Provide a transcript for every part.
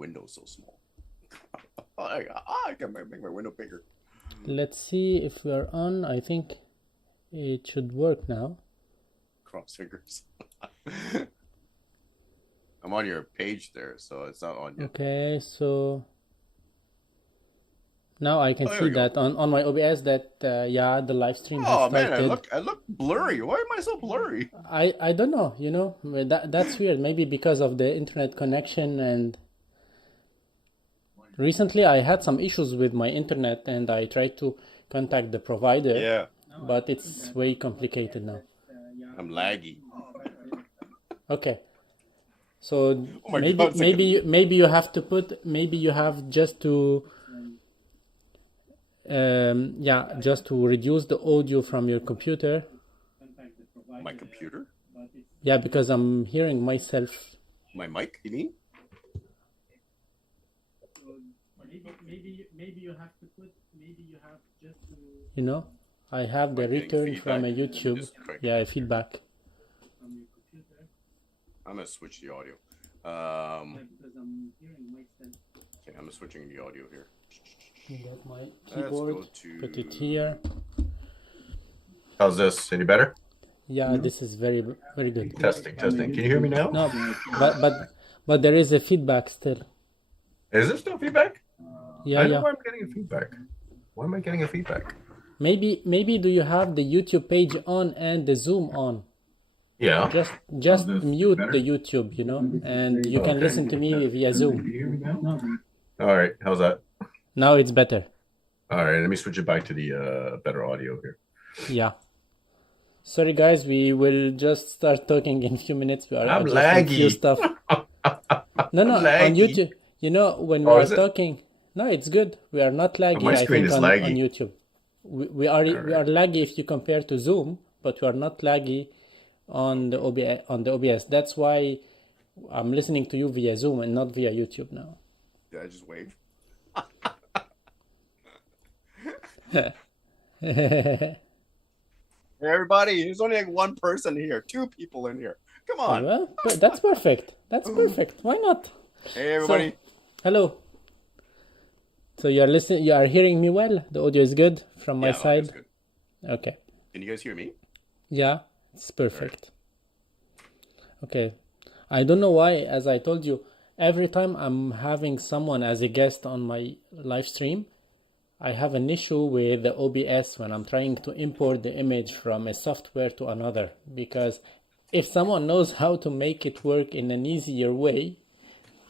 window's so small. I can make my window bigger. Let's see if we're on. I think it should work now. Cross fingers. I'm on your page there, so it's not on yet. Okay, so now I can Oh, there see we go. that on my OBS that yeah, the live stream has Oh man, started. I look blurry. Why am I so blurry? I don't know, you know, that's weird. Maybe because of the internet connection, and recently I had some issues with my internet and I tried to contact the provider, Yeah, but it's way complicated now. I'm laggy. Okay. So Oh my God, it's like maybe you have to put, maybe you have just to yeah, just to reduce the audio from your computer. my computer? Yeah, because I'm hearing myself. My mic, you mean? Maybe you have to put, maybe you have just to, you know, I have the Am I getting return from a feedback? YouTube. Just correct Yeah, me. feedback. I'm gonna switch the audio. Because I'm hearing myself. Okay, I'm switching the audio here. Got my Let's keyboard, go to. put it here. How's this? Any better? Yeah, this is very good. Testing. Can you hear me now? No, but there is a feedback still. Is there still feedback? Yeah, I know yeah. why I'm getting a feedback. Why am I getting a feedback? Maybe do you have the YouTube page on and the Zoom on? Yeah. Just this mute better? the YouTube, you know, and you can Okay. listen to me via Zoom. Can you hear me now? All right. How's that? Now it's better. All right. Let me switch it back to the better audio here. Yeah. Sorry guys, we will just start talking in a few minutes. We are I'm adjusting few laggy. stuff. No, on Laggy. YouTube, you know, when we Oh, are is it? talking, no, it's good. We are not laggy, my I screen think, is on laggy. YouTube. We are laggy if you compare to Zoom, but we are not laggy on the OBS. That's why I'm listening to you via Zoom and not via YouTube now. Did I just wave? Hey, everybody, there's only like one person here, 2 people in here. Come on. Well, that's perfect. That's perfect. Why not? Hey, everybody. So, hello. So you are listening. You are hearing me well. The audio is good from my Yeah, side. that's good. Okay. Can you guys hear me? Yeah, it's perfect. Okay. I don't know why, as I told you, every time I'm having someone as a guest on my live stream, I have an issue with the OBS when I'm trying to import the image from a software to another. Because if someone knows how to make it work in an easier way,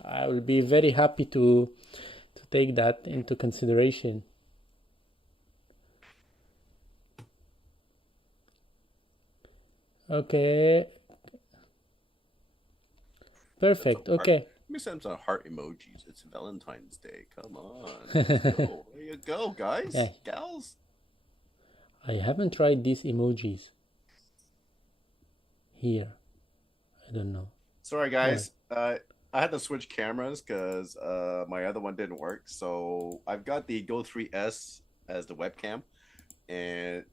I will be very happy to take that into consideration. Okay. Perfect. Okay. Let me send some heart emojis. It's Valentine's Day. Come on. Let's go. There you go, guys. Yeah. Gals. I haven't tried these emojis here. I don't know. Sorry, guys. I had to switch cameras because my other one didn't work. So I've got the Go 3S as the webcam, and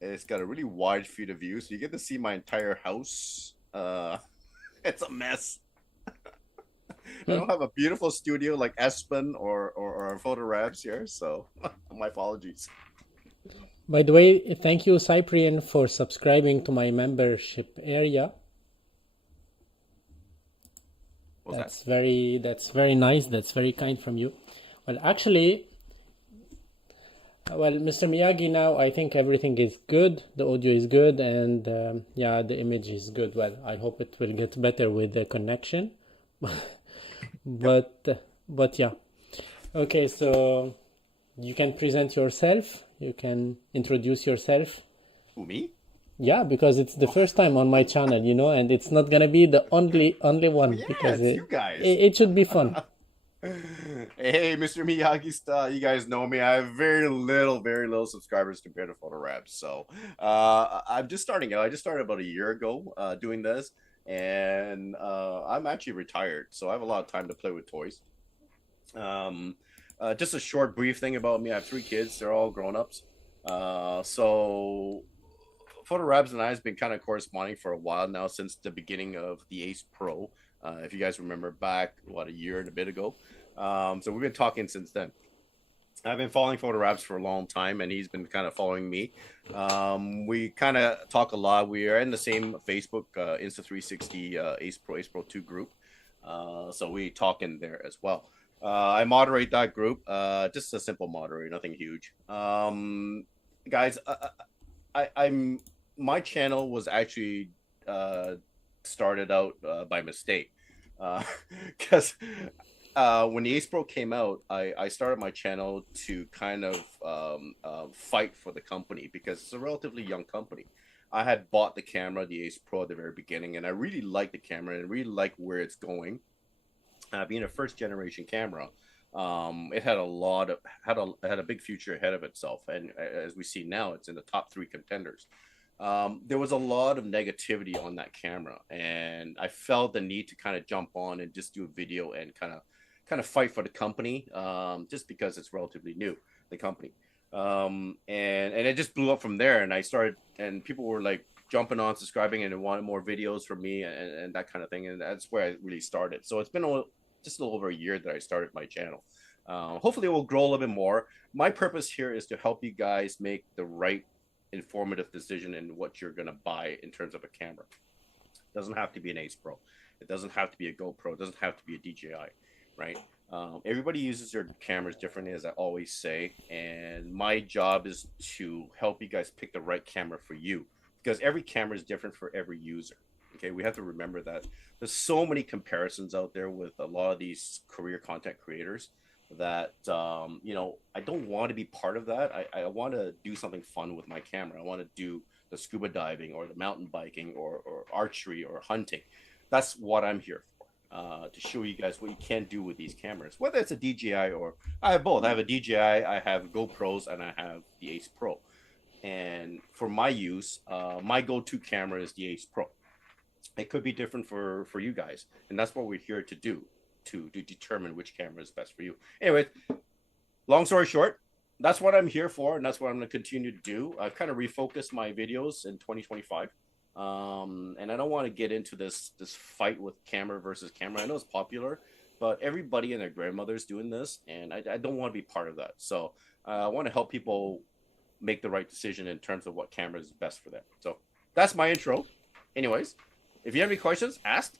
it's got a really wide field of view, so you get to see my entire house. It's a mess. I don't have a beautiful studio like Espen or Photo Rabs here, so my apologies. By the way, thank you, Cyprian, for subscribing to my membership area. That's very nice. That's very kind from you. Well, actually, Mr. Miyagi, now I think everything is good. The audio is good, and yeah, the image is good. Well, I hope it will get better with the connection. But yeah. Okay, so you can present yourself. You can introduce yourself. Who, me? Yeah, because it's the first time on my channel, you know, and it's not gonna be the only one, Yeah, because it's you guys. it should be fun. Hey, Mr. Miyagi style. You guys know me. I have very little subscribers compared to Photo Rabs. So I'm just starting out. I just started about a year ago doing this, and I'm actually retired, so I have a lot of time to play with toys. Just a short, brief thing about me. I have 3 kids. They're all grown-ups. So Photo Rabs and I has been kind of corresponding for a while now, since the beginning of the Ace Pro. If you guys remember back, what, a year and a bit ago. So we've been talking since then. I've been following photographs for a long time, and he's been kind of following me. We kind of talk a lot. We are in the same Facebook Insta360 Ace Pro 2 group. So we talk in there as well. I moderate that group, just a simple moderator, nothing huge. Guys, I'm my channel was actually started out by mistake because when the Ace Pro came out, I started my channel to kind of fight for the company because it's a relatively young company. I had bought the camera, the Ace Pro, at the very beginning, and I really liked the camera and really like where it's going. Being a first generation camera, it had a big future ahead of itself, and as we see now, it's in the top three contenders. There was a lot of negativity on that camera, and I felt the need to kind of jump on and just do a video and kind of fight for the company, just because it's relatively new, the company. And it just blew up from there, and I started, and people were like jumping on, subscribing, and they wanted more videos from me and that kind of thing, and that's where I really started. So it's been just a little over a year that I started my channel. Hopefully it will grow a little bit more. My purpose here is to help you guys make the right informative decision in what you're going to buy in terms of a camera. It doesn't have to be an Ace Pro. It doesn't have to be a GoPro. It doesn't have to be a DJI, right? Everybody uses their cameras differently, as I always say, and my job is to help you guys pick the right camera for you, because every camera is different for every user. Okay, we have to remember that there's so many comparisons out there with a lot of these career content creators that I don't want to be part of that. I want to do something fun with my camera. I want to do the scuba diving or the mountain biking or archery or hunting. That's what I'm here for. To show you guys what you can do with these cameras, whether it's a DJI or I have both. I have a DJI, I have GoPros, and I have the Ace Pro. And for my use, my go-to camera is the Ace Pro. It could be different for you guys, and that's what we're here to do, to determine which camera is best for you. Anyway, long story short, that's what I'm here for, and that's what I'm going to continue to do. I've kind of refocused my videos in 2025, and I don't want to get into this fight with camera versus camera. I know it's popular, but everybody and their grandmother's doing this, and I don't want to be part of that. So I want to help people make the right decision in terms of what camera is best for them. So that's my intro. Anyways, if you have any questions, ask.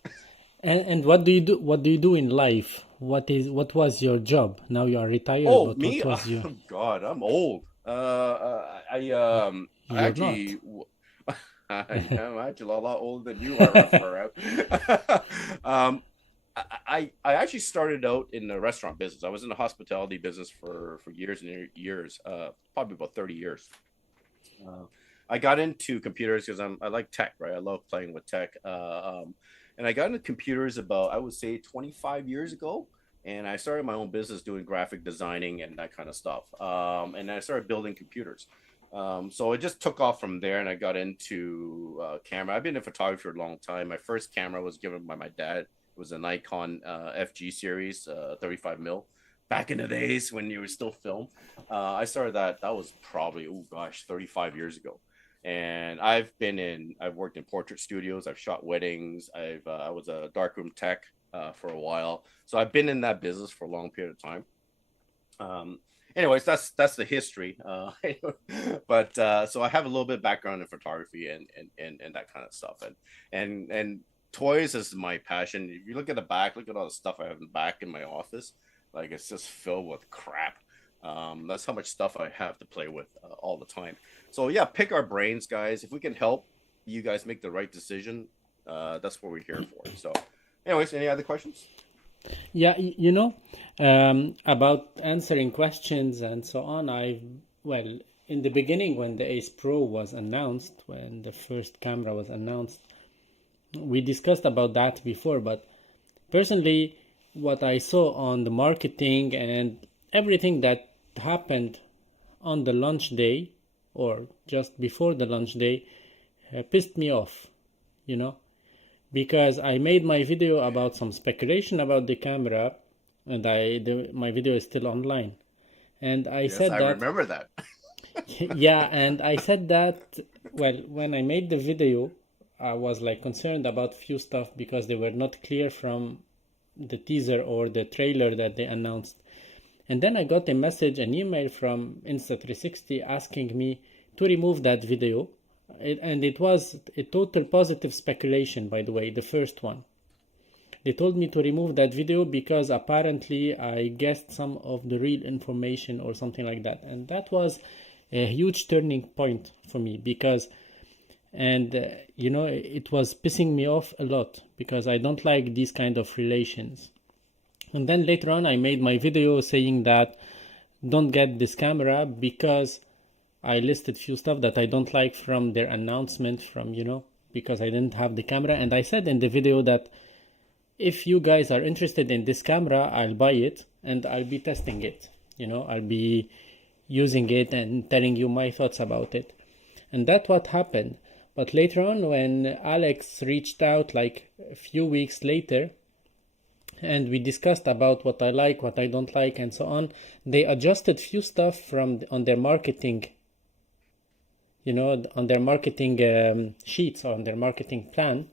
And what do you do? What do you do in life? What was your job? Now you are retired, Oh, but what me? was your? Oh, God, I'm old. I You're not. actually, I am actually a lot older than you are, for um, I actually started out in the restaurant business. I was in the hospitality business for years and years, probably about 30 years. Uh, I got into computers because I like tech, right? I love playing with tech. And I got into computers about, I would say, 25 years ago. And I started my own business doing graphic designing and that kind of stuff. And I started building computers. So it just took off from there, and I got into camera. I've been in photography for a long time. My first camera was given by my dad. It was a Nikon FG series, 35 mil. Back in the days when you were still film, I started that. That was probably, oh gosh, 35 years ago. And I've worked in portrait studios. I've shot weddings. I was a darkroom tech for a while. So I've been in that business for a long period of time. Anyways, that's the history. But so I have a little bit of background in photography and that kind of stuff. And toys is my passion. If you look at the back, look at all the stuff I have in the back in my office. Like, it's just filled with crap. That's how much stuff I have to play with all the time. So yeah, pick our brains, guys. If we can help you guys make the right decision, that's what we're here for. So, anyways, any other questions? Yeah, about answering questions and so on. Well, in the beginning, when the Ace Pro was announced, when the first camera was announced, we discussed about that before. But personally, what I saw on the marketing and everything that happened on the launch day or just before the launch day pissed me off, you know, because I made my video about some speculation about the camera, and my video is still online. And I Yes, said I that, remember that. yeah, and I said that, well, when I made the video, I was like concerned about few stuff because they were not clear from the teaser or the trailer that they announced. And then I got a message, an email from Insta360 asking me to remove that video. And it was a total positive speculation, by the way, the first one. They told me to remove that video because apparently I guessed some of the real information or something like that. And that was a huge turning point for me because, and it was pissing me off a lot because I don't like these kind of relations. And then later on I made my video saying that don't get this camera because I listed few stuff that I don't like from their announcement from, because I didn't have the camera. And I said in the video that if you guys are interested in this camera, I'll buy it and I'll be testing it. I'll be using it and telling you my thoughts about it. And that's what happened. But later on, when Alex reached out like a few weeks later, and we discussed about what I like, what I don't like, and so on, they adjusted few stuff on their marketing, on their marketing sheets or on their marketing plan.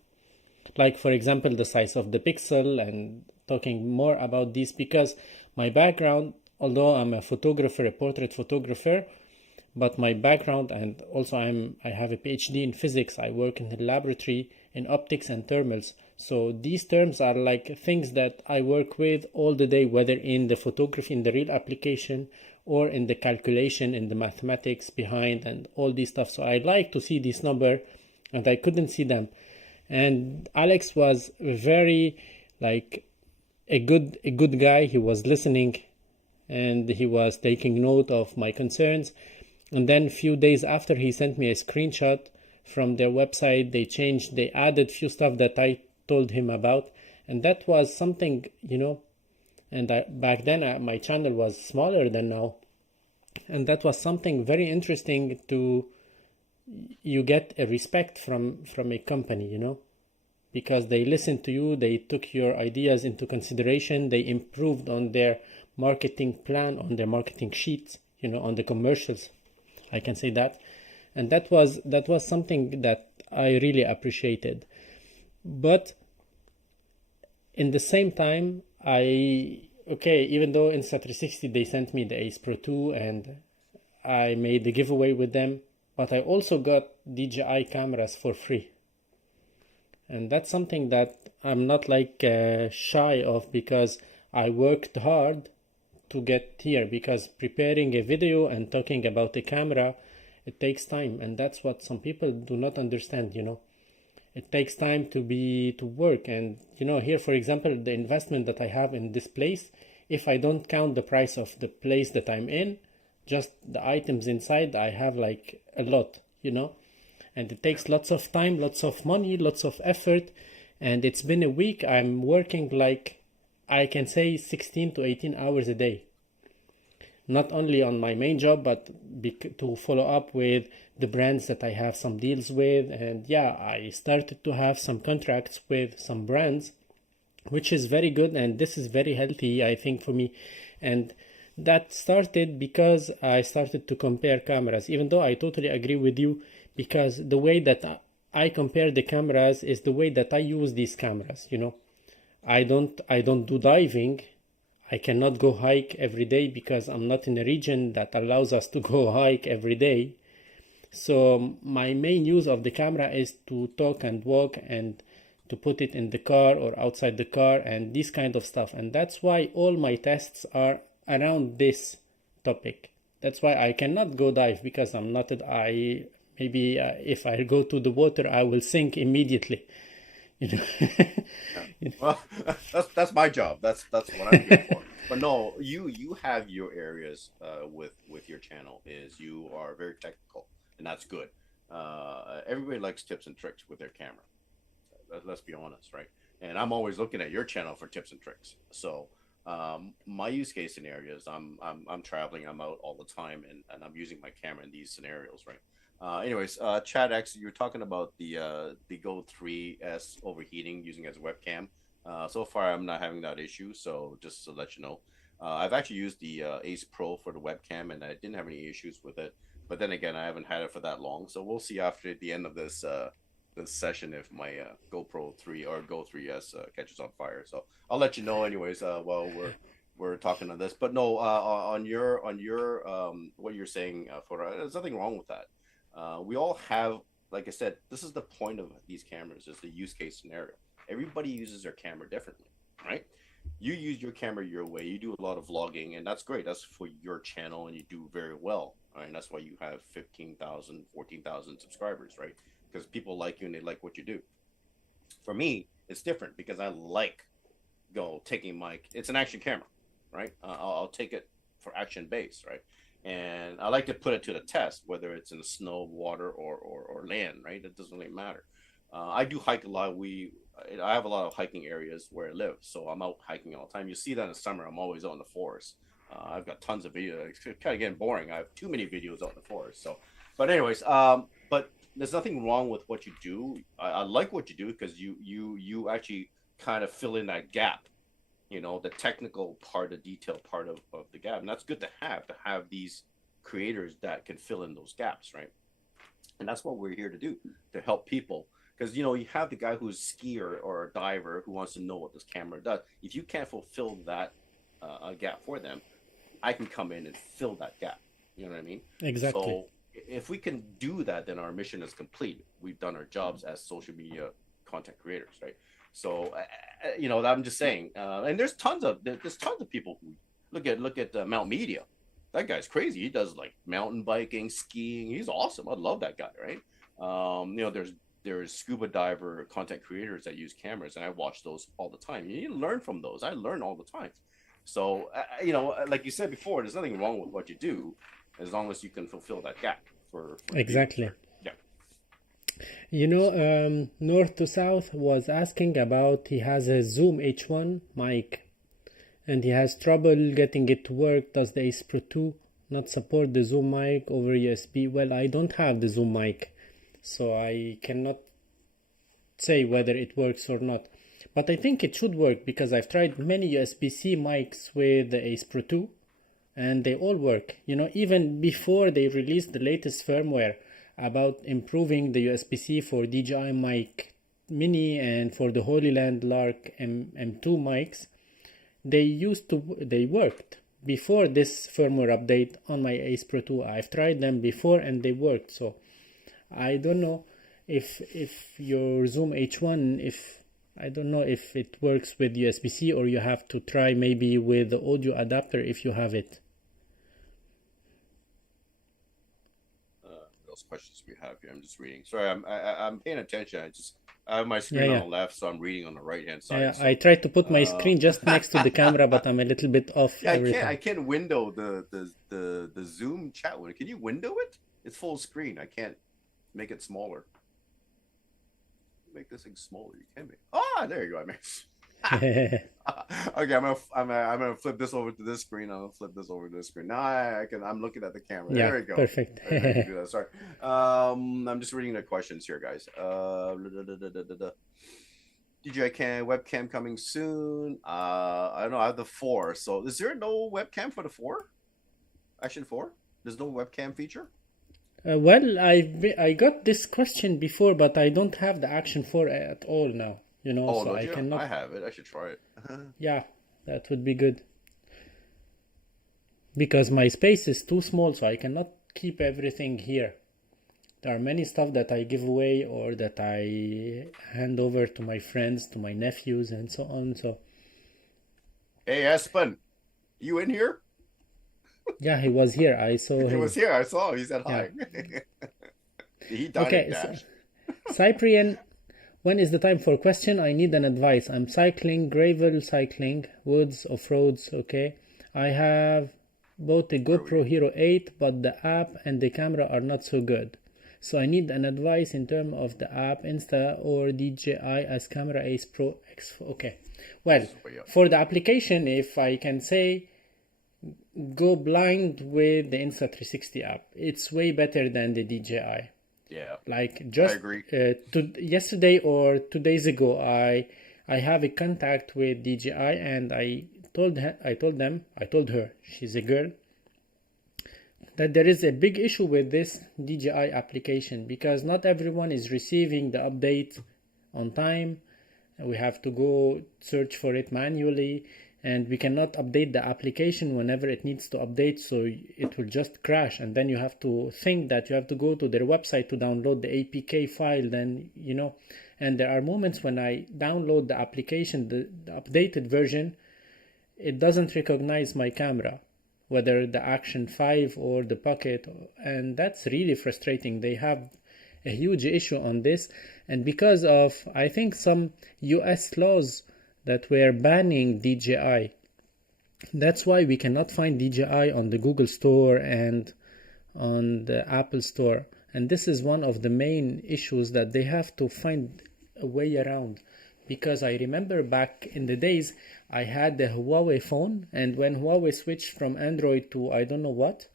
Like, for example, the size of the pixel and talking more about this because my background, although I'm a photographer, a portrait photographer, but my background and also I have a PhD in physics. I work in the laboratory in optics and thermals. So these terms are like things that I work with all the day, whether in the photography, in the real application, or in the calculation, in the mathematics behind and all this stuff. So I like to see this number and I couldn't see them. And Alex was very like a good guy. He was listening and he was taking note of my concerns. And then a few days after, he sent me a screenshot from their website. They added few stuff that I told him about. And that was something, and back then my channel was smaller than now. And that was something very interesting you get a respect from a company, because they listened to you, they took your ideas into consideration, they improved on their marketing plan, on their marketing sheets, on the commercials. I can say that. And that was something that I really appreciated. But in the same time, even though Insta360 they sent me the Ace Pro 2 and I made the giveaway with them, but I also got DJI cameras for free. And that's something that I'm not shy of because I worked hard to get here, because preparing a video and talking about a camera, it takes time, and that's what some people do not understand. It takes time to work. And here, for example, the investment that I have in this place, if I don't count the price of the place that I'm in, just the items inside, I have like a lot, and it takes lots of time, lots of money, lots of effort. And it's been a week. I'm working I can say 16 to 18 hours a day, not only on my main job, but to follow up with the brands that I have some deals with. And I started to have some contracts with some brands, which is very good. And this is very healthy, I think, for me. And that started because I started to compare cameras, even though I totally agree with you, because the way that I compare the cameras is the way that I use these cameras. I don't do diving. I cannot go hike every day because I'm not in a region that allows us to go hike every day. So my main use of the camera is to talk and walk and to put it in the car or outside the car and this kind of stuff. And that's why all my tests are around this topic. That's why I cannot go dive, because I'm not if I go to the water, I will sink immediately. Yeah. Well, that's my job. That's what I'm here for. But no, you have your areas with your channel is you are very technical, and that's good. Everybody likes tips and tricks with their camera. Let's be honest, right? And I'm always looking at your channel for tips and tricks. So my use case scenarios, I'm traveling, I'm out all the time, and I'm using my camera in these scenarios, right? Chad X, you're talking about the Go 3S overheating using as a webcam. So far, I'm not having that issue. So just to let you know, I've actually used the Ace Pro for the webcam, and I didn't have any issues with it. But then again, I haven't had it for that long, so we'll see after the end of this the session if my GoPro 3 or Go 3S catches on fire. So I'll let you know anyways. While we're talking on this, but no, on your what you're saying, for there's nothing wrong with that. We all have, like I said, this is the point of these cameras, is the use case scenario. Everybody uses their camera differently, right? You use your camera your way. You do a lot of vlogging, and that's great. That's for your channel, and you do very well. Right? And that's why you have 15,000, 14,000 subscribers, right? Because people like you and they like what you do. For me, it's different because I like taking my. It's an action camera, right? I'll take it for action base, right? And I like to put it to the test, whether it's in the snow, water, or land, right? It doesn't really matter. I do hike a lot. I have a lot of hiking areas where I live, so I'm out hiking all the time. You see that in the summer. I'm always out in the forest. I've got tons of videos. It's kind of getting boring. I have too many videos out in the forest. So, but anyways, but there's nothing wrong with what you do. I like what you do because you actually kind of fill in that gap. You know, the technical part, the detail part of the gap, and that's good to have these creators that can fill in those gaps, right? And that's what we're here to do, to help people. Because, you know, you have the guy who's a skier or a diver who wants to know what this camera does. If you can't fulfill that gap for them, I can come in and fill that gap. You know what I mean? Exactly. So if we can do that, then our mission is complete. We've done our jobs as social media content creators, right? So, you know, I'm just saying. And there's tons of people who look at Mount Media. That guy's crazy. He does like mountain biking, skiing. He's awesome. I love that guy, right? You know, there's scuba diver content creators that use cameras, and I watch those all the time. You learn from those. I learn all the time. So, you know, like you said before, there's nothing wrong with what you do, as long as you can fulfill that gap for Exactly. yeah. You know, North to South was asking about, he has a Zoom H1 mic and he has trouble getting it to work. Does the Ace Pro 2 not support the Zoom mic over USB? Well, I don't have the Zoom mic, so I cannot say whether it works or not. But I think it should work because I've tried many USB-C mics with the Ace Pro 2 and they all work. You know, even before they released the latest firmware about improving the USB-C for DJI Mic Mini and for the Holy Land Lark M2 mics, they worked before this firmware update on my Ace Pro 2. I've tried them before and they worked. So I don't know if your Zoom H1, I don't know if it works with USB-C, or you have to try maybe with the audio adapter if you have it. Those questions we have here, I'm just reading. Sorry, I'm paying attention. I have my screen on the left, so I'm reading on the right hand side. Yeah, so, I tried to put my screen just next to the camera, but I'm a little bit off. Yeah, I can't window the Zoom chat window. Can you window it? It's full screen. I can't make it smaller. Make this thing smaller. You can make. There you go. I made. Okay, I'm gonna flip this over to this screen. I'm gonna flip this over to this screen. Now I'm looking at the camera. Yeah, there we go. Perfect. Sorry. I'm just reading the questions here, guys. DJI webcam coming soon. I don't know. I have the 4. So is there no webcam for the 4? Action 4? There's no webcam feature. Well, I got this question before, but I don't have the Action 4 at all now. You know, so I cannot. I have it. I should try it. Yeah, that would be good. Because my space is too small, so I cannot keep everything here. There are many stuff that I give away or that I hand over to my friends, to my nephews, and so on. So. Hey, Espen, you in here? Yeah, he was here. I saw him. He was here. I saw him. He said hi. Yeah. He died. Okay, Cyprian, when is the time for question? I need an advice. I'm cycling, gravel cycling, woods, off-roads, okay? I have bought a GoPro Hero 8, but the app and the camera are not so good. So I need an advice in terms of the app, Insta or DJI as camera Ace Pro X. Okay. Well, for the application, if I can say, go blind with the Insta360 app. It's way better than the DJI. Yeah. Like just I agree. Yesterday or 2 days ago, I have a contact with DJI and I told her, she's a girl, that there is a big issue with this DJI application because not everyone is receiving the update on time. We have to go search for it manually, and we cannot update the application whenever it needs to update, so it will just crash, and then you have to think that you have to go to their website to download the APK file. Then and there are moments when I download the application, the updated version, it doesn't recognize my camera, whether the Action 5 or the Pocket, and that's really frustrating. They have a huge issue on this, and because of, I think, some US laws that were banning DJI, that's why we cannot find DJI on the Google Store and on the Apple Store, and this is one of the main issues that they have to find a way around. Because I remember back in the days I had the Huawei phone, and when Huawei switched from Android to I don't know what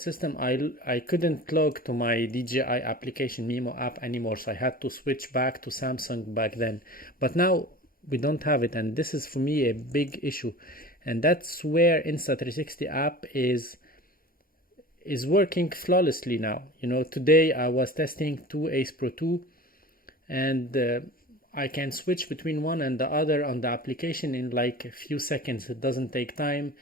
system, I couldn't log to my DJI application Mimo app anymore, so I had to switch back to Samsung back then. But now we don't have it, and this is for me a big issue, and that's where Insta360 app is working flawlessly now. Today I was testing two Ace Pro 2, and I can switch between one and the other on the application in like a few seconds. It doesn't take time,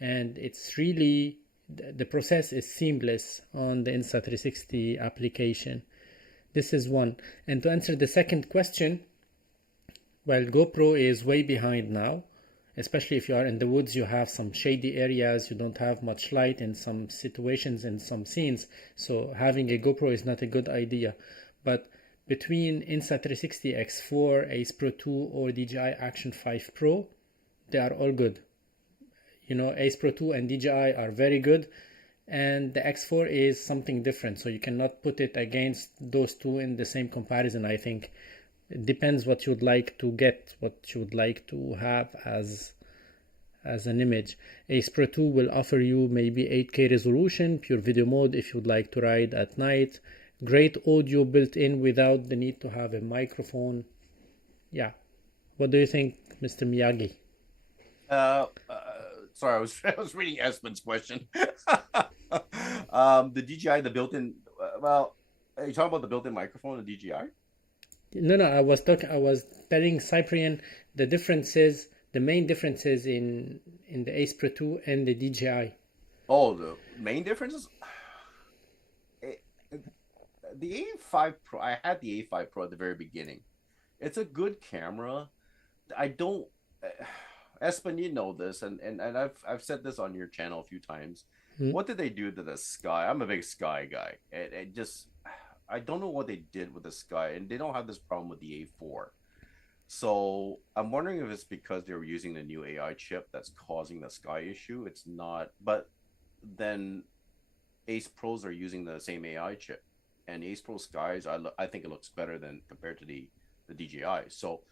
and it's really, the process is seamless on the Insta360 application. This is one. And to answer the second question, well, GoPro is way behind now, especially if you are in the woods, you have some shady areas, you don't have much light in some situations, in some scenes, so having a GoPro is not a good idea. But between Insta360 X4, Ace Pro 2 or DJI Action 5 Pro, they are all good. Ace Pro 2 and DJI are very good, and the X4 is something different, so you cannot put it against those two in the same comparison. I think it depends what you'd like to get, what you would like to have as an image. Ace Pro 2 will offer you maybe 8K resolution, pure video mode if you'd like to ride at night, great audio built in without the need to have a microphone. Yeah. What do you think, Mr. Miyagi? Sorry, I was reading Espen's question. The DJI, the built-in. Well, are you talking about the built-in microphone, the DJI? No, I was telling Cyprian the main differences in the Ace Pro 2 and the DJI. Oh, the main differences. The A5 Pro. I had the A5 Pro at the very beginning. It's a good camera. I don't. Espen, you know this, and I've said this on your channel a few times. What did they do to the sky? I'm a big sky guy, and just I don't know what they did with the sky, and they don't have this problem with the A4. So I'm wondering if it's because they were using the new AI chip that's causing the sky issue. It's not, but then Ace Pros are using the same AI chip, and Ace Pro Skies, I think it looks better than compared to the DJI. So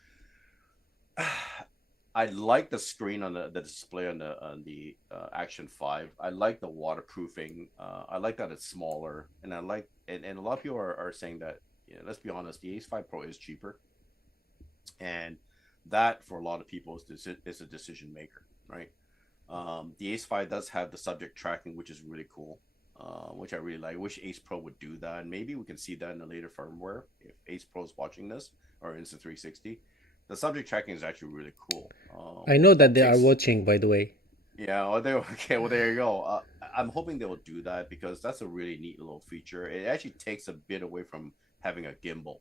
I like the screen on the display on the Action 5. I like the waterproofing. I like that it's smaller, and I like and a lot of people are saying that, let's be honest, the Ace 5 Pro is cheaper, and that for a lot of people is a decision maker, right? The Ace 5 does have the subject tracking, which is really cool, which I really like. I wish Ace Pro would do that, and maybe we can see that in a later firmware if Ace Pro is watching this, or Insta360. The subject tracking is actually really cool. I know that they are watching, by the way. Yeah, okay. Well, there you go. I'm hoping they will do that because that's a really neat little feature. It actually takes a bit away from having a gimbal.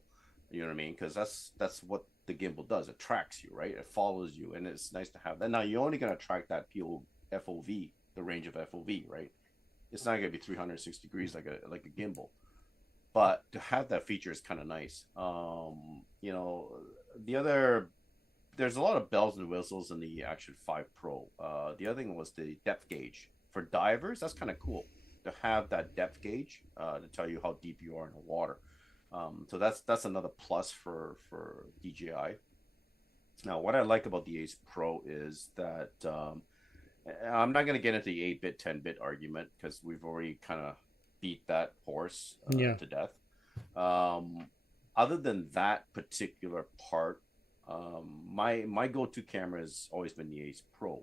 You know what I mean? Because that's what the gimbal does. It tracks you, right? It follows you, and it's nice to have that. Now you're only gonna track that FOV, the range of FOV, right? It's not gonna be 360 degrees like a gimbal, but to have that feature is kind of nice. There's a lot of bells and whistles in the Action 5 Pro. The other thing was the depth gauge for divers. That's kind of cool to have that depth gauge to tell you how deep you are in the water. So that's another plus for DJI. Now, what I like about the Ace Pro is that I'm not going to get into the 8-bit, 10-bit argument because we've already kind of beat that horse to death. Other than that particular part, my go-to camera has always been the Ace Pro.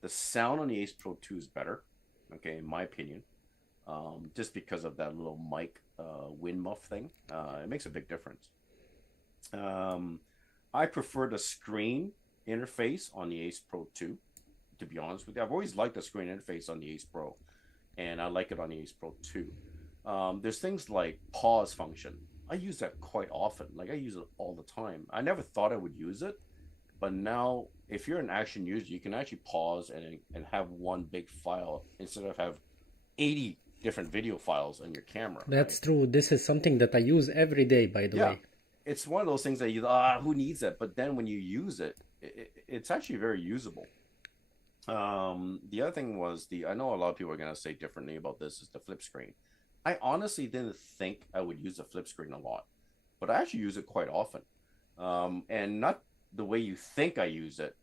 The sound on the Ace Pro 2 is better, okay, in my opinion. just because of that little mic wind muff thing. It makes a big difference. Um, I prefer the screen interface on the Ace Pro 2, to be honest with you. I've always liked the screen interface on the Ace Pro, and I like it on the Ace Pro 2. There's things like pause function. I use that quite often. Like I use it all the time. I never thought I would use it, but now if you're an action user, you can actually pause and have one big file instead of have 80 different video files on your camera, That's right? true. This is something that I use every day, by the Yeah, way. it's one of those things that you who needs it? But then when you use it, it's actually very usable. The other thing was the I know a lot of people are gonna say differently about this is the flip screen. I honestly didn't think I would use the flip screen a lot, but I actually use it quite often. And not the way you think I use it,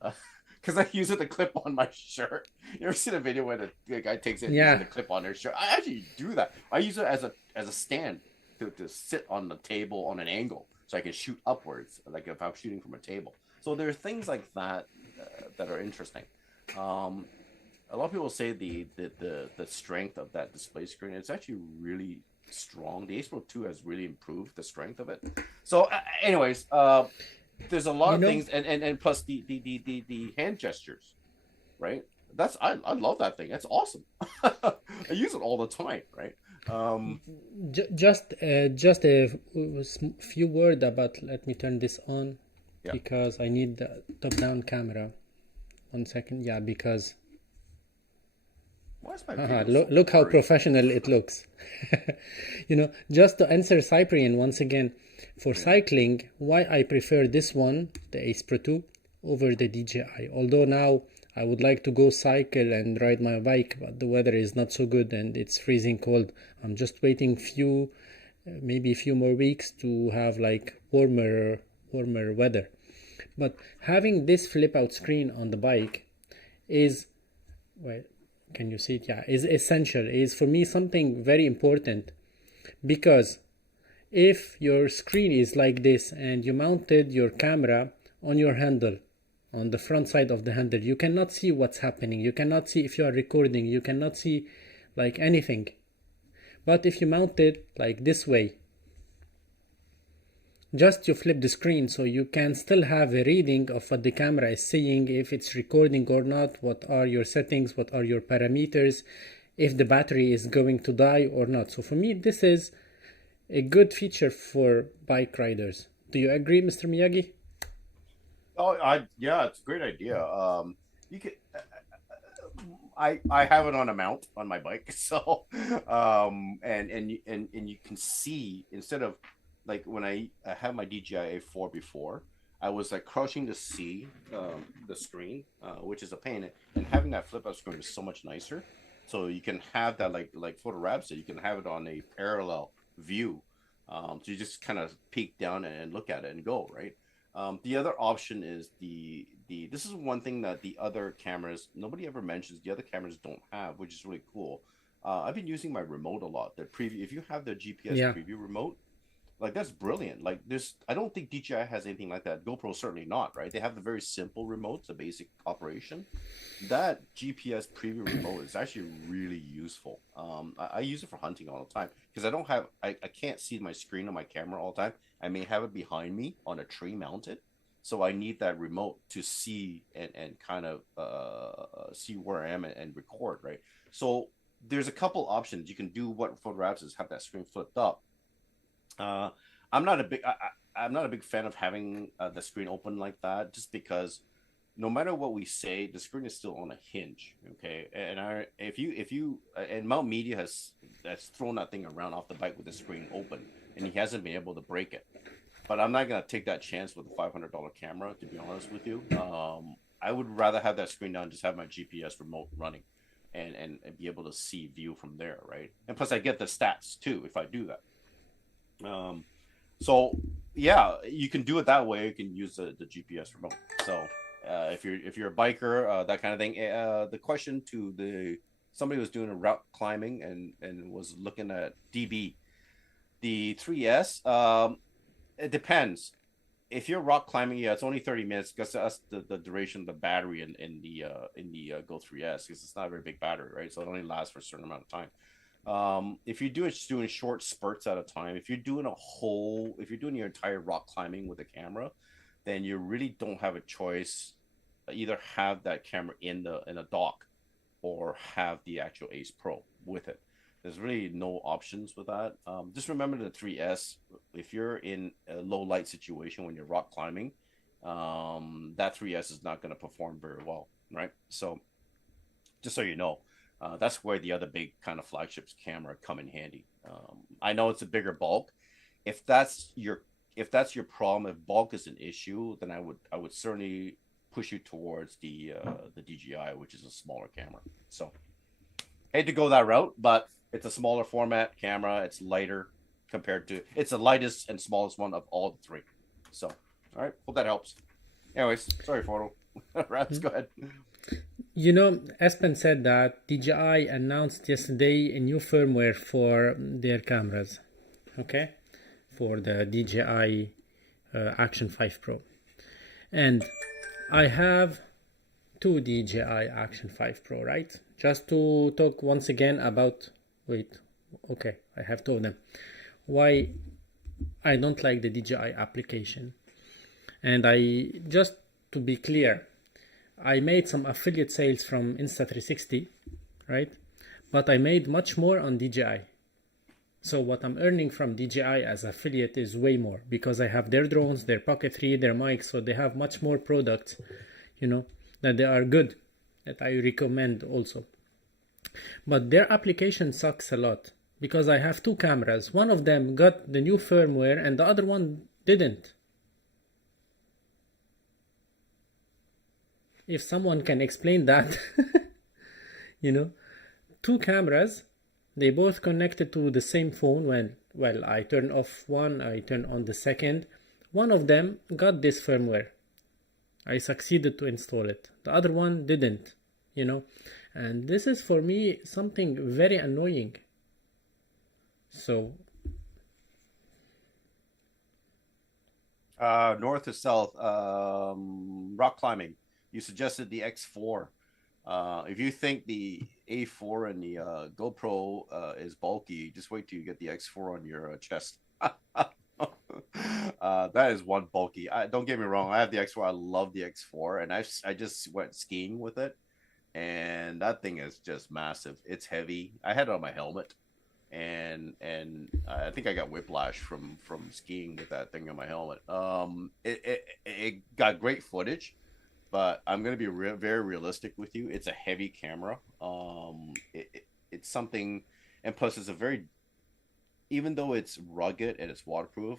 because I use it to clip on my shirt. You ever seen a video where the guy takes it and uses it Yeah, to clip on their shirt? I actually do that. I use it as a stand to sit on the table on an angle so I can shoot upwards, like if I'm shooting from a table. So there are things like that that are interesting. Um, a lot of people say the strength of that display screen. It's actually really strong. The Ace Pro 2 has really improved the strength of it. So, anyways, there's a lot you of know, things, and plus the hand gestures, right? I love that thing. That's awesome. I use it all the time, right? Um, just a few word about. Let me turn this on yeah. because I need the top-down camera. 1 second. Yeah, because Why is my haha, video so look how blurry? professional it looks. Just to answer Cyprian once again, for Yeah. cycling, why I prefer this one, the Ace Pro 2, over the DJI. Although now I would like to go cycle and ride my bike, but the weather is not so good and it's freezing cold. I'm just waiting maybe a few more weeks to have like warmer weather. But having this flip out screen on the bike is, well, can you see it? Yeah, is essential, is for me something very important, because if your screen is like this and you mounted your camera on your handle, on the front side of the handle, you cannot see what's happening, you cannot see if you are recording, you cannot see like anything. But if you mount it like this way, just you flip the screen, so you can still have a reading of what the camera is saying, if it's recording or not, what are your settings, what are your parameters, if the battery is going to die or not. So for me, this is a good feature for bike riders. Do you agree, Mr. Miyagi? Oh, yeah, it's a great idea. You can I have it on a mount on my bike, so and you can see instead of like when I had my DJI A4 before, I was like crouching to see the screen, which is a pain, and having that flip up screen is so much nicer. So you can have that like Photo Rab said, you can have it on a parallel view. So you just kind of peek down and look at it and go right. The other option is the this is one thing that the other cameras nobody ever mentions. The other cameras don't have, which is really cool. I've been using my remote a lot. The preview, if you have the GPS Yeah. preview remote, like that's brilliant. Like there's, I don't think DJI has anything like that. GoPro certainly not, right? They have the very simple remotes, the basic operation. That GPS preview remote is actually really useful. I use it for hunting all the time because I can't see my screen on my camera all the time. I may have it behind me on a tree mounted, so I need that remote to see and kind of see where I am and record, right? So there's a couple options you can do. What photo apps is have that screen flipped up. uh, I'm not a big I'm not a big fan of having the screen open like that, just because no matter what we say, the screen is still on a hinge. Okay, and and Mount Media has thrown that thing around off the bike with the screen open, and he hasn't been able to break it. But I'm not gonna take that chance with a $500 camera, to be honest with you. I would rather have that screen down, just have my GPS remote running, and be able to see view from there, right? And plus, I get the stats too if I do that. Um, so yeah, you can do it that way. You can use the GPS remote. So if you're a biker, that kind of thing. The question to the somebody was doing a route climbing and was looking at DB the 3S. It depends. If you're rock climbing, yeah, it's only 30 minutes because that's the duration of the battery in the Go 3S, because it's not a very big battery, right? So it only lasts for a certain amount of time. If you're doing short spurts at a time, if you're doing your entire rock climbing with a camera, then you really don't have a choice. Either have that camera in a dock, or have the actual Ace Pro with it. There's really no options with that. Just remember the 3S. If you're in a low light situation when you're rock climbing, that 3S is not going to perform very well, right? So just so you know, that's where the other big kind of flagships camera come in handy. I know it's a bigger bulk. If that's your if that's your problem, if bulk is an issue, then I would certainly push you towards the DJI, which is a smaller camera. So hate to go that route, but it's a smaller format camera. It's lighter it's the lightest and smallest one of all the three. So, all right, hope that helps. Anyways, sorry, photo. Raps, go ahead. You know, Espen said that DJI announced yesterday a new firmware for their cameras, okay, for the DJI Action 5 Pro. And I have two DJI Action 5 Pro, right? Just to talk once again about, okay, I have two of them. Why I don't like the DJI application. And just to be clear, I made some affiliate sales from Insta360, right? But I made much more on DJI. So what I'm earning from DJI as affiliate is way more, because I have their drones, their Pocket 3, their mics, so they have much more products, that they are good, that I recommend also. But their application sucks a lot, because I have two cameras. One of them got the new firmware and the other one didn't. If someone can explain that, two cameras, they both connected to the same phone. Well, I turn off one, I turn on the second. One of them got this firmware. I succeeded to install it. The other one didn't, and this is for me something very annoying. So north to south, rock climbing. You suggested the X4. If you think the A4 and the GoPro is bulky, just wait till you get the X4 on your chest. That is one bulky. Don't get me wrong. I have the X4. I love the X4, and I just went skiing with it, and that thing is just massive. It's heavy. I had it on my helmet, and I think I got whiplash from skiing with that thing on my helmet. It got great footage, but I'm going to be very realistic with you. It's a heavy camera. It's something, and plus it's even though it's rugged and it's waterproof,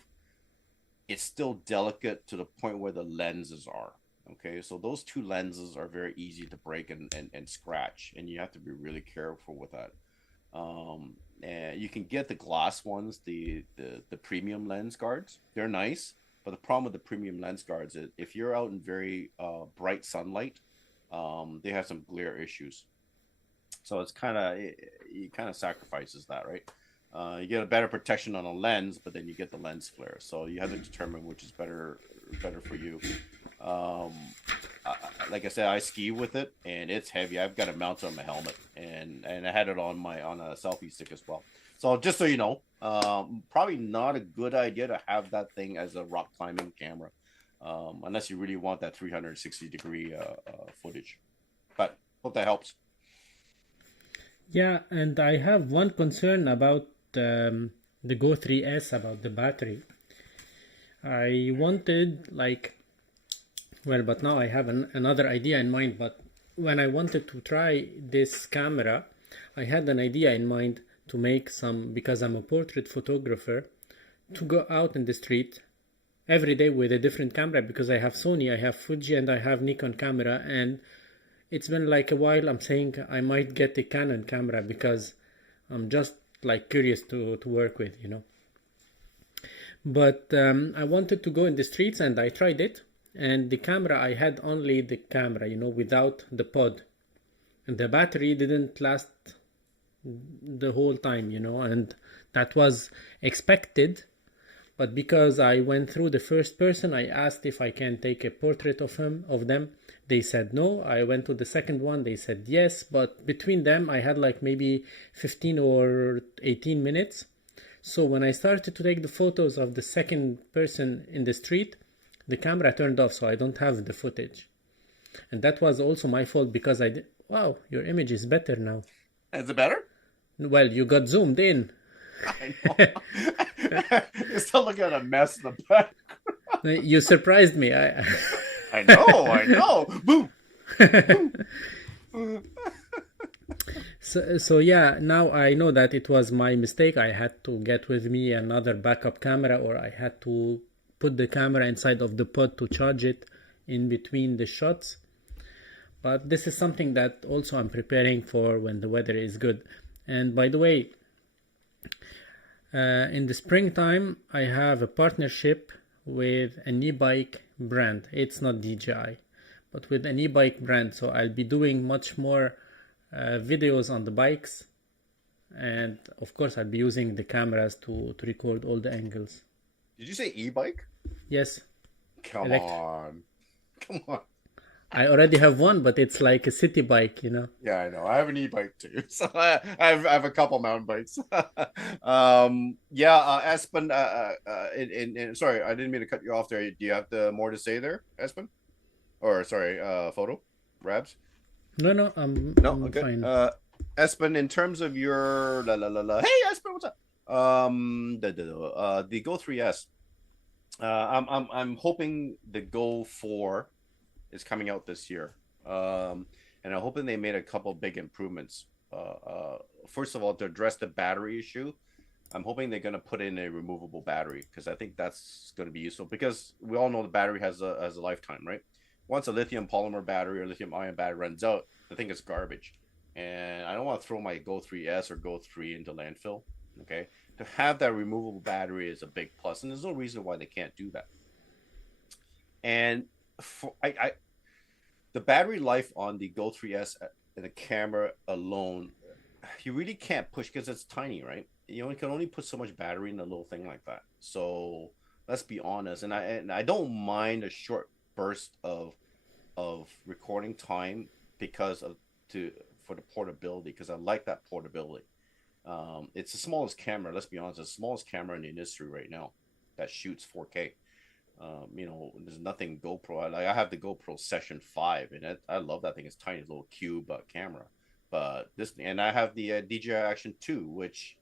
it's still delicate to the point where the lenses are. Okay, so those two lenses are very easy to break and scratch, and you have to be really careful with that. And you can get the glass ones, the premium lens guards. They're nice, but the problem with the premium lens guards is if you're out in very bright sunlight, they have some glare issues. So it kind of sacrifices that, right? You get a better protection on a lens, but then you get the lens flare. So you have to determine which is better for you. Like I said, I ski with it, and it's heavy. I've got it mounted on my helmet, and I had it on a selfie stick as well. So just so you know, probably not a good idea to have that thing as a rock climbing camera, unless you really want that 360-degree footage. But hope that helps. Yeah, and I have one concern about the Go 3S, about the battery. I wanted but now I have another idea in mind. But when I wanted to try this camera, I had an idea in mind to make because I'm a portrait photographer, to go out in the street every day with a different camera, because I have Sony, I have Fuji, and I have Nikon camera, and it's been like a while. I'm saying I might get a Canon camera because I'm just curious to work with, But I wanted to go in the streets, and I tried it. And the camera, I had only the camera, without the pod. And the battery didn't last the whole time, and that was expected. But because I went through the first person, I asked if I can take a portrait of them. they said no. I went to the second one, they said yes. But between them, I had like maybe 15 or 18 minutes. So when I started to take the photos of the second person in the street, the camera turned off, so I don't have the footage. And that was also my fault because I did. Wow, your image is better now. Is it better? Well, you got zoomed in. I know. You're still looking at a mess in the back. You surprised me. I know. Boom. So yeah, now I know that it was my mistake. I had to get with me another backup camera, or I had to put the camera inside of the pod to charge it in between the shots. But this is something that also I'm preparing for when the weather is good. And by the way, in the springtime, I have a partnership with an e-bike brand. It's not DJI, but with an e-bike brand. So I'll be doing much more videos on the bikes. And of course, I'll be using the cameras to record all the angles. Did you say e-bike? Yes. Come on. I already have one, but it's like a city bike, you know. Yeah, I know. I have an e-bike too, so I have a couple mountain bikes. Espen. Sorry, I didn't mean to cut you off there. Do you have more to say there, Espen? Or sorry, photo, Rabs? No, I'm Okay. fine. Espen, in terms of your Hey, Espen, what's up? The Go 3S. I'm hoping the Go 4 is coming out this year, and I'm hoping they made a couple big improvements. First of all, to address the battery issue, I'm hoping they're going to put in a removable battery, because I think that's going to be useful, because we all know the battery has a lifetime, right? Once a lithium polymer battery or lithium ion battery runs out, the thing is garbage, and I don't want to throw my Go 3S or Go 3 into landfill. Okay, to have that removable battery is a big plus, and there's no reason why they can't do that. And the battery life on the Go 3S and the camera alone, you really can't push, because it's tiny, right? You can only put so much battery in a little thing like that. So let's be honest. And I don't mind a short burst of recording time because for the portability, because I like that portability. It's the smallest camera. Let's be honest, the smallest camera in the industry right now that shoots 4K. There's nothing GoPro. I have the GoPro Session 5, and I love that thing. It's tiny, little cube camera. But and I have the DJI Action 2, which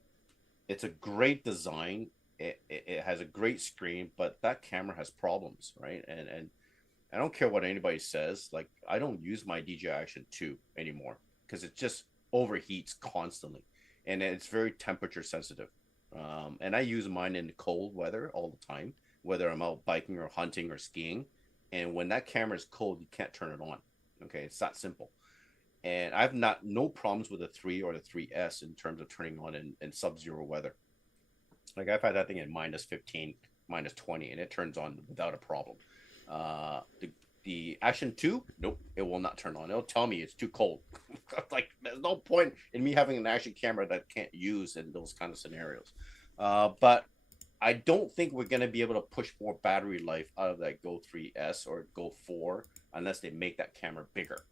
it's a great design. It has a great screen, but that camera has problems, right? And I don't care what anybody says. Like, I don't use my DJI Action 2 anymore because it just overheats constantly, and it's very temperature sensitive. And I use mine in cold weather all the time, whether I'm out biking or hunting or skiing. And when that camera is cold, you can't turn it on. Okay, it's that simple. And I've no problems with the 3 or the 3S in terms of turning on in sub-zero weather. Like, I've had that thing at minus 15, minus 20, and it turns on without a problem. The Action 2, nope, it will not turn on. It'll tell me it's too cold. Like, there's no point in me having an action camera that can't use in those kind of scenarios. But I don't think we're going to be able to push more battery life out of that Go 3S or Go 4 unless they make that camera bigger.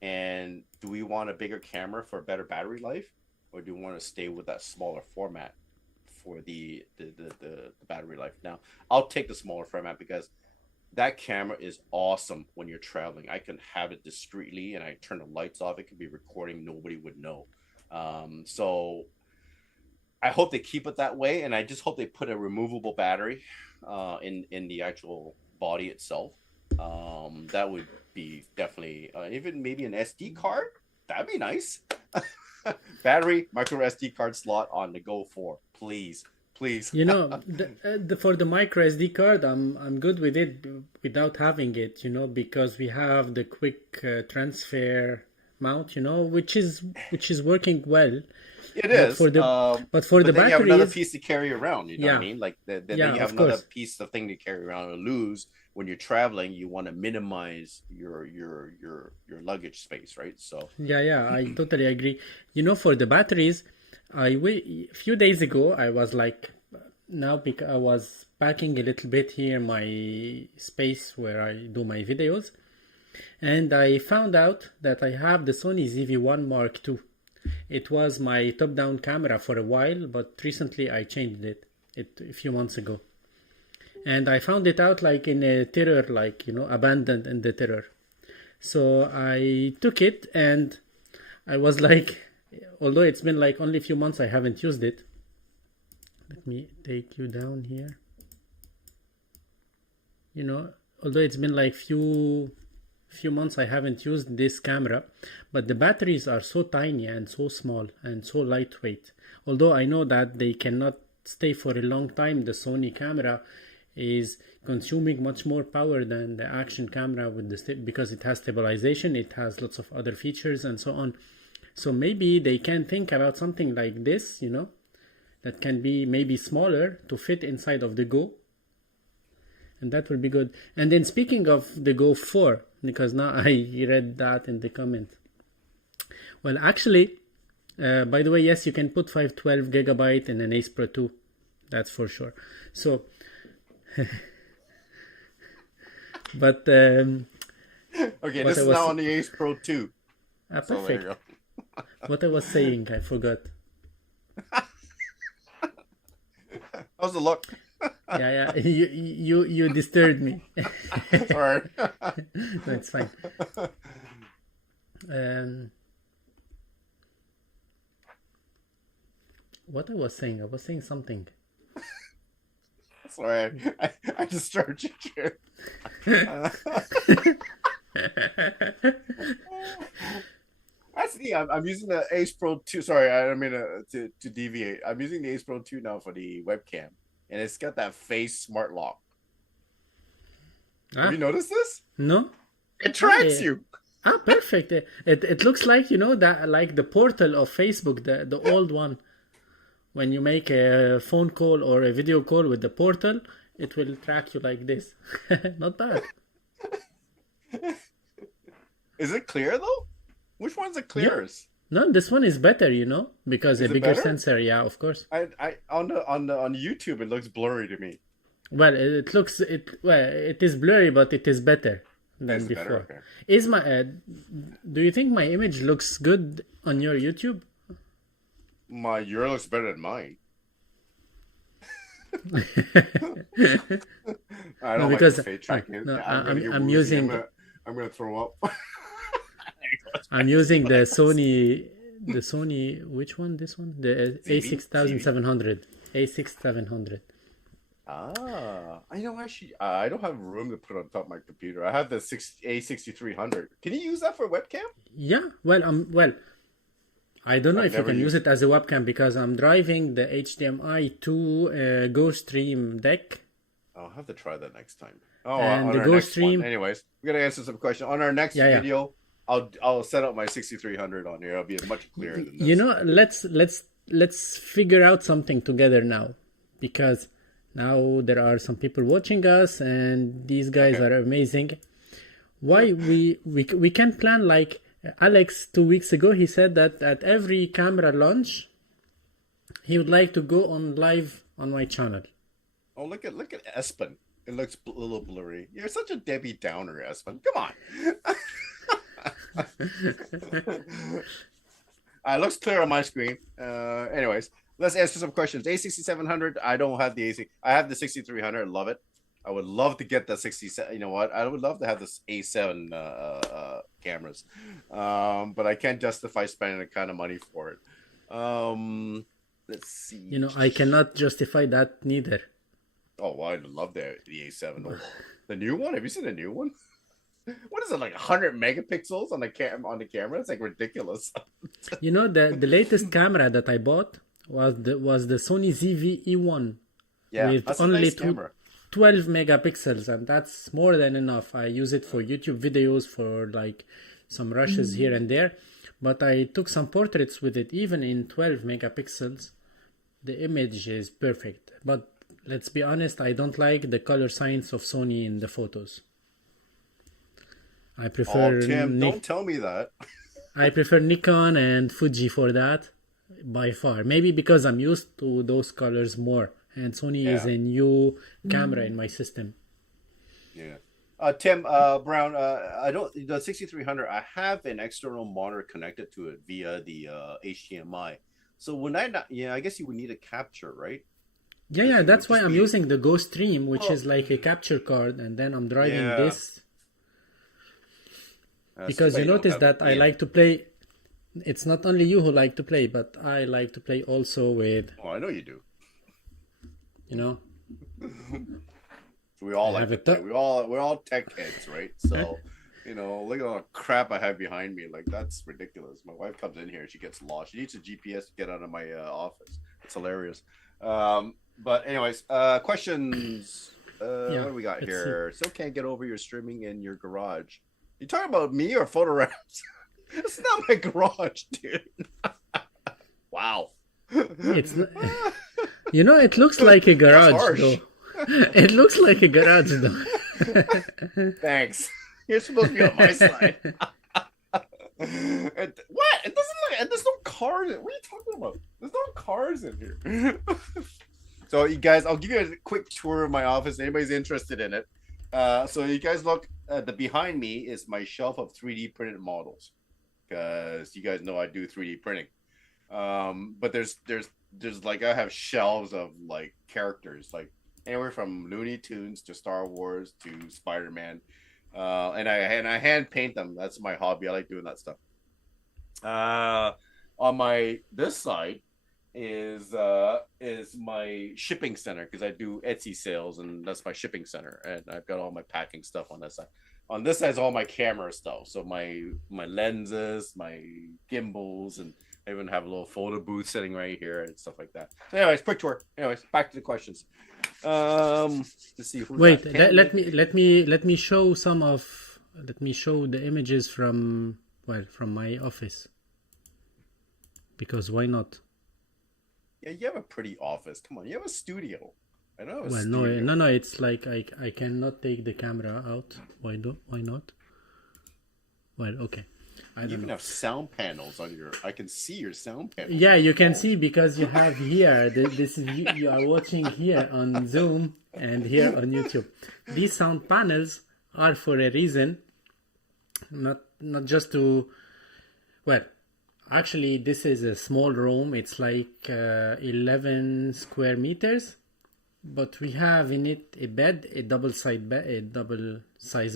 And do we want a bigger camera for a better battery life, or do we want to stay with that smaller format for the battery life? Now, I'll take the smaller format because that camera is awesome when you're traveling. I can have it discreetly, and I turn the lights off. It could be recording. Nobody would know. So I hope they keep it that way, and I just hope they put a removable battery in the actual body itself. That would be definitely even maybe an SD card. That'd be nice. Battery, micro SD card slot on the Go 4, please. For the micro SD card, I'm good with it without having it, because we have the quick transfer mount, which is working well. It is. But for the then battery, you have another piece to carry around. You know what I mean? Like then you have another piece of thing to carry around or lose. When you're traveling, you want to minimize your luggage space, right? So I totally agree. For the batteries, a few days ago I was like, because I was packing a little bit here my space where I do my videos, And I found out that I have the Sony ZV-1 Mark II. It was my top-down camera for a while, but recently I changed it a few months ago. And I found it out like in a terror, like, abandoned in the terror. So I took it and I was like, although it's been like only a few months, I haven't used it. Let me take you down here. Although it's been like few months, I haven't used this camera, but the batteries are so tiny and so small and so lightweight. Although I know that they cannot stay for a long time, the Sony camera is consuming much more power than the action camera with because it has stabilization, it has lots of other features and so on. So maybe they can think about something like this, that can be maybe smaller to fit inside of the Go. And that will be good. And then speaking of the Go 4, because now I read that in the comment. Well, actually, by the way, yes, you can put 512 gigabyte in an Ace Pro 2. That's for sure. So, but okay, this is now on the Ace Pro 2. Perfect. So what I was saying, I forgot. How's the look? Yeah, you disturbed me. Sorry. No, it's fine. What I was saying something. Sorry, I disturbed you. Actually, I'm using the Ace Pro 2. Sorry, I don't mean to deviate. I'm using the Ace Pro 2 now for the webcam. And it's got that face smart lock. Have you noticed this? No. It tracks you. Perfect. It looks like, that like the portal of Facebook, the old one. When you make a phone call or a video call with the portal, it will track you like this. Not bad. Is it clear though? Which one's the clearest? Yeah. No, this one is better, because is a bigger sensor. Yeah, of course. I on YouTube it looks blurry to me. Well, it is blurry, but it is better than before. Better, okay. Do you think my image looks good on your YouTube? Yours looks better than mine. I don't because like the face tracking. No, I'm using. I'm gonna throw up. I'm using the Sony. Which one? This one? The A6700. A6700. Actually, I don't have room to put on top of my computer. I have the A6300. Can you use that for a webcam? Yeah. Well, I don't know if you can use it as a webcam because I'm driving the HDMI to Go Stream deck. I'll have to try that next time. And the Go Stream. Anyways, we're gonna answer some questions on our next video. I'll set up my 6300 on here. I'll be much clearer than this. Let's figure out something together now, because now there are some people watching us, and these guys are amazing. Why we can plan like Alex 2 weeks ago? He said that at every camera launch, he would like to go on live on my channel. Oh, look at Espen. It looks a little blurry. You're such a Debbie Downer, Espen. Come on. It looks clear on my screen. Anyways, let's answer some questions. A6700. I don't have the AC. I have the 6300. Love it. I would love to get the 67. You know what? I would love to have this A7 cameras, but I can't justify spending the kind of money for it. Let's see. I cannot justify that neither. Oh, well, I'd love the A7. The new one? Have you seen the new one? What is it, like 100 megapixels on the camera? It's like ridiculous. The latest camera that I bought was the Sony ZV-E1. Yeah, with that's only a nice camera. 12 megapixels, and that's more than enough. I use it for YouTube videos, for like some rushes here and there, but I took some portraits with it. Even in 12 megapixels, the image is perfect. But let's be honest, I don't like the color science of Sony in the photos. I prefer. Oh, Tim, don't tell me that. I prefer Nikon and Fuji for that, by far. Maybe because I'm used to those colors more, and Sony is a new camera in my system. Yeah, Tim Brown, I don't the 6300. I have an external monitor connected to it via the HDMI. So when I not, yeah, I guess you would need a capture, right? Yeah, Because yeah, it would that's why just I'm be using the Go Stream, which well, is like a capture card, and then I'm driving yeah. this It's too because bad you you don't notice have that I EM. like to play. It's not only you who like to play, but I like to play also with, Oh, I know you do. you know, We I all like have to it. play. We're all tech heads, right? So, look at all the crap I have behind me. Like that's ridiculous. My wife comes in here, she gets lost. She needs a GPS to get out of my office. It's hilarious. But anyways, questions. What Yeah, do we got let's see. here? Still can't get over your streaming in your garage. You talking about me or photographs? It's not my garage, dude. Wow. It's, it looks like a That's garage harsh. though. It looks like a garage though. Thanks. You're supposed to be on my side. What? It doesn't look. And there's no cars. What are you talking about? There's no cars in here. So you guys, I'll give you a quick tour of my office. Anybody's interested in it. So you guys look. The behind me is my shelf of 3D printed models, because you guys know I do 3D printing. But there's like I have shelves of like characters, like anywhere from Looney Tunes to Star Wars to Spider-Man. And I hand paint them. That's my hobby. I like doing that stuff. On my this side is my shipping center, because I do Etsy sales, and that's my shipping center, and I've got all my packing stuff on this side. On this side is all my camera stuff, so my lenses, my gimbals, and I even have a little photo booth sitting right here and stuff like that. So anyways, quick tour. Anyways, back to the questions. Let's see who's Wait, that. Cam, let me show the images from, well, from my office, because why not? yeah, you have a pretty office. Come on, you have a studio. I know a Well, no, studio. no, no. It's like I cannot take the camera out. Why not? Well, okay. I You don't even know. have sound panels on your. I can see your sound panels Yeah, on your you can phone. see because you have here. This is you are watching here on Zoom and here on YouTube. These sound panels are for a reason, not just to. Well, actually, this is a small room. It's like 11 square meters, but we have in it a bed, a double size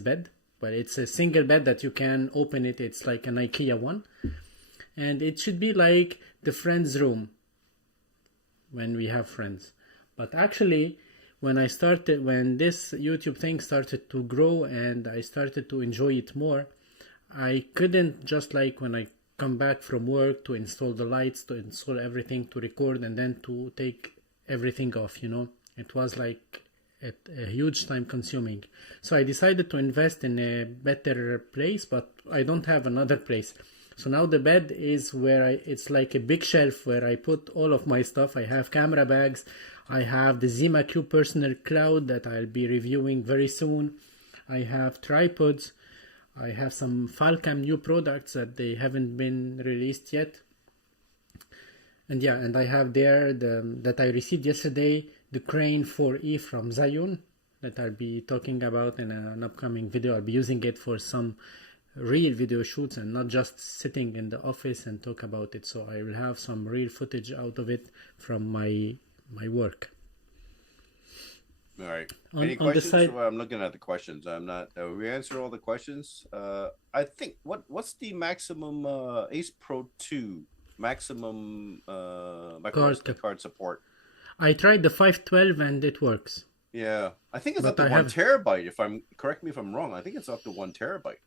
bed. But it's a single bed that you can open it. It's like an IKEA one, and it should be like the friend's room when we have friends. But actually, when this YouTube thing started to grow and I started to enjoy it more, I couldn't just like when I come back from work to install the lights, to install everything, to record, and then to take everything off. It was like a huge time consuming. So I decided to invest in a better place, but I don't have another place. So now the bed is it's like a big shelf where I put all of my stuff. I have camera bags. I have the Zima Q personal cloud that I'll be reviewing very soon. I have tripods. I have some Falcam new products that they haven't been released yet. And yeah, and I have there that I received yesterday, the Crane 4E from Zhiyun, that I'll be talking about in an upcoming video. I'll be using it for some real video shoots and not just sitting in the office and talk about it. So I will have some real footage out of it from my work. All right. On Any the questions? side, Well, I'm looking at the questions. I'm not. We answer all the questions. I think what's the maximum Ace Pro 2 maximum micro card SD cap. card support? I tried the 512 and it works. Yeah, I think it's up But to I one have, terabyte. Correct me if I'm wrong. I think it's up to 1 terabyte.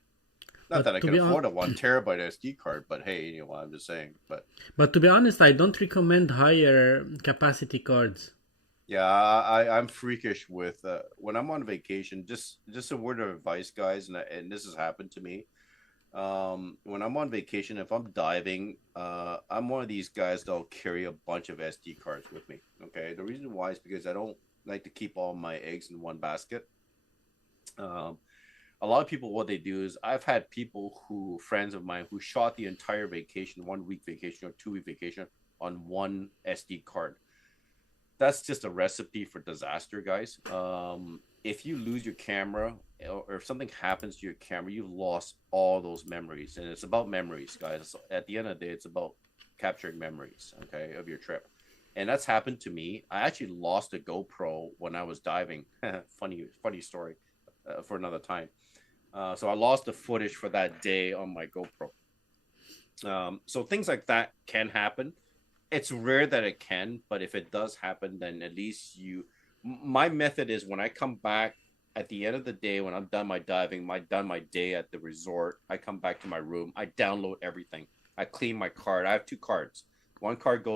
Not that but I to can be on, afford a 1 terabyte SD card, but hey, I'm just saying. But but to be honest, I don't recommend higher capacity cards. yeah, I'm freakish with when I'm on vacation. Just a word of advice, guys, and this has happened to me. When I'm on vacation, if I'm diving, I'm one of these guys that'll carry a bunch of SD cards with me. Okay, the reason why is because I don't like to keep all my eggs in one basket. Um, a lot of people, what they do is I've had friends of mine, who shot the entire vacation, 1 week vacation or 2 week vacation on one SD card. That's just a recipe for disaster, guys. if you lose your camera or if something happens to your camera, you've lost all those memories. And it's about memories, guys. So at the end of the day, it's about capturing memories, okay, of your trip. And that's happened to me. I actually lost a GoPro when I was diving. Funny story for another time. So I lost the footage for that day on my GoPro. So things like that can happen. It's rare that it can, but if it does happen, then at least my method is when I come back at the end of the day, when I'm done my diving, done my day at the resort, I come back to my room, I download everything. I clean my card. I have two cards. One card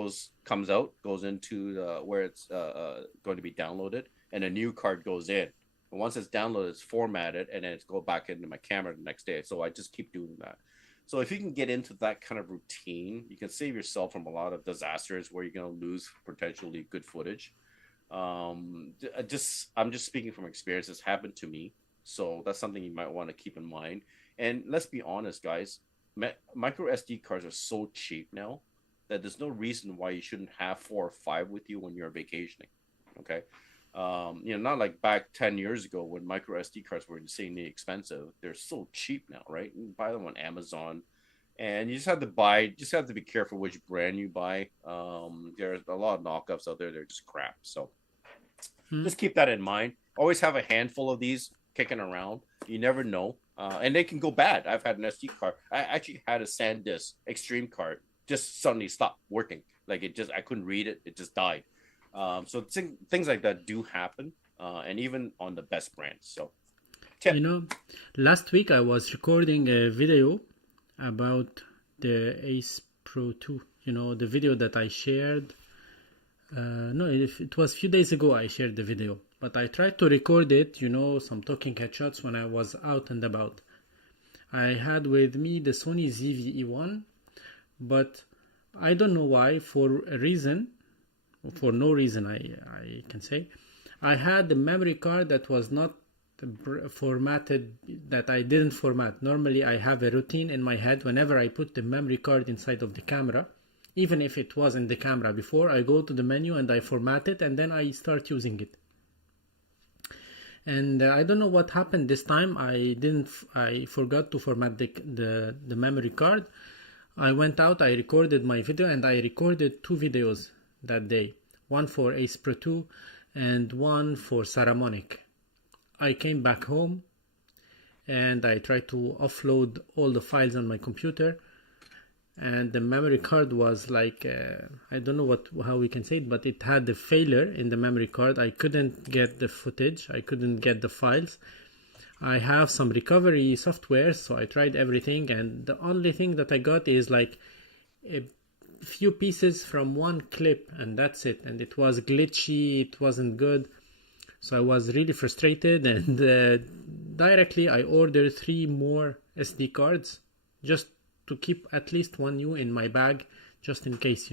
comes out, goes into where it's going to be downloaded, and a new card goes in. And once it's downloaded, it's formatted, and then it's go back into my camera the next day. So I just keep doing that. So if you can get into that kind of routine, you can save yourself from a lot of disasters where you're going to lose potentially good footage. I'm just speaking from experience. It's happened to me, so that's something you might want to keep in mind. And let's be honest, guys, micro SD cards are so cheap now that there's no reason why you shouldn't have four or five with you when you're vacationing. Okay. Not like back 10 years ago when micro SD cards were insanely expensive. They're so cheap now, right? You can buy them on Amazon, and just have to be careful which brand you buy. There's a lot of knockups out there. They're just crap. So Hmm. just keep that in mind. Always have a handful of these kicking around. You never know. And they can go bad. I've had an SD card. I actually had a SanDisk Extreme card just suddenly stopped working. I couldn't read it. It just died. So things like that do happen, and even on the best brands. So, You tip. know, last week I was recording a video about the Ace Pro 2. The video that I shared. No, it was a few days ago I shared the video, but I tried to record it, some talking headshots when I was out and about. I had with me the Sony ZV-E1, but I don't know why, for no reason I can say, I had the memory card that was not formatted, that I didn't format. Normally I have a routine in my head whenever I put the memory card inside of the camera, even if it was in the camera before, I go to the menu and I format it and then I start using it. And I don't know what happened this time. I forgot to format the memory card. I went out, I recorded my video, and I recorded two videos that day. One for Ace Pro 2 and one for Saramonic. I came back home and I tried to offload all the files on my computer, and the memory card was like, I don't know how we can say it, but it had a failure in the memory card. I couldn't get the footage, I couldn't get the files. I have some recovery software, so I tried everything, and the only thing that I got is like a few pieces from one clip, and that's it. And it was glitchy, it wasn't good. So I was really frustrated, and directly I ordered 3 more SD cards just to keep at least one new in my bag, just in case.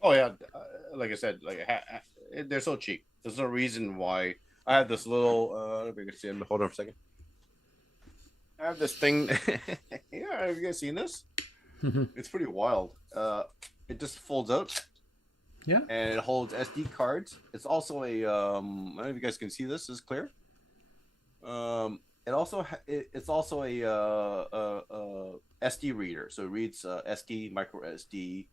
Oh yeah, like I said, they're so cheap. There's no reason why. I have this little. If you can see it, hold on for a second. I have this thing. Yeah, have you guys seen this? It's pretty wild. It just folds out Yeah. and it holds SD cards. It's also a. I don't know if you guys can see this. Is clear. It's also a SD reader. So it reads SD micro SD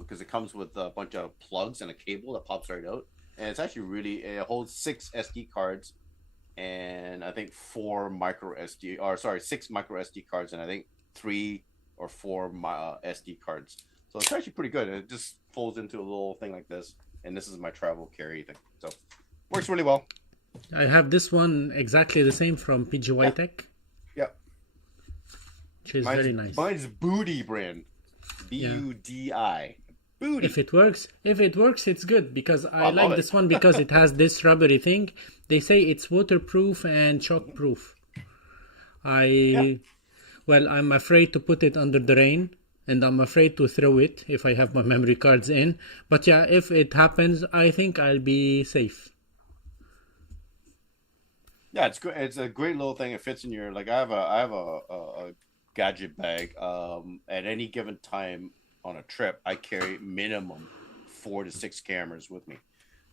because it comes with a bunch of plugs and a cable that pops right out. And it's actually it holds 6 SD cards and I think 6 micro SD cards and I think 3 or 4 SD cards. So it's actually pretty good. It just folds into a little thing like this, and this is my travel carry thing. So works really well. I have this one exactly the same from PGY Yeah, Tech, yeah. which is Mine's very nice. mine's Booty brand, Yeah. Budi. If Booty. it works, it's good, because Oh, I I love like it. this one because it has this rubbery thing. They say it's waterproof and shockproof. Yeah. I Well, I'm afraid to put it under the rain, and I'm afraid to throw it if I have my memory cards in. But yeah, if it happens, I think I'll be safe. Yeah, it's good. It's a great little thing. It fits in your I have a gadget bag. At any given time on a trip, I carry minimum 4 to 6 cameras with me.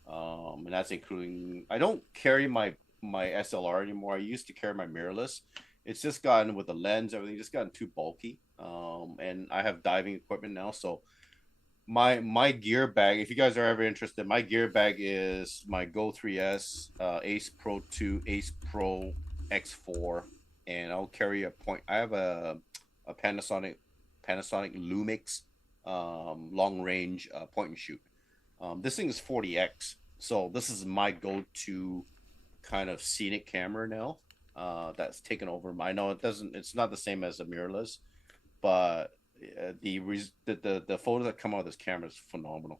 And that's including. I don't carry my SLR anymore. I used to carry my mirrorless. It's just gotten with the lens, everything just gotten too bulky. And I have diving equipment now, so my gear bag. If you guys are ever interested, my gear bag is my Go 3S, Ace Pro 2, Ace Pro X4, and I'll carry a point. I have a Panasonic Lumix long range point and shoot. This thing is 40x, so this is my go-to kind of scenic camera now. That's taken over. I know it doesn't. It's not the same as a mirrorless, but the photos that come out of this camera is phenomenal.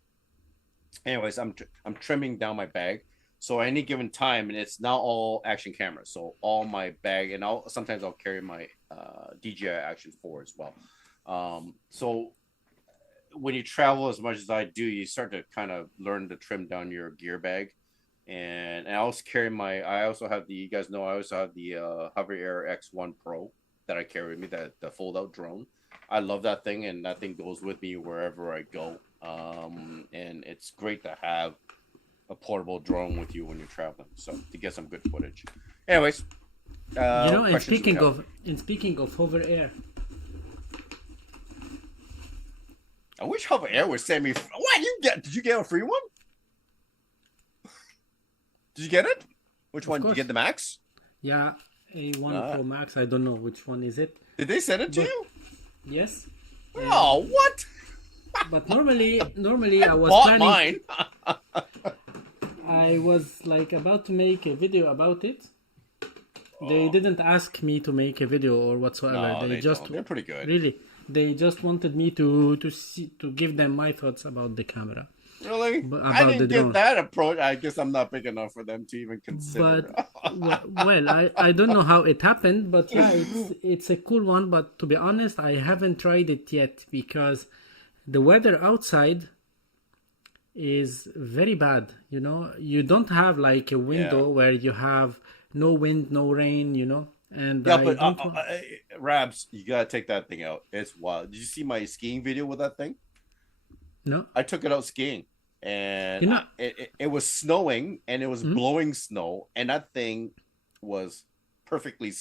Anyways, I'm trimming down my bag. So any given time, and it's now all action cameras. So all my bag, and sometimes I'll carry my DJI Action 4 as well. So when you travel as much as I do, you start to kind of learn to trim down your gear bag. And I also carry I also have you guys know, I also have the Hover Air X1 Pro that I carry with me, the fold out drone. I love that thing, and that thing goes with me wherever I go. And it's great to have a portable drone with you when you're traveling, so to get some good footage. Anyways, and speaking of hover air, I wish Hover Air would send me. What did you get a free one? Did you get it? Which one? Did you get the Max? Yeah, A1 Pro Max. I don't know which one is it. Did they send it to you? Yes. Oh, what? But normally I was bought planning. Mine. I was like about to make a video about it. They didn't ask me to make a video or whatsoever. No, they just don't. They're pretty good. Really, they just wanted me to give them my thoughts about the camera. Really? I didn't get that approach. I guess I'm not big enough for them to even consider. But well, I don't know how it happened, but yeah, it's a cool one. But to be honest, I haven't tried it yet because the weather outside is very bad. You know, you don't have like a window where you have no wind, no rain. You know, and Rabs, you gotta take that thing out. It's wild. Did you see my skiing video with that thing? No, I took it out skiing, and it was snowing, and it was blowing snow, and that thing was perfectly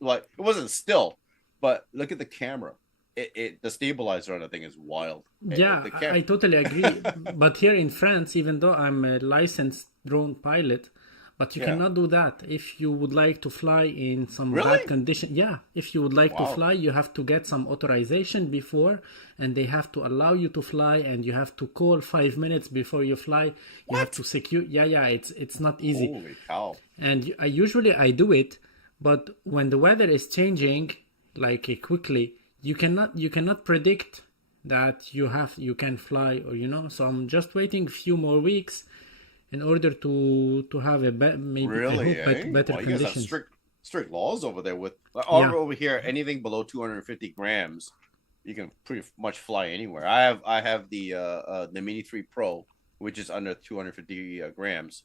like it wasn't still, but look at the camera. The stabilizer on the thing is wild. Yeah, I totally agree. But here in France, even though I'm a licensed drone pilot, but you cannot do that. If you would like to fly in some bad condition, if you would like to fly, you have to get some authorization before, and they have to allow you to fly, and you have to call 5 minutes before you fly. You have to secure. It's not easy. Holy cow! And I usually do it, but when the weather is changing like quickly, you cannot predict that you can fly, or so I'm just waiting a few more weeks in order to have better conditions. You guys have strict laws over there with over here. Anything below 250 grams, you can pretty much fly anywhere. I have the Mini 3 Pro, which is under 250 grams.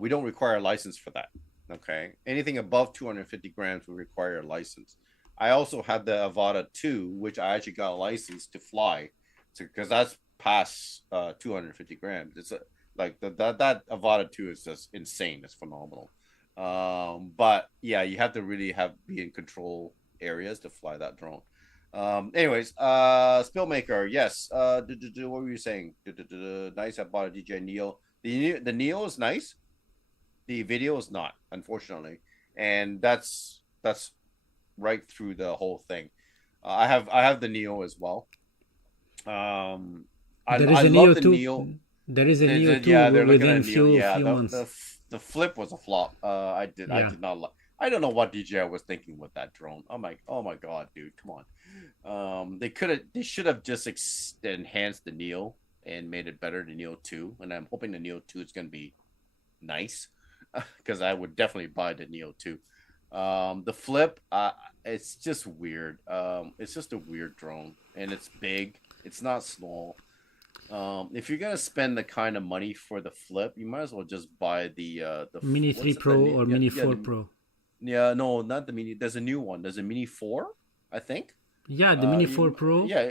We don't require a license for that. Okay, anything above 250 grams will require a license. I also have the Avata 2, which I actually got a license to fly, because that's past 250 grams. It's like that Avata 2 is just insane. It's phenomenal. But yeah, you have to really be in control areas to fly that drone. Anyways, Spillmaker, yes. What were you saying? Nice. I bought a DJI Neo. The Neo is nice. The video is not, unfortunately, and that's right through the whole thing. I have the Neo as well. I love the Neo. There is a Neo 2 within few months. The flip was a flop. I did not like. I don't know what DJI was thinking with that drone. I'm like, oh my god, dude, come on. They should have just enhanced the Neo and made it better, the Neo 2. And I'm hoping the Neo 2 is gonna be nice, because I would definitely buy the Neo 2. The flip, it's just weird. It's just a weird drone, and it's big. It's not small. If you're gonna spend the kind of money for the flip, you might as well just buy the Mini 3 Pro or Mini 4 Pro. Yeah, no, not the Mini. There's a new one. There's a Mini 4, I think. Yeah, the Mini 4 Pro. Yeah,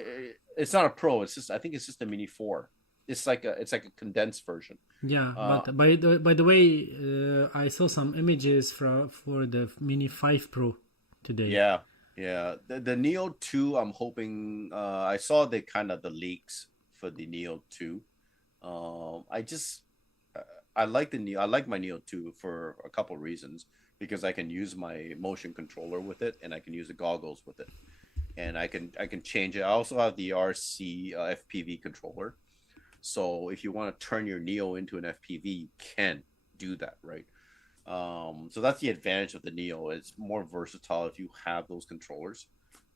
it's not a Pro. I think it's just a Mini 4. it's like a condensed version. Yeah, Uh, but by the way, I saw some images for the Mini 5 Pro today. yeah, yeah. The Neo 2, I'm hoping. I saw the leaks for the Neo 2. I just uh, I like the Neo. I like my Neo 2 for a couple reasons because I can use my motion controller with it, and I can use the goggles with it, and I can change it. I also have the RC FPV controller, so if you want to turn your Neo into an FPV, you can do that, right? So that's the advantage of the Neo. It's more versatile if you have those controllers.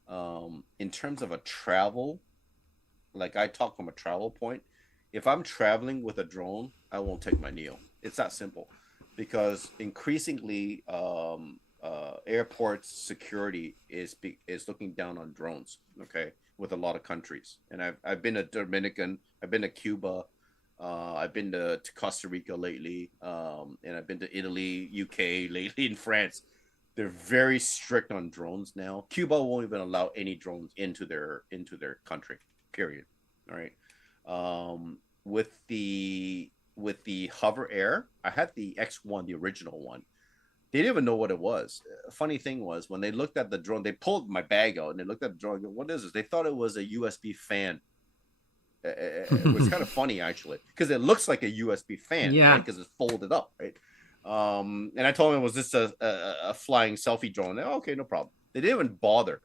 In terms of a travel, like I talk from a travel point, if I'm traveling with a drone, I won't take my Neo. It's that simple, because increasingly, airports security is looking down on drones. Okay, with a lot of countries, and I've been to Dominican, I've been to Cuba, I've been to Costa Rica lately, and I've been to Italy, UK lately, and France. They're very strict on drones now. Cuba won't even allow any drones into their country. Period. All right. With the hover air, I had the X1, the original one. They didn't even know what it was. Funny thing was, when they looked at the drone, they pulled my bag out and they looked at the drone and go, "What is this?" They thought it was a USB fan. It was kind of funny actually, because it looks like a USB fan, Yeah, right? Because it's folded up, right? And I told him, was this a flying selfie drone? They, okay, no problem. They didn't even bother.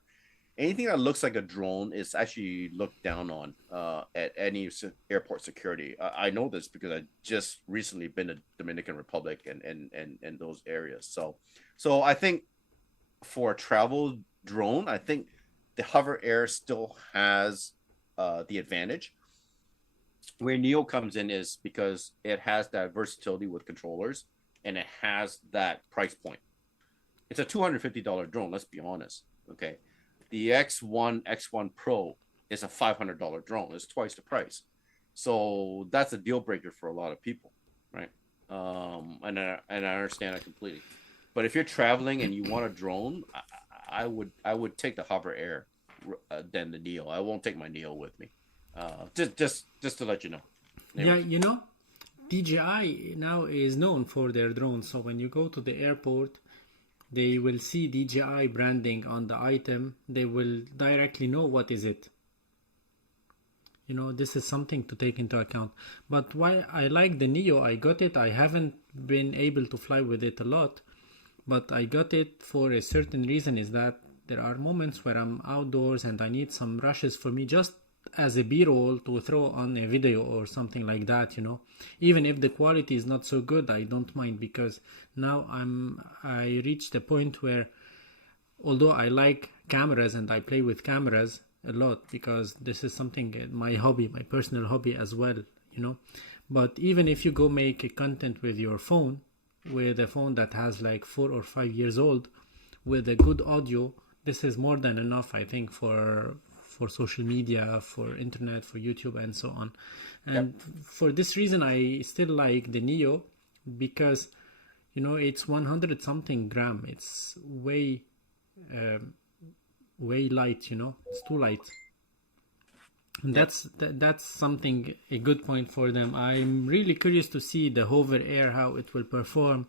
Anything that looks like a drone is actually looked down on at any airport security. I know this because I just recently been to Dominican Republic and those areas. So I think for a travel drone, I think the hover air still has the advantage. Where Neo comes in is because it has that versatility with controllers, and it has that price point. It's a $250 drone. Let's be honest. Okay, the X1 Pro is a $500 drone. It's twice the price. So that's a deal breaker for a lot of people, right? And I understand that completely. But if you're traveling and you want a drone, I would take the Hover Air than the Neo. I won't take my Neo with me. Just to let you know. yeah, Anyways, DJI now is known for their drones. So when you go to the airport, they will see DJI branding on the item. They will directly know what is it. This is something to take into account. But why I like the Neo, I got it. I haven't been able to fly with it a lot, but I got it for a certain reason, is that there are moments where I'm outdoors and I need some rushes for me just as a b-roll to throw on a video or something like that. Even if the quality is not so good, I don't mind, because now I reached a point where, although I like cameras and I play with cameras a lot, because this is something, my hobby, my personal hobby as well. But even if you go make a content with your phone, with a phone that has like 4 or 5 years old, with a good audio, this is more than enough, I think, for social media, for internet, for YouTube, and so on. yep, And for this reason, I still like the Neo, because it's 100 something gram. It's way light. It's too light. And yep. that's something, a good point for them. I'm really curious to see the Hover Air, how it will perform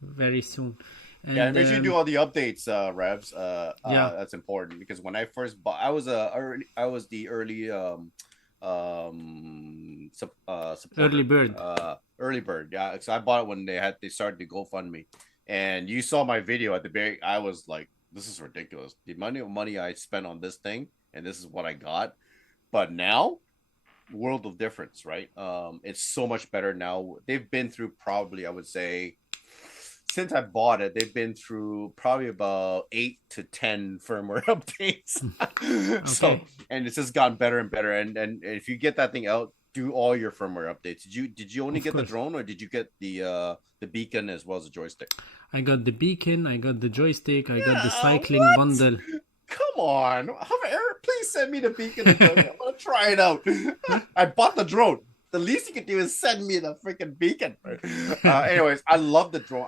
very soon. Yeah, And make sure you do all the updates, Revs. yeah, That's important because when I first bought, I was the early early supporter, bird. early bird. Yeah, so I bought it when they started the GoFundMe, and you saw my video at the very. I was like, this is ridiculous. The money I spent on this thing, and this is what I got. But now, world of difference, right? It's so much better now. They've been through probably, I would say, since I bought it, they've been through probably about 8 to 10 firmware updates. So, Okay, and it's just gotten better and better. And if you get that thing out, do all your firmware updates. Did you only of get the course. drone, or did you get the beacon as well as the joystick? I got the beacon, I got the joystick, I got the Yeah, cycling what? bundle. Come on, Eric, please send me the beacon and joystick. I want to try it out. I bought the drone. The least you can do is send me the freaking beacon. Anyways, I love the drone.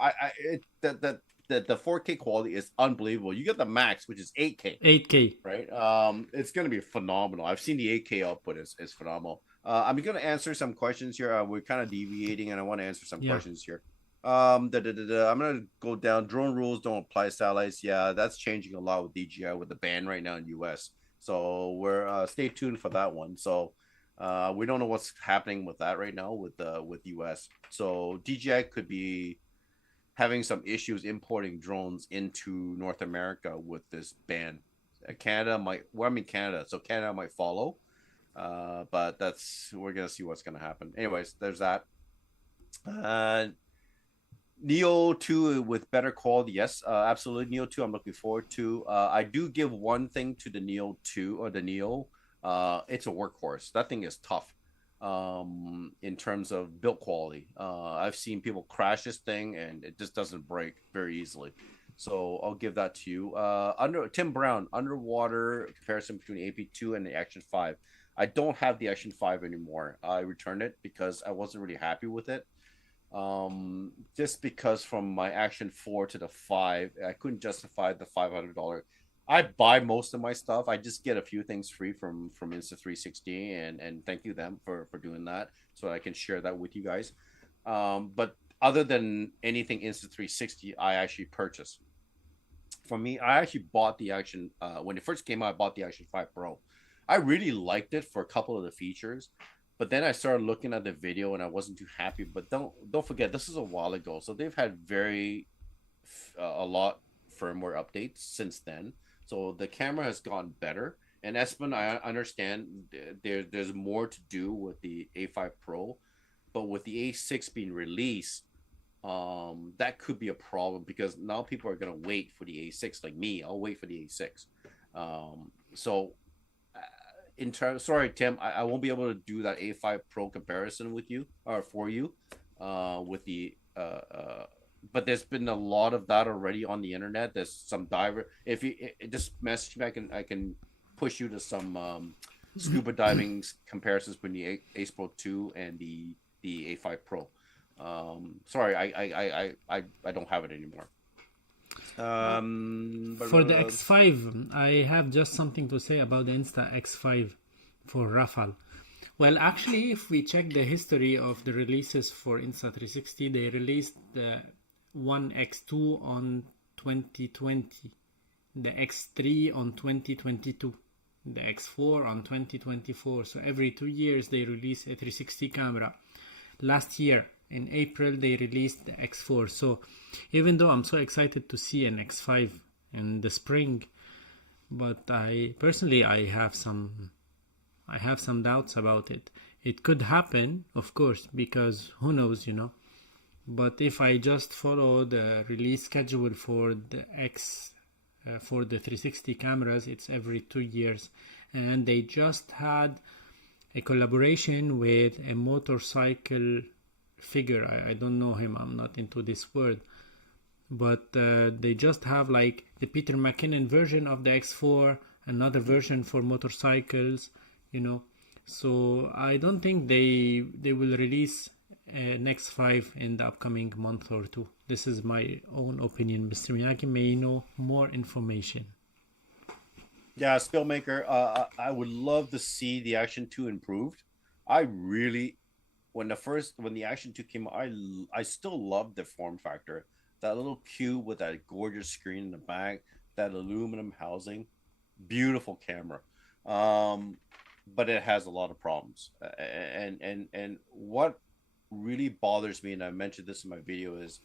the 4K quality is unbelievable. You get the max, which is 8K. 8K. Right? It's going to be phenomenal. I've seen the 8K output is phenomenal. I'm going to answer some questions here. We're kind of deviating, and I want to answer some Yeah. questions here. I'm going to go down. Drone rules don't apply to satellites. Yeah, that's changing a lot with DJI with the ban right now in US. So we're stay tuned for that one. So we don't know what's happening with that right now with US. So DJI could be having some issues importing drones into North America with this ban. Canada might, well, I'm in Canada, so Canada might follow. But we're gonna see what's gonna happen. Anyways, there's that. Uh, Neo 2 with better quality, yes, absolutely. Neo 2, I'm looking forward to. I do give one thing to the Neo 2 or the Neo. It's a workhorse. That thing is tough in terms of build quality. I've seen people crash this thing and it just doesn't break very easily. So I'll give that to you. Under Tim Brown, underwater comparison between AP2 and the Action 5. I don't have the Action 5 anymore. I returned it because I wasn't really happy with it. Just because from my Action 4 to the 5, I couldn't justify the $500. I buy most of my stuff. I just get a few things free from Insta360, and thank you them for doing that, so I can share that with you guys. But other than anything Insta360, I actually purchased. For me, I actually bought the Action when it first came out. I bought the Action 5 Pro. I really liked it for a couple of the features, but then I started looking at the video and I wasn't too happy. But don't forget, this is a while ago, so they've had a lot firmware updates since then. So the camera has gotten better. And Espen, I understand there's more to do with the A5 Pro, but with the A6 being released, that could be a problem because now people are gonna wait for the A6. Like me, I'll wait for the A6. So in terms, sorry Tim, I won't be able to do that A5 Pro comparison with you or for you, with the but there's been a lot of that already on the internet. There's some diver. If you just message me, I can push you to some scuba diving comparisons between the Ace Pro 2 and the A5 Pro. Sorry, I don't have it anymore. For the X5, I have just something to say about the Insta X5 for Rafale. Well, actually, if we check the history of the releases for Insta360, they released the one X2 on 2020, the X3 on 2022, the X4 on 2024. So every 2 years they release a 360 camera. Last year in April they released the X4. So even though I'm so excited to see an X5 in the spring, but I personally have some doubts about it. It could happen, of course, because who knows, you know. But if I just follow the release schedule for the for the 360 cameras, it's every 2 years, and they just had a collaboration with a motorcycle figure. I don't know him. I'm not into this word, but they just have like the Peter McKinnon version of the X4, another version for motorcycles, you know. So I don't think they will release an X5 in the upcoming month or two. This is my own opinion. Mr. Miyagi may know more information. Yeah, Spillmaker, I would love to see the Action 2 improved. I really, when the Action 2 came out, I still loved the form factor. That little cube with that gorgeous screen in the back, that aluminum housing, beautiful camera. But it has a lot of problems. And what really bothers me, and I mentioned this in my video, is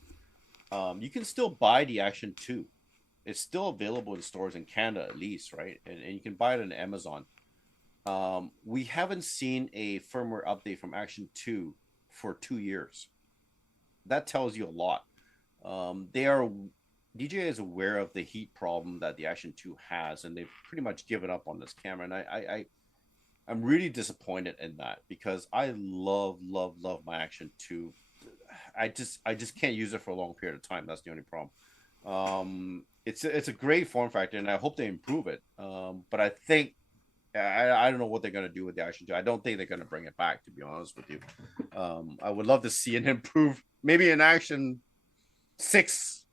you can still buy the Action 2. It's still available in stores in Canada, at least, right? And you can buy it on Amazon. We haven't seen a firmware update from Action 2 for 2 years. That tells you a lot. DJI is aware of the heat problem that the Action 2 has, and they've pretty much given up on this camera. And I'm really disappointed in that because I love my Action 2. I just can't use it for a long period of time. That's the only problem. It's a great form factor, and I hope they improve it. But I think I don't know what they're gonna do with the Action 2. I don't think they're gonna bring it back, to be honest with you. I would love to see an improve, maybe an Action 6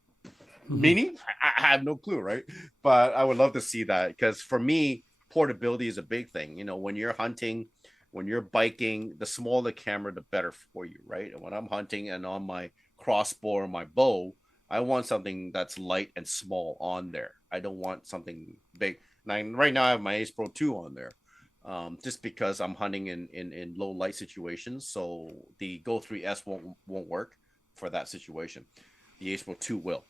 Meaning, I have no clue, right? But I would love to see that because for me, portability is a big thing. You know, when you're hunting, when you're biking, the smaller the camera, the better for you, right? And when I'm hunting and on my crossbow or my bow, I want something that's light and small on there. I don't want something big. And right now, I have my Ace Pro 2 on there, just because I'm hunting in low light situations. So the Go 3S won't work for that situation. The Ace Pro 2 will.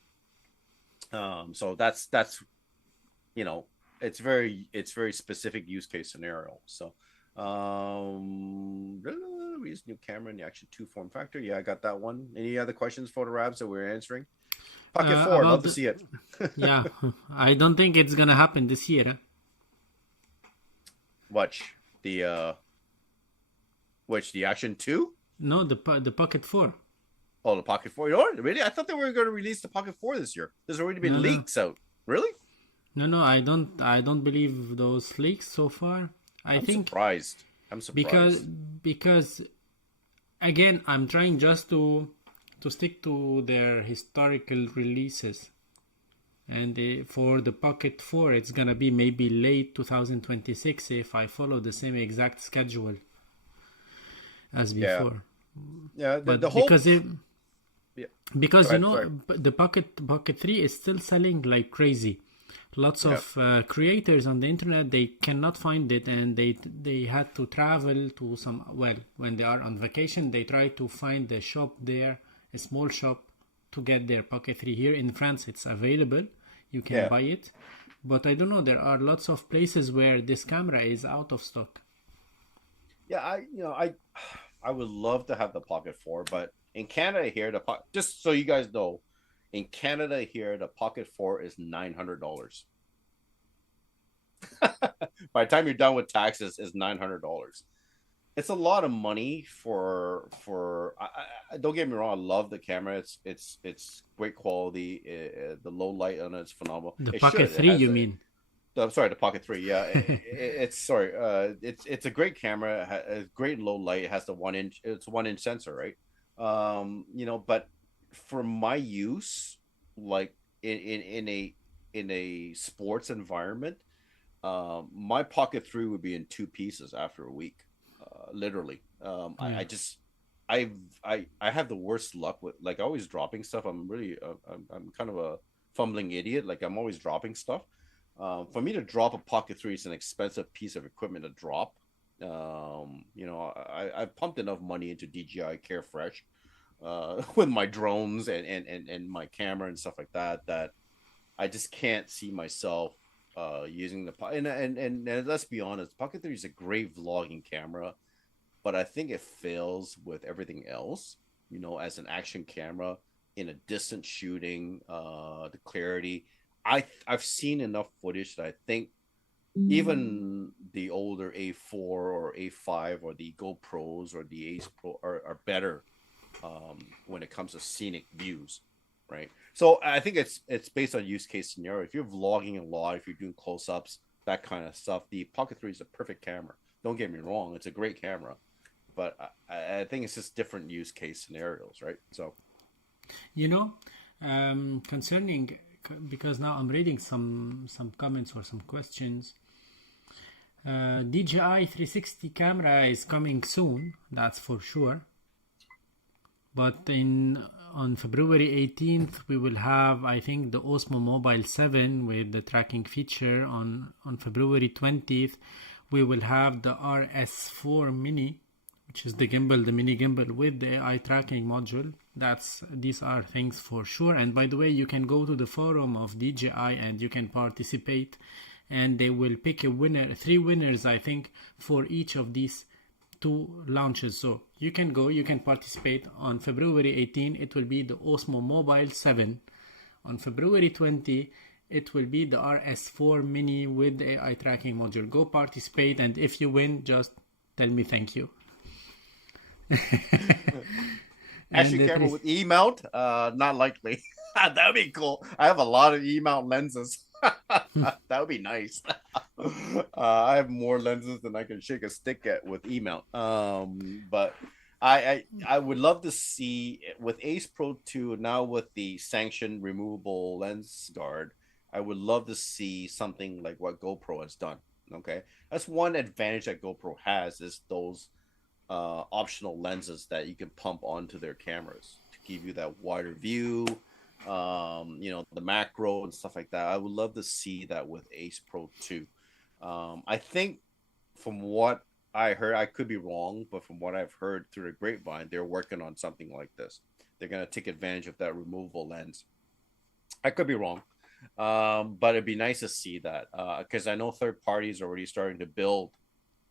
So that's you know it's very specific use case scenario. So we use new camera in the Action 2 form factor. Yeah, I got that one. Any other questions for the Rabs that we're answering? Pocket 4, About love to see it. yeah, I don't think it's gonna happen this year. Watch the which the Action 2? No, the Pocket 4. Oh, the Pocket 4. You know what? Really? I thought they were going to release the Pocket 4 this year. There's already No, been no, leaks out. Really? no. I don't believe those leaks so far. I I'm think surprised. I'm because surprised. because again, I'm trying just to stick to their historical releases. And for the Pocket 4, it's gonna be maybe late 2026 if I follow the same exact schedule as Yeah. before. Yeah, the But whole yeah. Go because ahead, sorry. the Pocket 3 is still selling like crazy. Lots Yeah. of creators on the internet, they cannot find it, and they had to travel to some, well, when they are on vacation they try to find a shop there, a small shop, to get their Pocket 3. Here in France it's available, you can Yeah. buy it, but I don't know, there are lots of places where this camera is out of stock. Yeah, I would love to have the Pocket 4, but in Canada here, just so you guys know, in Canada here, the Pocket 4 is $900. By the time you're done with taxes, is $900. It's a lot of money for. Don't get me wrong, I love the camera. It's great quality. The low light on it's phenomenal. The It Pocket should. It 3, has you a. mean? I'm sorry, the Pocket 3. Yeah, it's sorry. It's a great camera. It's great low light. It has the 1 inch. It's 1 inch sensor, right? But for my use, like in a sports environment, my Pocket 3 would be in two pieces after a week, literally. I Yeah. just I have the worst luck with, like, always dropping stuff. I'm really I'm kind of a fumbling idiot. Like, I'm always dropping stuff. For me to drop a Pocket 3 is an expensive piece of equipment to drop. I've pumped enough money into DJI Carefresh with my drones and my camera and stuff like that, that I just can't see myself using and let's be honest, Pocket 3 is a great vlogging camera, but I think it fails with everything else. As an action camera in a distant shooting, the clarity. I've seen enough footage that I think even the older A4 or A5 or the GoPros or the Ace Pro are better when it comes to scenic views, right? So I think it's based on use case scenario. If you're vlogging a lot, if you're doing close ups, that kind of stuff, the Pocket 3 is a perfect camera. Don't get me wrong, it's a great camera, but I think it's just different use case scenarios, right? So You know, concerning, because now I'm reading some comments or some questions. DJI 360 camera is coming soon, that's for sure. But on February 18th, we will have, I think, the Osmo Mobile 7 with the tracking feature. On February 20th, we will have the RS4 Mini, which is the gimbal, the mini gimbal with the AI tracking module. These are things for sure. And by the way, you can go to the forum of DJI and you can participate, and they will pick a winner, 3 winners, I think, for each of these 2 launches. So you can go, you can participate. On February 18, it will be the Osmo Mobile 7. On February 20, it will be the RS4 Mini with the AI tracking module. Go participate, and if you win, just tell me thank you. And action the camera three, with E mount, not likely. That'd be cool. I have a lot of E mount lenses. That would be nice. I have more lenses than I can shake a stick at with E mount. But I would love to see with Ace Pro 2 now with the sanctioned removable lens guard. I would love to see something like what GoPro has done. Okay, that's one advantage that GoPro has is those optional lenses that you can pump onto their cameras to give you that wider view. The macro and stuff like that. I would love to see that with Ace Pro 2. I think from what I heard, I could be wrong, but from what I've heard through the grapevine, they're working on something like this. They're going to take advantage of that removable lens. I could be wrong, but it'd be nice to see that because I know third parties are already starting to build.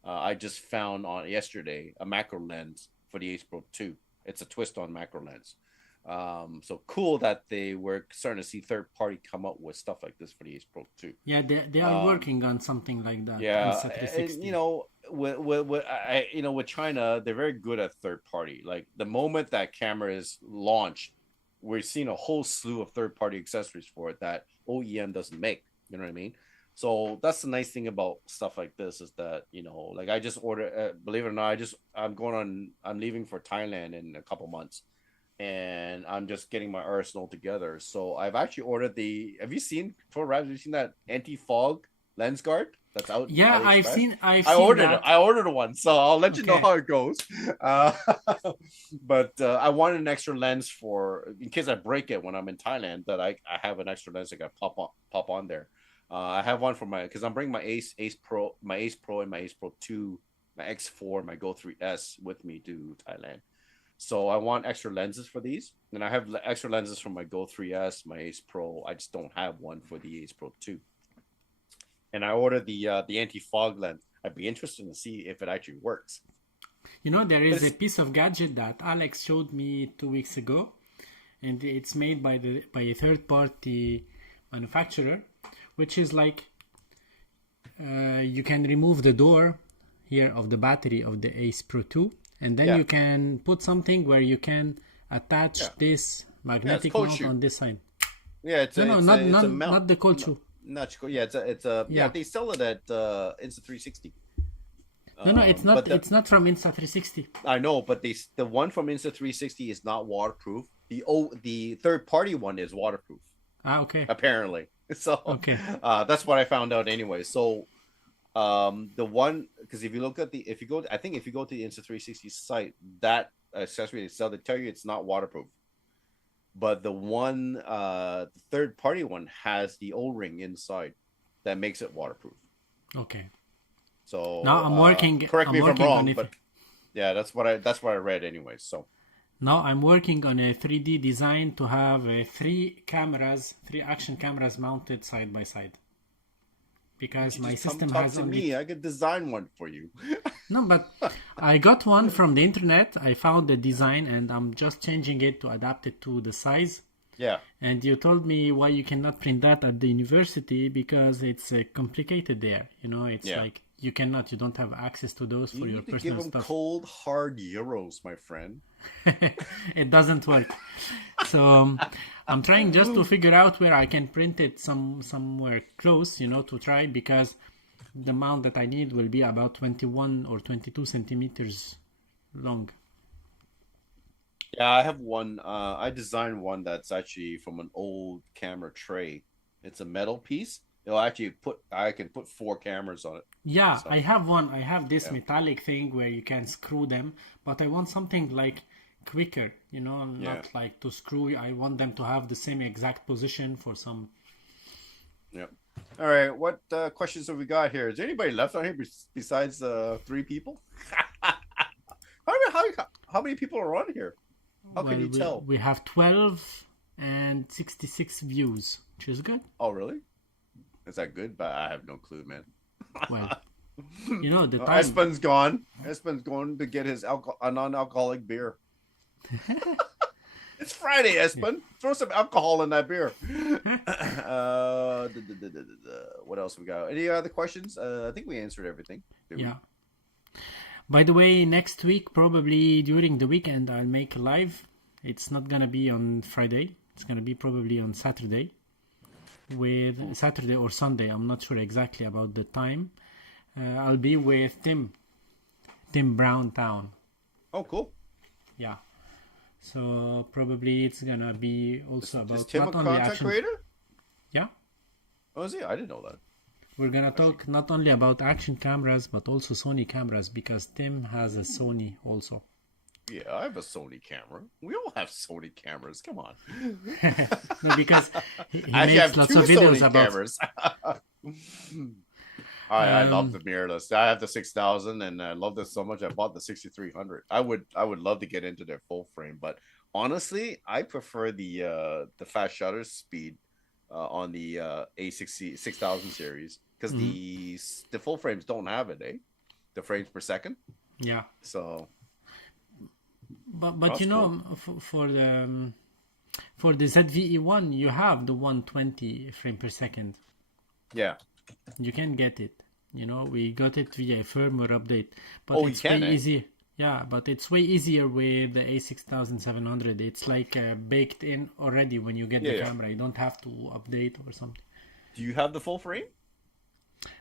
I just found on yesterday a macro lens for the Ace Pro 2. It's a twist on macro lens. So cool that they were starting to see third party come up with stuff like this for the Ace Pro 2. Yeah, they are working on something like that. Yeah, Insta360. with China, they're very good at third party. Like the moment that camera is launched, we're seeing a whole slew of third party accessories for it that OEM doesn't make. You know what I mean? So that's the nice thing about stuff like this is that like I just ordered. Believe it or not, I'm leaving for Thailand in a couple months, and I'm just getting my arsenal together. So I've actually ordered Have you seen that anti-fog lens guard that's out? Yeah, in I've AliExpress? seen I ordered that. it. I ordered one, so I'll let you know Okay. how it goes. Uh, but I wanted an extra lens for in case I break it when I'm in Thailand. That I have an extra lens that I pop on there. I have one for because I'm bringing my Ace Pro, and my Ace Pro 2, my X4, my Go 3S with me to Thailand. So I want extra lenses for these, and I have extra lenses for my Go 3S, my Ace Pro. I just don't have one for the Ace Pro 2. And I ordered the anti fog lens. I'd be interested to see if it actually works. There is a piece of gadget that Alex showed me 2 weeks ago, and it's made by a third party manufacturer, which is like you can remove the door here of the battery of the Ace Pro 2, and then you can put something where you can attach this magnetic mount on this side. Yeah, it's a mount. Not the cold shoe. Not yeah, it's a yeah. They sell it at Insta360. No, it's not. It's not from Insta360. I know, but the one from Insta360 is not waterproof. The third party one is waterproof. Okay. Apparently, so okay. That's what I found out anyway. So, the one because if you go to the Insta360 site, that accessory they sell, they tell you it's not waterproof. But the one, the third party one has the O-ring inside that makes it waterproof. Okay. So now I'm working. Correct me if I'm wrong, but yeah, that's what I read anyway. So now I'm working on a 3D design to have three action cameras mounted side by side. Because my system has only... I could design one for you. No, but I got one from the internet. I found the design and I'm just changing it to adapt it to the size. Yeah. And you told me why you cannot print that at the university because it's complicated there. It's like you don't have access to those for your personal stuff. You need to give them cold, hard euros, my friend. It doesn't work. So I'm trying just to figure out where I can print it somewhere close, to try, because the mount that I need will be about 21 or 22 centimeters long. Yeah, I have one. I designed one that's actually from an old camera tray. It's a metal piece. I can put 4 cameras on it. Yeah, so. I have one. I have this metallic thing where you can screw them, but I want something like quicker, not like to screw. I want them to have the same exact position for some. Yeah. All right. What questions have we got here? Is there anybody left on here besides 3 people? How many people are on here? How can you tell? We have 12 and 66 views, which is good. Oh, really? Is that good? But I have no clue, man. Well, the time... Espen's gone. Espen's going to get his a non-alcoholic beer. It's Friday, Espen. Throw some alcohol in that beer. What else we got? Any other questions? I think we answered everything. Yeah. By the way, next week, probably during the weekend, I'll make a live. It's not going to be on Friday. It's going to be probably on Saturday. With Saturday or Sunday. I'm not sure exactly about the time. I'll be with Tim Browntown. Oh, cool. Yeah. So probably it's gonna be also Is about Tim a not only content action. creator? Yeah, Oh, is he? I didn't know that. we're gonna Actually, talk not only about action cameras but also Sony cameras because Tim has a Sony also. yeah, I have a Sony camera. We all have Sony cameras. Come on. No, because he I actually makes have lots two of videos Sony about. cameras. I love the mirrorless. I have the 6000 and I love this so much. I bought the 6300. I would love to get into their full frame, but honestly, I prefer the fast shutter speed on the A60 6000 series because Mhm. the full frames don't have it, eh? The frames per second. Yeah, So but that's cool. for the ZVE1 you have the 120 frame per second. Yeah. You can get it. We got it via a firmware update, but Oh, you it's way can, eh? easy. Yeah, but it's way easier with the A6700. It's like baked in already when you get Yeah, the yeah. camera. You don't have to update or something. Do you have the full frame?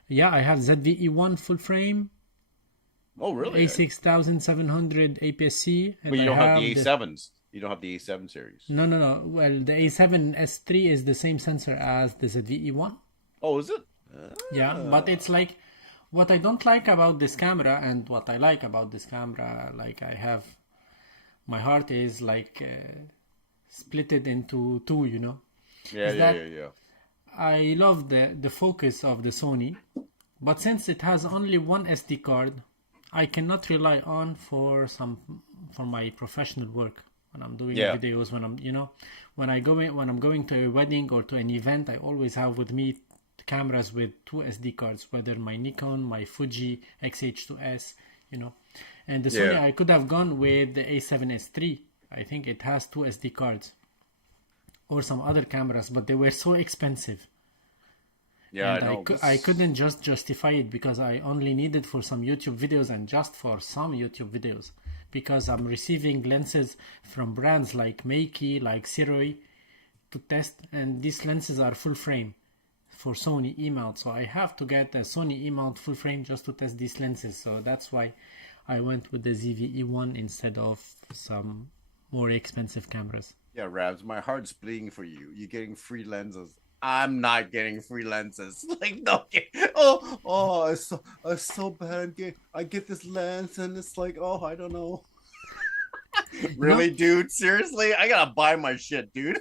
Yeah, I have ZVE1 full frame, Oh, really? A6700 APS-C, But and you I don't have the have the. A7s. You don't have the A7 series. No, no, no. Well, the A7S3 is the same sensor as the ZVE1. Oh, is it? Yeah, but Ah. it's like what I don't like about this camera and what I like about this camera, like I have my heart is like split it into two, Yeah, is yeah, yeah, that yeah. I love the focus of the Sony, but since it has only one SD card, I cannot rely on for my professional work when I'm doing Yeah, videos, when I'm going to a wedding or to an event. I always have with me cameras with two SD cards, whether my Nikon, my Fuji X-H2S, and the Sony yeah, I could have gone with the A7S3. I think it has two SD cards or some other cameras, but they were so expensive yeah. I and know I this. couldn't just justify it because I only needed for some YouTube videos and just for some YouTube videos because I'm receiving lenses from brands like Miyagi, like Siroi to test, and these lenses are full frame for Sony E-mount, so I have to get a Sony E-mount full frame just to test these lenses. So that's why I went with the ZVE1 instead of some more expensive cameras. Yeah, Rabs, my heart's bleeding for you. You're getting free lenses. I'm not getting free lenses. Like no, it's so bad. I get this lens and it's like, oh, I don't know. You know, Really, dude? Seriously, I gotta buy my shit, dude.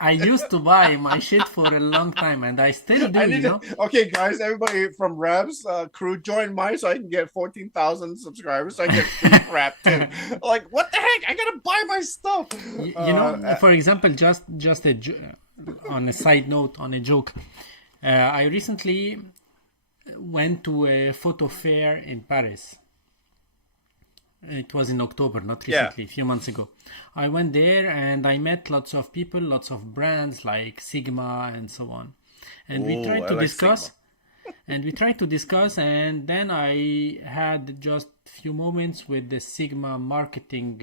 I used to buy my shit for a long time and I still I do, need to. Okay, guys, everybody from Rabs crew, join mine so I can get 14,000 subscribers. So I get free crap too. Like, what the heck? I gotta buy my stuff. For example, just on a side note, on a joke, I recently went to a photo fair in Paris. It was in October, not Yeah. recently, a few months ago. I went there and I met lots of people, lots of brands like Sigma and so on. And we Oh, tried I to like discuss Sigma. and then I had just few moments with the Sigma marketing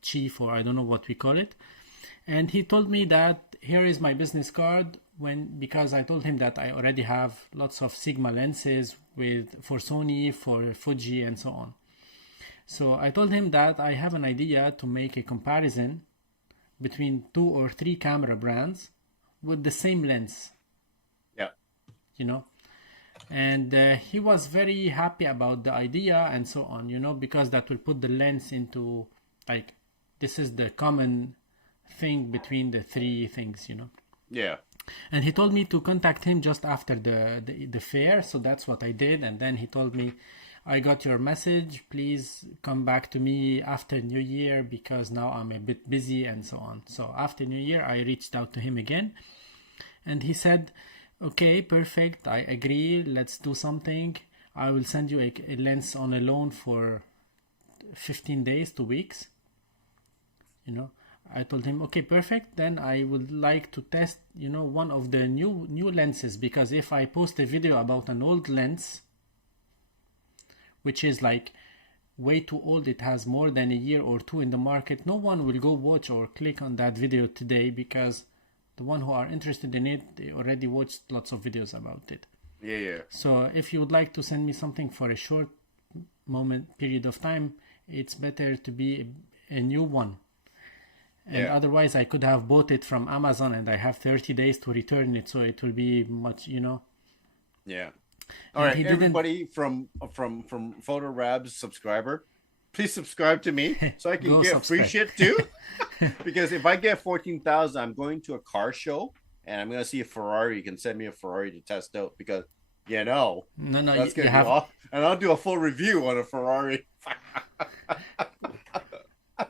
chief, or I don't know what we call it, and he told me that here is my business card, because I told him that I already have lots of Sigma lenses for Sony, for Fuji, and so on. So I told him that I have an idea to make a comparison between 2 or 3 camera brands with the same lens, Yeah. you know. And he was very happy about the idea and so on, because that will put the lens into, like, this is the common thing between the 3 things. Yeah. And he told me to contact him just after the fair, so that's what I did. And then he told me, I got your message, please come back to me after New Year because now I'm a bit busy and so on. So after New Year I reached out to him again and he said, okay, perfect, I agree, let's do something. I will send you a lens on a loan for 15 days, 2 weeks. I told him, okay, perfect. Then I would like to test, one of the new lenses, because if I post a video about an old lens, which is like way too old, it has more than a year or 2 in the market, no one will go watch or click on that video today because the one who are interested in it, they already watched lots of videos about it. Yeah. Yeah. So if you would like to send me something for a short period of time, it's better to be a new one. And Yeah. otherwise, I could have bought it from Amazon, and I have 30 days to return it, so it will be much, Yeah. All And right, he didn't everybody from Photo Rab's subscriber, please subscribe to me so I can go get free subscribe. shit too. Because if I get 14,000, I'm going to a car show and I'm gonna see a Ferrari. You can send me a Ferrari to test out because No, no, that's you gonna be have. all, and I'll do a full review on a Ferrari.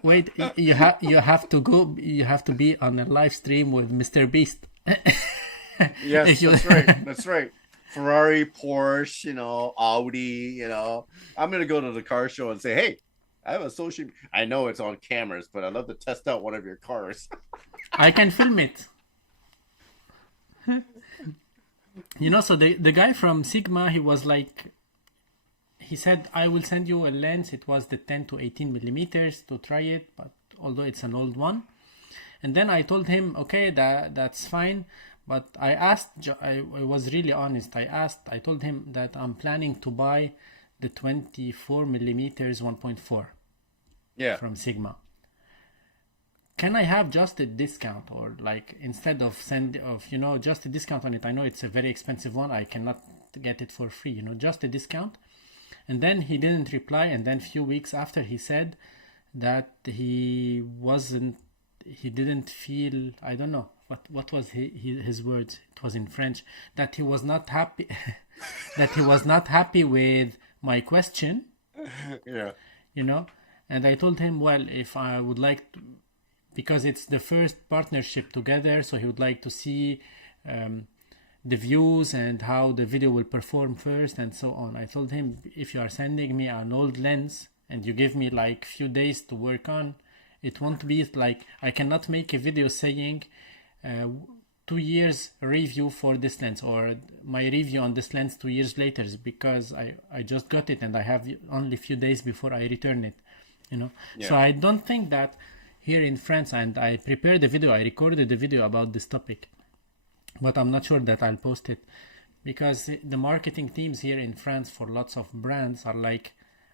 Wait, you have to go. You have to be on a live stream with Mr. Beast. Yes, If you that's right. That's right. Ferrari, Porsche, Audi, I'm gonna go to the car show and say, hey, I have a social. I know it's on cameras, but I'd love to test out one of your cars. I can film it. So the guy from Sigma, he was like, he said, I will send you a lens. It was the 10 to 18 millimeters to try it, but although it's an old one. And then I told him, okay, that's fine. But I asked, I was really honest. I told him that I'm planning to buy the 24 millimeters 1.4 Yeah. from Sigma. Can I have just a discount, or like instead of just a discount on it? I know it's a very expensive one. I cannot get it for free, just a discount. And then he didn't reply. And then a few weeks after, he said that he didn't feel, I don't know, what was his words? It was in French, that he was not happy, that he was not happy with my question, Yeah. And I told him, well, if I would like to, because it's the first partnership together, so he would like to see the views and how the video will perform first and so on. I told him, if you are sending me an old lens and you give me like few days to work on, it won't be like, I cannot make a video saying 2 years review for this lens, or my review on this lens 2 years later, because I just got it and I have only few days before I return it, Yeah. So I don't think that here in France, and I prepared the video, I recorded the video about this topic, but I'm not sure that I'll post it, because the marketing teams here in France for lots of brands are like,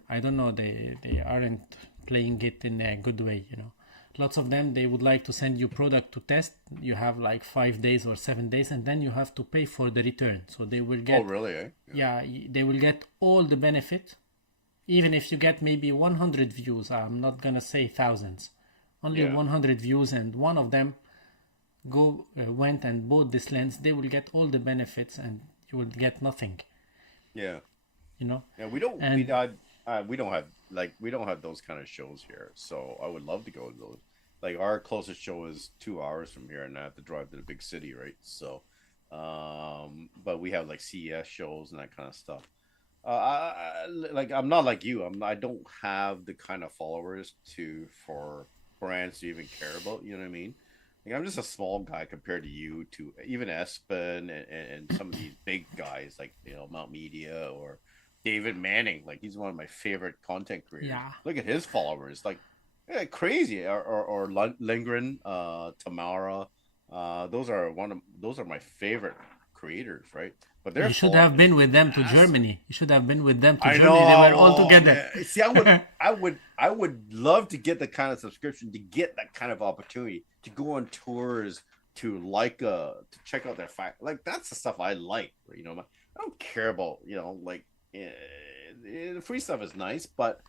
I don't know, they aren't playing it in a good way, Lots of them, they would like to send you product to test. You have like 5 days or 7 days, and then you have to pay for the return. So they will get, Oh, really? Eh? yeah, they will get all the benefit, even if you get maybe 100 views. I'm not gonna say thousands, only Yeah. 100 views, and one of them went and bought this lens. They will get all the benefits, and you will get nothing. Yeah. You know. Yeah. We don't. And We don't have we don't have those kind of shows here. So I would love to go to those. Like our closest show is 2 hours from here, and I have to drive to the big city, right? So, but we have like CES shows and that kind of stuff. I'm not like you. I don't have the kind of followers for brands to even care about. You know what I mean? Like I'm just a small guy compared to you, to even Espen and some of these big guys like Mount Media or David Manning. Like he's one of my favorite content creators. yeah, Look at his followers, like crazy. Or Lindgren, Tamara. Those are my favorite creators, right? But their you should have followers been with them to massive. Germany. You should have been with them to I Germany. know. They were all Oh, together. man. See, I would love to get the kind of subscription, to get that kind of opportunity to go on tours, to to check out their like that's the stuff I like. I don't care about the free stuff is nice, but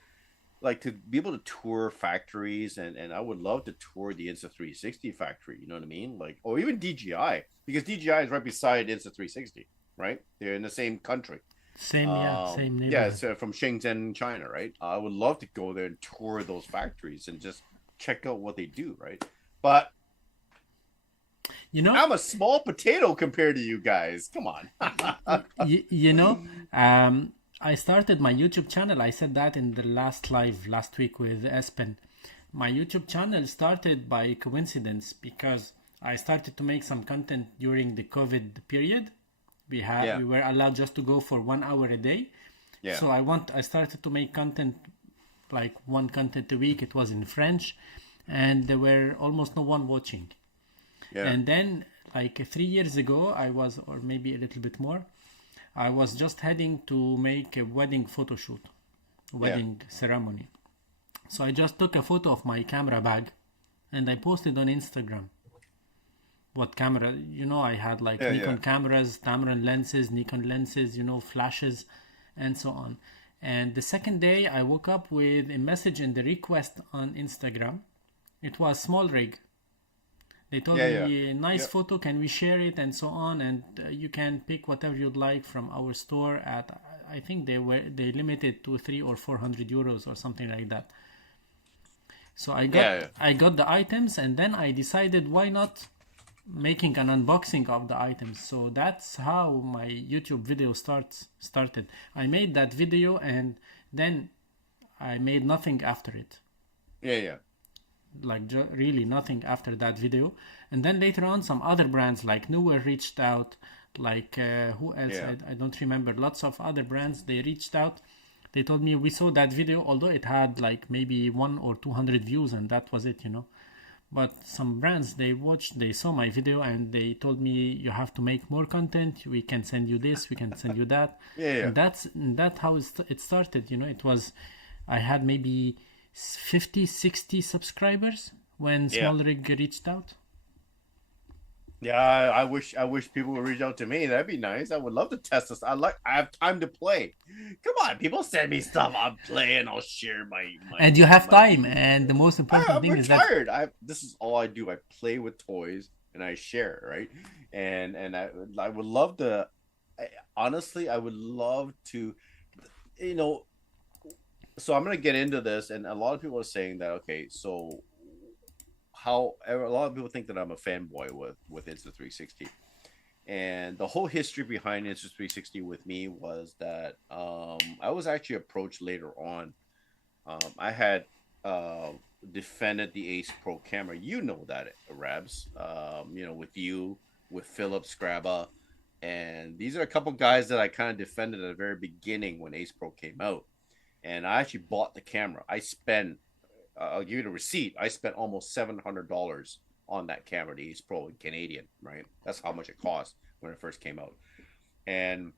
like to be able to tour factories, and I would love to tour the Insta360 factory. You know what I mean? Like, or even DJI, because DJI is right beside Insta360. Right? They're in the same country. Same Yeah, neighborhood. so from Shenzhen, China, right? I would love to go there and tour those factories and just check out what they do, right? But I'm a small potato compared to you guys. Come on. I started my YouTube channel. I said that in the last live last week with Espen. My YouTube channel started by coincidence because I started to make some content during the COVID period. We were allowed just to go for 1 hour a day. Yeah. So I started to make content, like one content a week. It was in French, and there were almost no one watching. Yeah. And then like 3 years ago, or maybe a little bit more, I was just heading to make a wedding photo shoot, wedding ceremony. So I just took a photo of my camera bag and I posted on Instagram. What camera, I had like Yeah, yeah, Nikon cameras, Tamron lenses, Nikon lenses, flashes, and so on. And the second day, I woke up with a message in the request on Instagram. It was small rig. They told yeah, yeah. me, nice Yep. photo, can we share it, and so on. And you can pick whatever you'd like from our store at, I think they limited to 300 or 400 euros or something like that. So I got Yeah, yeah. I got the items, and then I decided, why not making an unboxing of the items. So that's how my YouTube video started. I made that video, and then I made nothing after it. Yeah, yeah. Like really nothing after that video. And then later on, some other brands like Newer reached out, like who else, Yeah. I don't remember. Lots of other brands, they reached out. They told me, we saw that video, although it had like maybe 1 or 200 views, and that was it. But some brands, they saw my video and they told me, you have to make more content, we can send you this, we can send you that. Yeah, yeah. And that's how it started. It was, I had maybe 50, 60 subscribers when Yeah. Small Rig reached out. Yeah, I wish people would reach out to me. That'd be nice. I would love to test this. I have time to play. Come on, people send me stuff. I'll play and I'll share And you have my time, views. and the most important I'm thing is that, retired. I This is all I do. I play with toys and I share, right? And I would love to. Honestly, I would love to. You know, so I'm gonna get into this, and a lot of people are saying that. Okay, so how a lot of people think that I'm a fanboy with Insta360, and the whole history behind Insta360 with me was that I was actually approached later on. I had defended the Ace Pro camera. You know that, Rabs. With you, with Philip Scrabba, and these are a couple guys that I kind of defended at the very beginning when Ace Pro came out. And I actually bought the camera. I'll give you the receipt. I spent almost $700 on that camera, the Ace Pro in Canadian, right? That's how much it cost when it first came out. And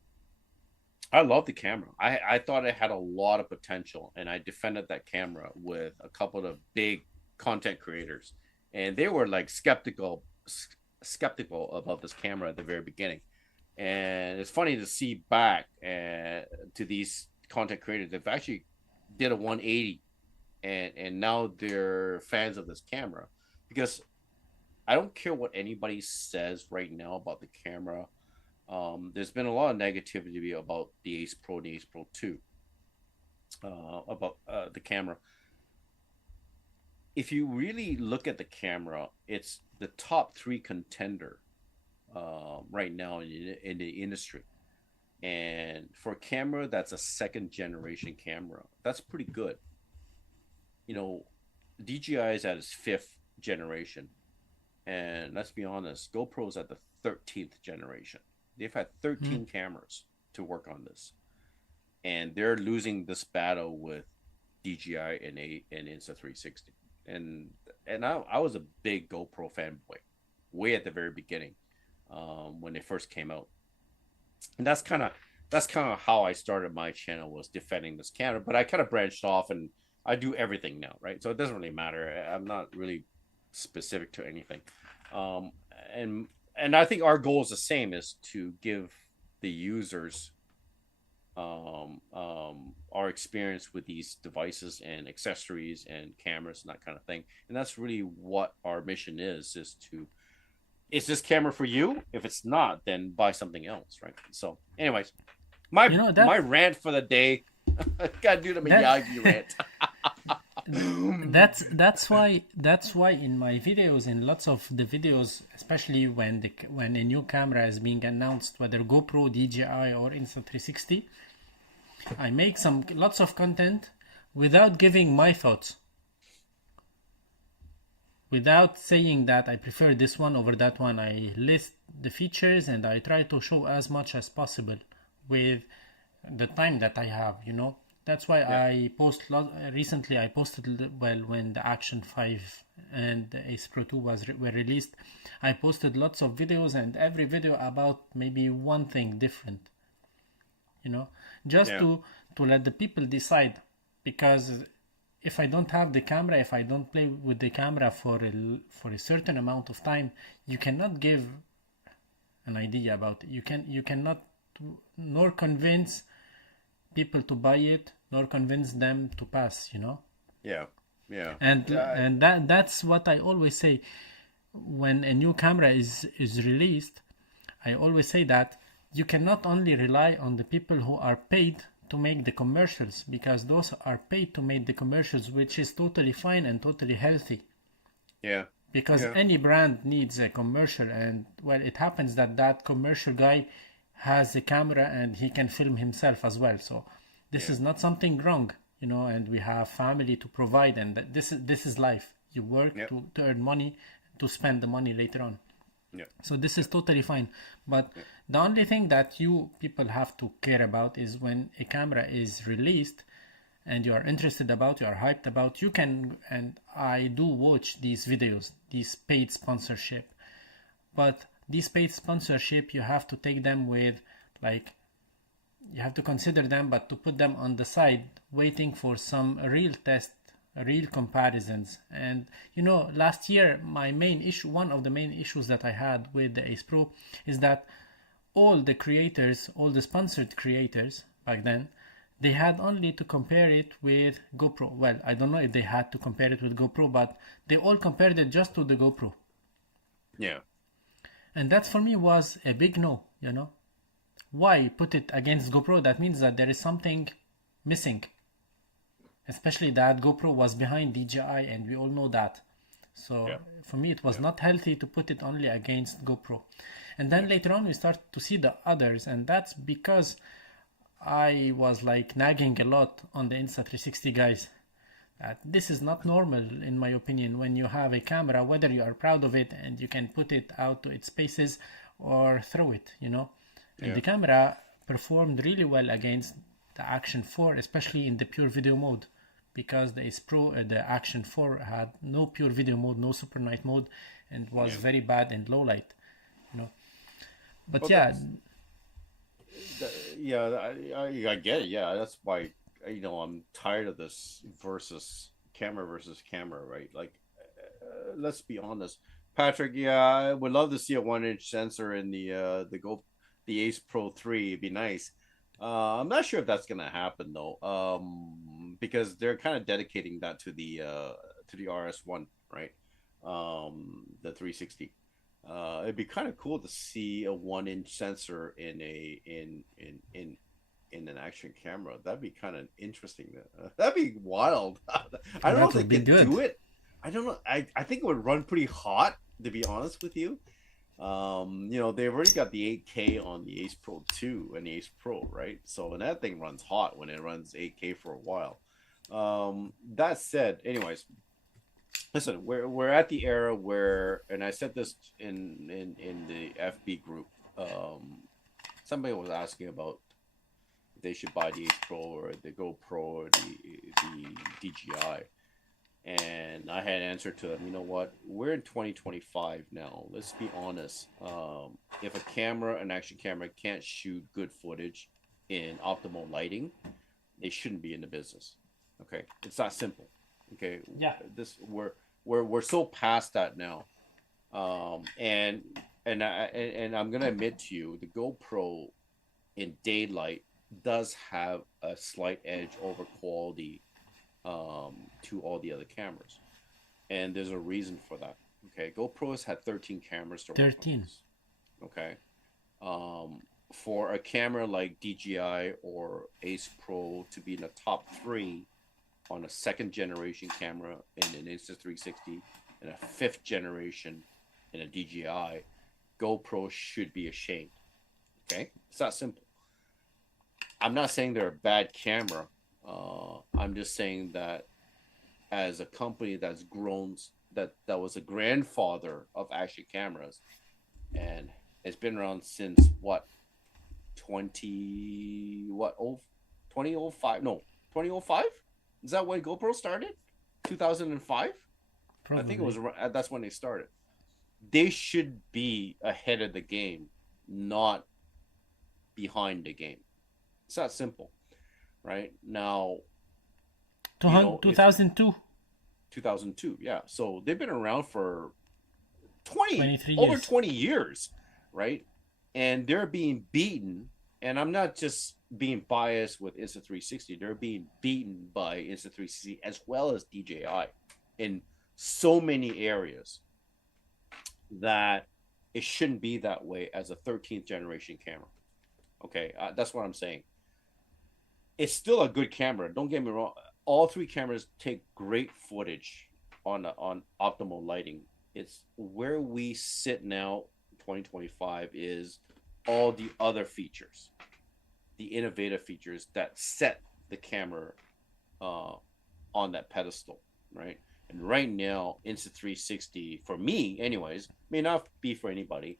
I love the camera. I thought it had a lot of potential, and I defended that camera with a couple of big content creators, and they were like skeptical about this camera at the very beginning. And it's funny to see back to these content creators. They've actually did a 180, and now they're fans of this camera, because I don't care what anybody says right now about the camera. There's been a lot of negativity about the Ace Pro and the Ace Pro 2, about the camera. If you really look at the camera, it's the top three contender right now in the industry. And for a camera that's a second generation camera, that's pretty good. DJI is at its fifth generation. And let's be honest, GoPro's at the 13th generation. They've had 13 cameras to work on this. And they're losing this battle with DJI and Insta360. And I was a big GoPro fanboy way at the very beginning, when they first came out. And that's kind of how I started my channel, was defending this camera. But I kind of branched off, and I do everything now, right? So it doesn't really matter. I'm not really specific to anything. Um, and I think our goal is the same: is to give the users our experience with these devices and accessories and cameras and that kind of thing. And that's really what our mission is to, is this camera for you? If it's not, then buy something else, right? So anyways, my you know my that rant for the day. I gotta do the that Miyagi rant. that's why in my videos, in lots of the videos, especially when a new camera is being announced, whether GoPro, DJI, or Insta360, I make lots of content without giving my thoughts, without saying that I prefer this one over that one. I list the features and I try to show as much as possible with the time that I have. That's why Yeah, I recently I posted, well, when the Action 5 and the Ace Pro 2 were released, I posted lots of videos, and every video about maybe one thing different, you know, just yeah, to let the people decide, because if I don't have the camera, if I don't play with the camera for a certain amount of time, you cannot give an idea about it. You cannot nor convince people to buy it, nor convince them to pass. Yeah. Yeah. And that's what I always say when a new camera is released. I always say that you cannot only rely on the people who are paid to make the commercials, because those are paid to make the commercials, which is totally fine and totally healthy. Yeah. Because Yeah. any brand needs a commercial, and well, it happens that that commercial guy has a camera and he can film himself as well. So this Yeah. is not something wrong, and we have family to provide, and this is life. You work Yeah. to earn money, to spend the money later on. Yeah. So this is totally fine. But the only thing that you people have to care about is when a camera is released and you are interested about, you are hyped about, you can, and I do watch these videos, these paid sponsorship. But these paid sponsorship, you have to take them with, like, you have to consider them, but to put them on the side, waiting for some real test, real comparisons. And last year, one of the main issues that I had with the Ace Pro is that all the sponsored creators back then, they had only to compare it with GoPro. Well, I don't know if they had to compare it with GoPro, but they all compared it just to the GoPro. Yeah. And that for me was a big no. Why put it against GoPro? That means that there is something missing. Especially that GoPro was behind DJI, and we all know that. So Yeah. for me, it was Yeah. not healthy to put it only against GoPro. And then later on, we start to see the others, and that's because I was like nagging a lot on the Insta360 guys. This is not normal, in my opinion, when you have a camera, whether you are proud of it and you can put it out to its paces or throw it. And Yeah. the camera performed really well against the Action 4, especially in the pure video mode, because the Ace Pro, the Action 4 had no pure video mode, no super night mode, and was Yeah. very bad in low light. But Well, yeah, yeah, I get it. Yeah, that's why I'm tired of this versus camera, right? Like, let's be honest, Patrick. Yeah, I would love to see a 1-inch sensor in the Ace Pro 3. It'd be nice. I'm not sure if that's gonna happen though, because they're kind of dedicating that to the RS1, right? The 360. It'd be kind of cool to see a 1-inch sensor in an action camera. That'd be kind of interesting. That'd be wild. I don't know that if they would be can good. do it. I don't know. I think it would run pretty hot, to be honest with you. They've already got the 8K on the Ace Pro 2 and the Ace Pro, right? So, and that thing runs hot when it runs 8K for a while. That said, anyways, listen, we're at the era where, and I said this in the FB group. Somebody was asking about if they should buy the Ace Pro or the GoPro or the DJI, and I had answered to them. You know what? We're in 2025 now. Let's be honest. If an action camera, can't shoot good footage in optimal lighting, they shouldn't be in the business. Okay, it's that simple. Okay, Yeah. we're so past that now. And I'm gonna admit to you, the GoPro in daylight does have a slight edge over quality to all the other cameras, and there's a reason for that. Okay, GoPro has had 13 cameras to work on 13. this. Okay, for a camera like DJI or Ace Pro to be in the top 3 on a 2nd generation camera in an Insta360 and a 5th generation in a DJI, GoPro should be ashamed. Okay, it's that simple. I'm not saying they're a bad camera. I'm just saying that as a company that's grown, that was a grandfather of action cameras, and it's been around since what 2005? No, 2005. Is that when GoPro started? 2005. I think it Probably. was. That's when they started. They should be ahead of the game, not behind the game. It's that simple, right? Now, You know, if 2002, 2002, yeah. So they've been around for 20 23 over years. 20 years, right? And they're being beaten. And I'm not just being biased with Insta360. They're being beaten by Insta360 as well as DJI in so many areas that it shouldn't be that way as a 13th generation camera. Okay, that's what I'm saying. It's still a good camera. Don't get me wrong. All three cameras take great footage on optimal lighting. It's where we sit now, 2025, is all the other features, the innovative features that set the camera uh, on that pedestal, right? And right now, Insta360, for me, anyways, may not be for anybody.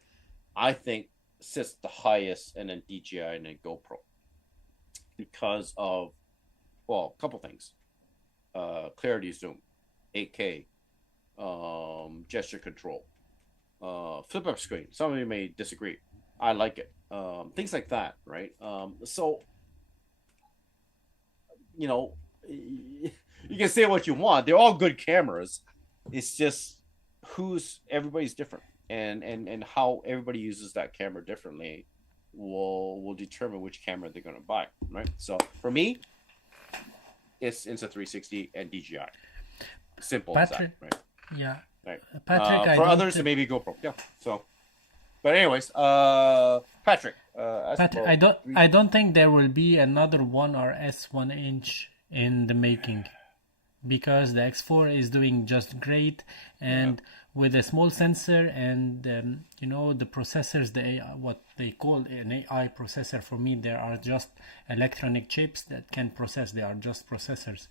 I think sits the highest, and then DJI and then GoPro because of, well, a couple things: clarity zoom, 8K, gesture control, flip up screen. Some of you may disagree. I like it. Things like that, right? So you know, you can say what you want. They're all good cameras. It's just who's everybody's different, and how everybody uses that camera differently will determine which camera they're going to buy, right? So for me, it's Insta360 and DJI. Simple as that, Patrick, right? yeah, Right. Patrick, I For don't. others, it may be GoPro. Yeah. So, but anyways, Patrick, ask Patrick, I about don't. three. I don't think there will be another 1RS 1 inch in the making, because the X4 is doing just great, Yeah. and with a small sensor and the processors, the AI, what they call an AI processor, for me they are just electronic chips that can process. They are just processors.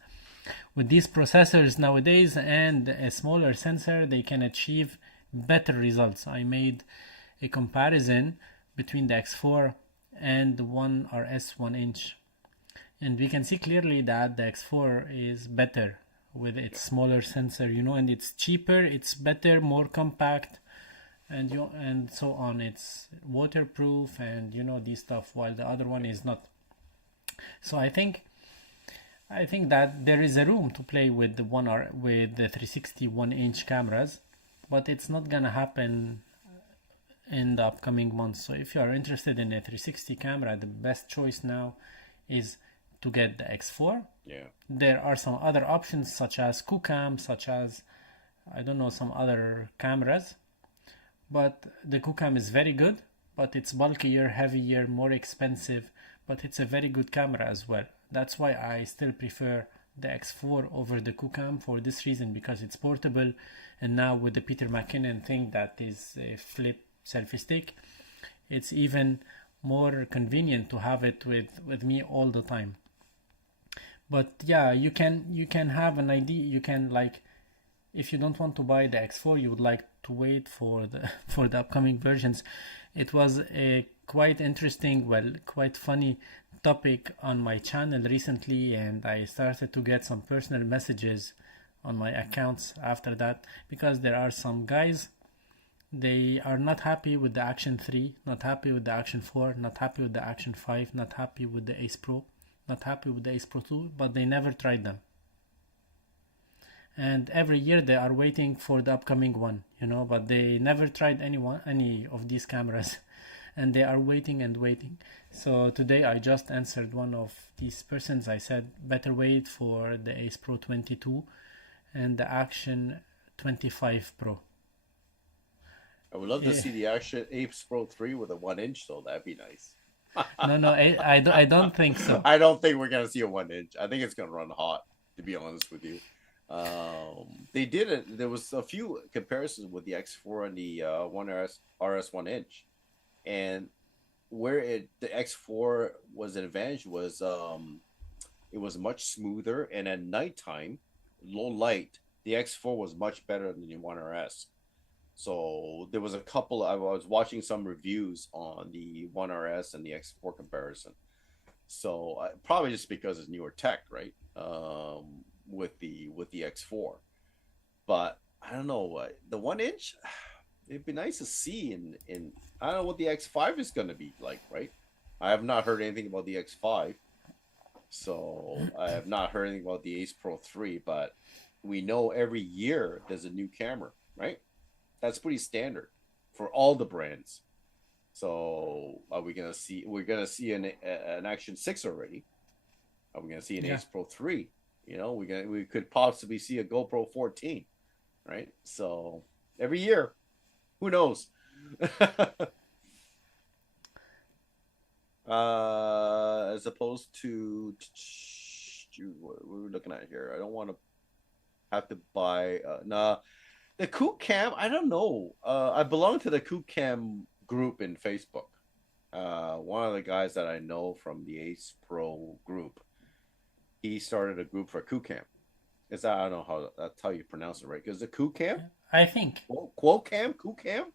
With these processors nowadays and a smaller sensor, they can achieve better results. I made a comparison between the X4 and the 1RS 1 inch, and we can see clearly that the X4 is better with its smaller sensor, and it's cheaper, it's better, more compact, and so on. It's waterproof and these stuff, while the other one is not. So I think that there is a room to play with the 360 1 inch cameras, but it's not gonna happen in the upcoming months. So if you are interested in a 360 camera, the best choice now is to get the X4. Yeah. There are some other options such as QCam, such as I don't know, some other cameras, but the QCam is very good, but it's bulkier, heavier, more expensive, but it's a very good camera as well. That's why I still prefer the X4 over the QCam for this reason, because it's portable, and now with the Peter McKinnon thing that is a flip selfie stick, it's even more convenient to have it with me all the time. But yeah, you can have an idea. You can, like, if you don't want to buy the X4, you would like to wait for the for the upcoming versions. It was a quite interesting, well, quite funny topic on my channel recently, and I started to get some personal messages on my accounts after that, because there are some guys, they are not happy with the Action 3, not happy with the Action 4, not happy with the Action 5, not happy with the Ace Pro, not happy with the Ace Pro 2, but they never tried them. And every year they are waiting for the upcoming one, but they never tried any of these cameras, and they are waiting and waiting. So today I just answered one of these persons. I said better wait for the Ace Pro 22 and the Action 25 Pro. I would love to see the Action Apes Pro 3 with a 1 inch, though. That'd be nice. No, I don't think so. I don't think we're gonna see a 1 inch. I think it's gonna run hot, to be honest with you. They did it. There was a few comparisons with the X4 and the One RS 1 inch, and where the X4 was an advantage was it was much smoother, and at nighttime, low light, the X4 was much better than the One RS. So there was a couple. I was watching some reviews on the One RS and the X4 comparison. So probably just because it's newer tech, right? With the X4, but I don't know what the 1 inch. It'd be nice to see in I don't know what the X5 is going to be like, right? I have not heard anything about the X5, So I have not heard anything about the Ace Pro 3, but we know every year there's a new camera, right? That's pretty standard for all the brands. So are we gonna see? We're gonna see an Action 6 already. Are we gonna see an Yeah. Ace Pro 3? We could possibly see a GoPro 14, right? So every year, who knows? As opposed to what we're looking at here. I don't want to have to buy. Nah, the Kook Cam. I don't know. I belong to the Kook Cam group in Facebook. One of the guys that I know from the Ace Pro group, he started a group for Kook Cam. Is that, I don't know how that's how you pronounce it, right? Because the Kook Cam, I think. Quote Cam, Kook Cam.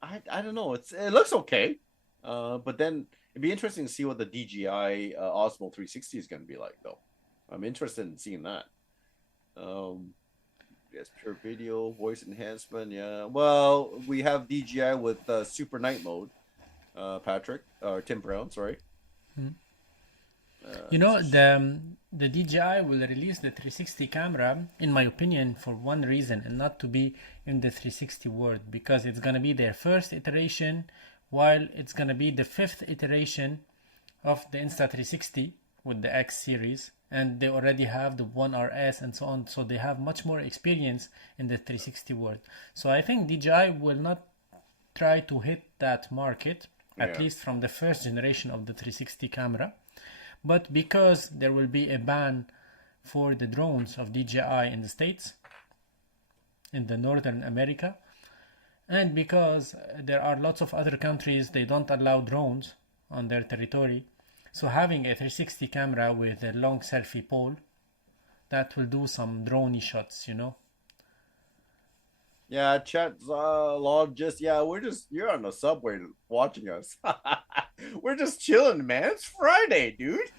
I don't know. It looks okay, but then it'd be interesting to see what the DJI Osmo 360 is going to be like, though. I'm interested in seeing that. Yes, pure video, voice enhancement. Yeah. Well, we have DJI with Super Night Mode. Patrick or Tim Brown, sorry. Mm. Uh, You this know, is the DJI will release the 360 camera, in my opinion, for one reason, and not to be in the 360 world, because it's gonna be their first iteration, while it's gonna be the fifth iteration of the Insta360 with the X series, and they already have the One RS and so on, so they have much more experience in the 360 world. So I think DJI will not try to hit that market, at yeah. least from the first generation of the 360 camera. But because there will be a ban for the drones of DJI in the States, in the Northern America, and because there are lots of other countries they don't allow drones on their territory, so having a 360 camera with a long selfie pole, that will do some droney shots, you know. Yeah, chat's log just yeah, you're on the subway watching us. We're just chilling, man. It's Friday, dude.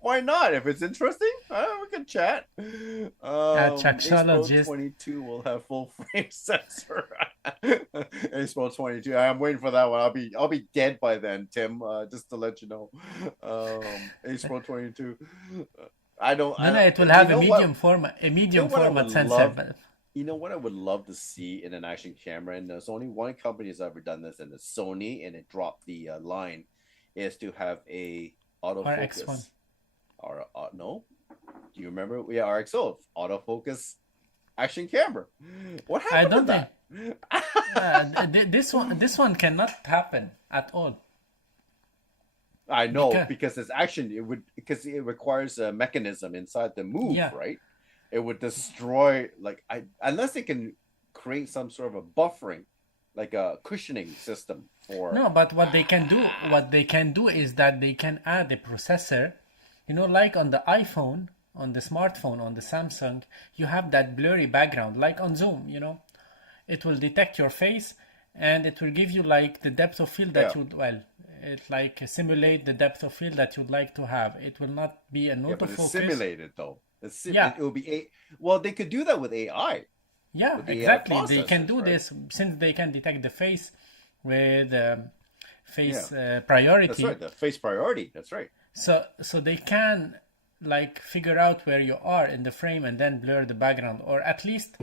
Why not? If it's interesting, we can chat. Ace Pro Chaxologist. 22 will have full frame sensor. Ace Pro 22. I'm waiting for that one. I'll be dead by then, Tim. Just to let you know. Ace Pro 22. I don't. No, no, it will You have know what? a You know medium what I would format sensor, love. but You know what I would love to see in an action camera, and there's only one company that's ever done this, and it's Sony, and it dropped the line, is to have a RX1. autofocus. Or no, do you remember? Yeah, RXO autofocus action camera. What I happened to don't think that? this one cannot happen at all I know because because it's action. It would because it requires a mechanism inside the move, yeah. right? It would destroy unless they can create some sort of a buffering, like a cushioning system for No, but what they can do is that they can add a processor, you know, like on the iPhone, on the smartphone, on the Samsung, you have that blurry background, like on Zoom, you know. It will detect your face and it will give you like the depth of field yeah. that you'd, well, it like simulate the depth of field that you'd like to have. It will not be an Yeah, but it's autofocus. simulated though. Yeah, It will be a well. They could do that with AI, yeah, with the AI exactly. They can processors, do right? this since they can detect the face with Yeah, face that's priority. right. The face priority. That's right. So they can like figure out where you are in the frame and then blur the background, or at least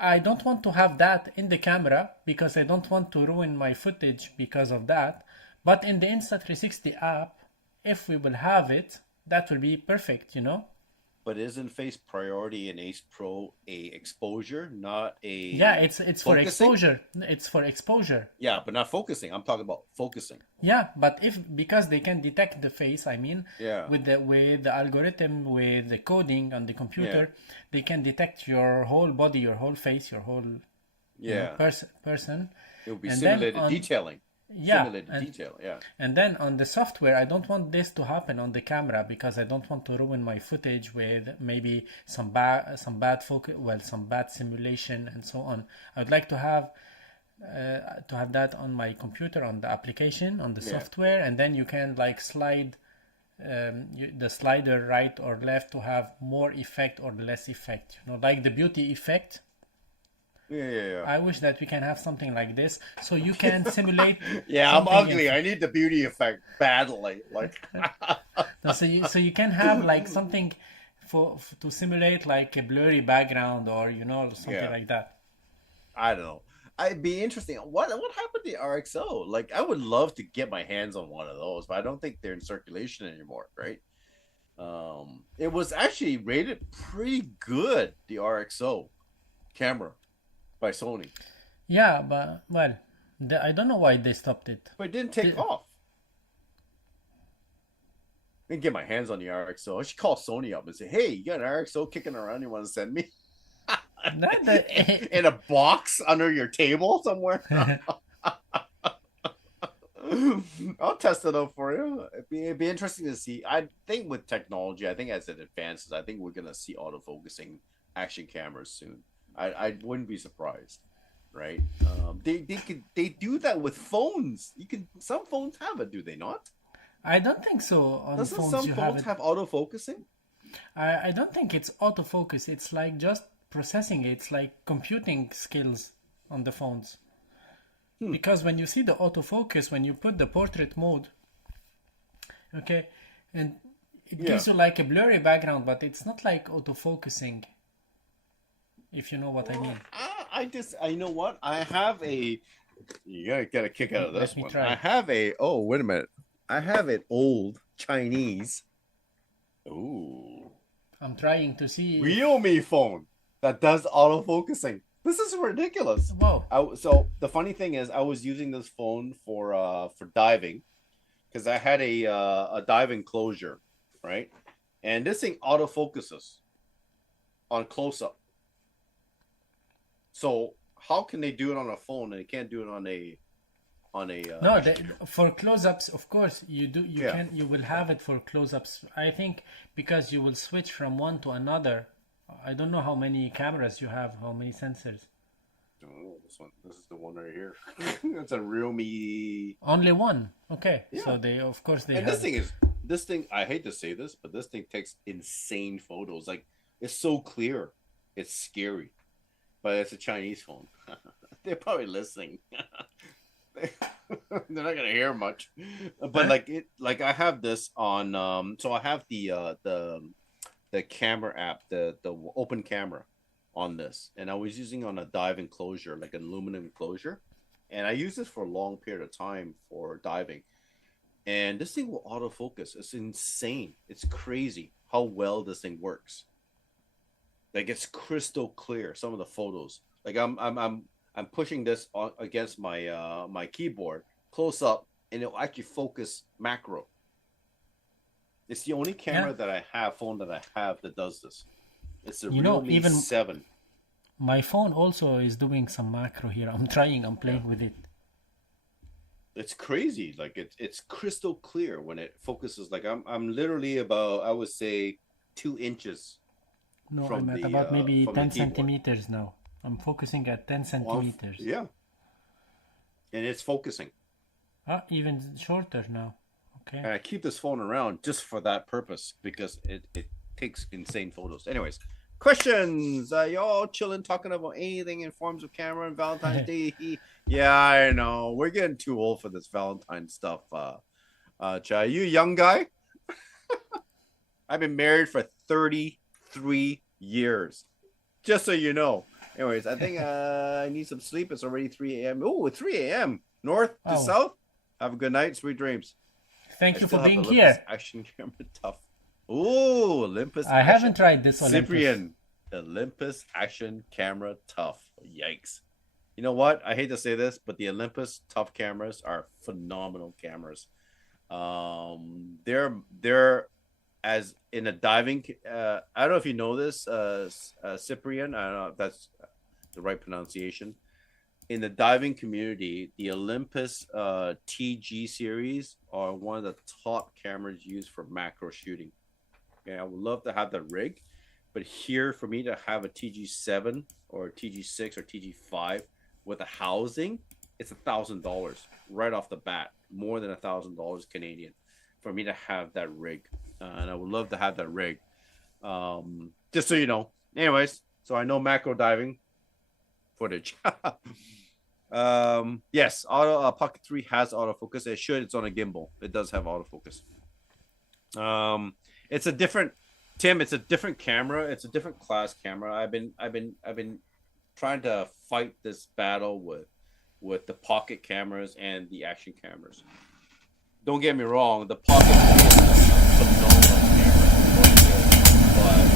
I don't want to have that in the camera because I don't want to ruin my footage because of that. But in the Insta360 app, if we will have it, that will be perfect, you know? But isn't face priority in Ace Pro a exposure, not Yeah, a it's for focusing? exposure. It's for exposure. Yeah, but not focusing. I'm talking about focusing. Yeah, but if because they can detect the face, I mean, Yeah, with the algorithm, with the coding on the yeah, computer, they can detect your whole body, your whole face, your whole, you know, yeah. person. It would be And then simulated on detailing. yeah, Simulated detail. Yeah, and then on the software, I don't want this to happen on the camera because I don't want to ruin my footage with maybe some bad focus, well, some bad simulation and so on. I'd like to have that on my computer, on the application, on the yeah. software, and then you can like slide the slider right or left to have more effect or less effect. You know, like the beauty effect. Yeah. I wish that we can have something like this, so you can simulate Yeah, I'm something in. ugly. I need the beauty effect badly. Like, No, so you can have like something to simulate like a blurry background, or something yeah, like that. I don't know. I'd be interesting. What happened to the RXO? Like, I would love to get my hands on one of those, but I don't think they're in circulation anymore, right? It was actually rated pretty good, the RXO camera by Sony, Yeah, but well, I don't know why they stopped it. but it didn't take The- off. I didn't get my hands on the RXO. I should call Sony up and say, "Hey, you got an RXO kicking around? You want to send me that, that- in a box under your table somewhere?" I'll test it out for you. It'd be interesting to see. I think with technology, I think as it advances, I think we're gonna see autofocusing action cameras soon. I wouldn't be surprised, right? They do that with phones. Some phones have it, do they not? I don't think so. On Doesn't phones, some you have phones it. have autofocusing? I don't think it's autofocus. It's like just processing. It's like computing skills on the phones. Hmm. Because when you see the autofocus, when you put the portrait mode, okay, and it Yeah. gives you like a blurry background, but it's not like autofocusing, if you know what I Well, mean. I know what I have a. You gotta get a kick out of Let this me one. I try. have a. Oh, wait a minute. I have an old Chinese. Ooh. I'm trying to see if. Realme phone that does autofocusing. This is ridiculous. Whoa. So the funny thing is, I was using this phone for diving because I had a dive enclosure, right? And this thing autofocuses on close up. So how can they do it on a phone and they can't do it on a No, action camera? for close-ups, of course, you do. You Yeah. can. You will have it for close-ups. I think because you will switch from one to another. I don't know how many cameras you have, how many sensors. Oh, this one. This is the one right here. It's a Realme. Only one. Okay, Yeah. so of course, they And have. this thing. I hate to say this, but this thing takes insane photos. Like, it's so clear, it's scary. But it's a Chinese phone. They're probably listening. They're not gonna hear much. But Huh? like I have this on. So I have the camera app, the open camera on this, and I was using on a dive enclosure, like an aluminum enclosure, and I use this for a long period of time for diving. And this thing will autofocus. It's insane. It's crazy how well this thing works. Like, it's crystal clear. Some of the photos. Like, I'm pushing this against my keyboard close up, and it'll actually focus macro. It's the only Yeah, camera that I have, phone that I have that does this. It's the Realme even 7. my phone also is doing some macro here. I'm trying. I'm Yeah. playing with it. It's crazy. Like, it's crystal clear when it focuses. Like, I'm literally about, I would say, 2 inches No, from I'm at the about maybe 10 keyboard. centimeters now. I'm focusing at 10 centimeters. Yeah, and it's focusing. Ah, even shorter now. Okay. And I keep this phone around just for that purpose because it takes insane photos. Anyways, questions. Y'all chilling, talking about anything in forms of camera and Valentine's Day. Yeah, I know. We're getting too old for this Valentine stuff. Chai, you a young guy? I've been married for 33 years. Just so you know. Anyways, I think I need some sleep. It's already 3 a.m. Oh, it's 3 a.m. North to Oh, south. Have a good night. Sweet dreams. I thank you for still have being Olympus here. action camera tough. Ooh, Olympus I action. haven't tried this Olympus. Cyprian, Olympus action camera tough. Yikes. You know what? I hate to say this, but the Olympus tough cameras are phenomenal cameras. They're as in a diving. I don't know if you know this, Cyprian. I don't know if that's the right pronunciation. In the diving community, the Olympus TG series are one of the top cameras used for macro shooting. Okay, I would love to have the rig, but here for me to have a TG7 or a TG6 or TG5 with a housing, it's $1,000 right off the bat, more than $1,000 Canadian for me to have that rig, and I would love to have that rig. Just so you know. Anyways, so I know macro diving footage. Yes, Pocket 3 has autofocus. It should. It's on a gimbal. It does have autofocus. It's a different Tim. It's a different camera. It's a different class camera. I've been trying to fight this battle with the pocket cameras and the action cameras. Don't get me wrong. The Pocket 3 is a phenomenal camera, but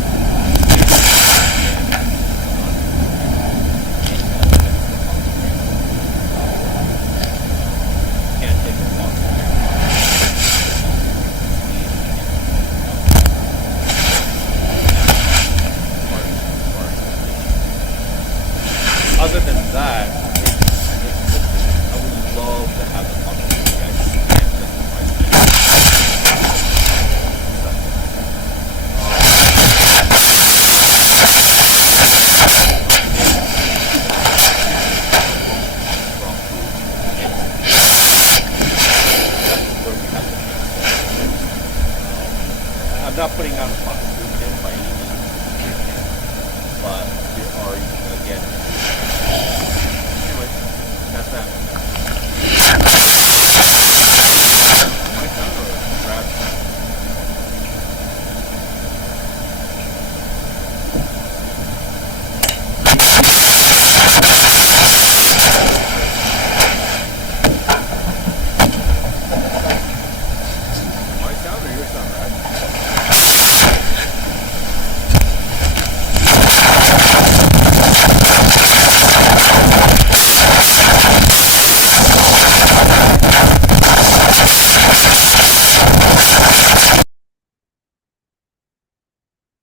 other than that, I would love to have the Pocket 3. I just can't I'm not putting on a Pocket 3 by any means, but there are, again, anyway, that's that. My sound or grab? My sound or your sound, right?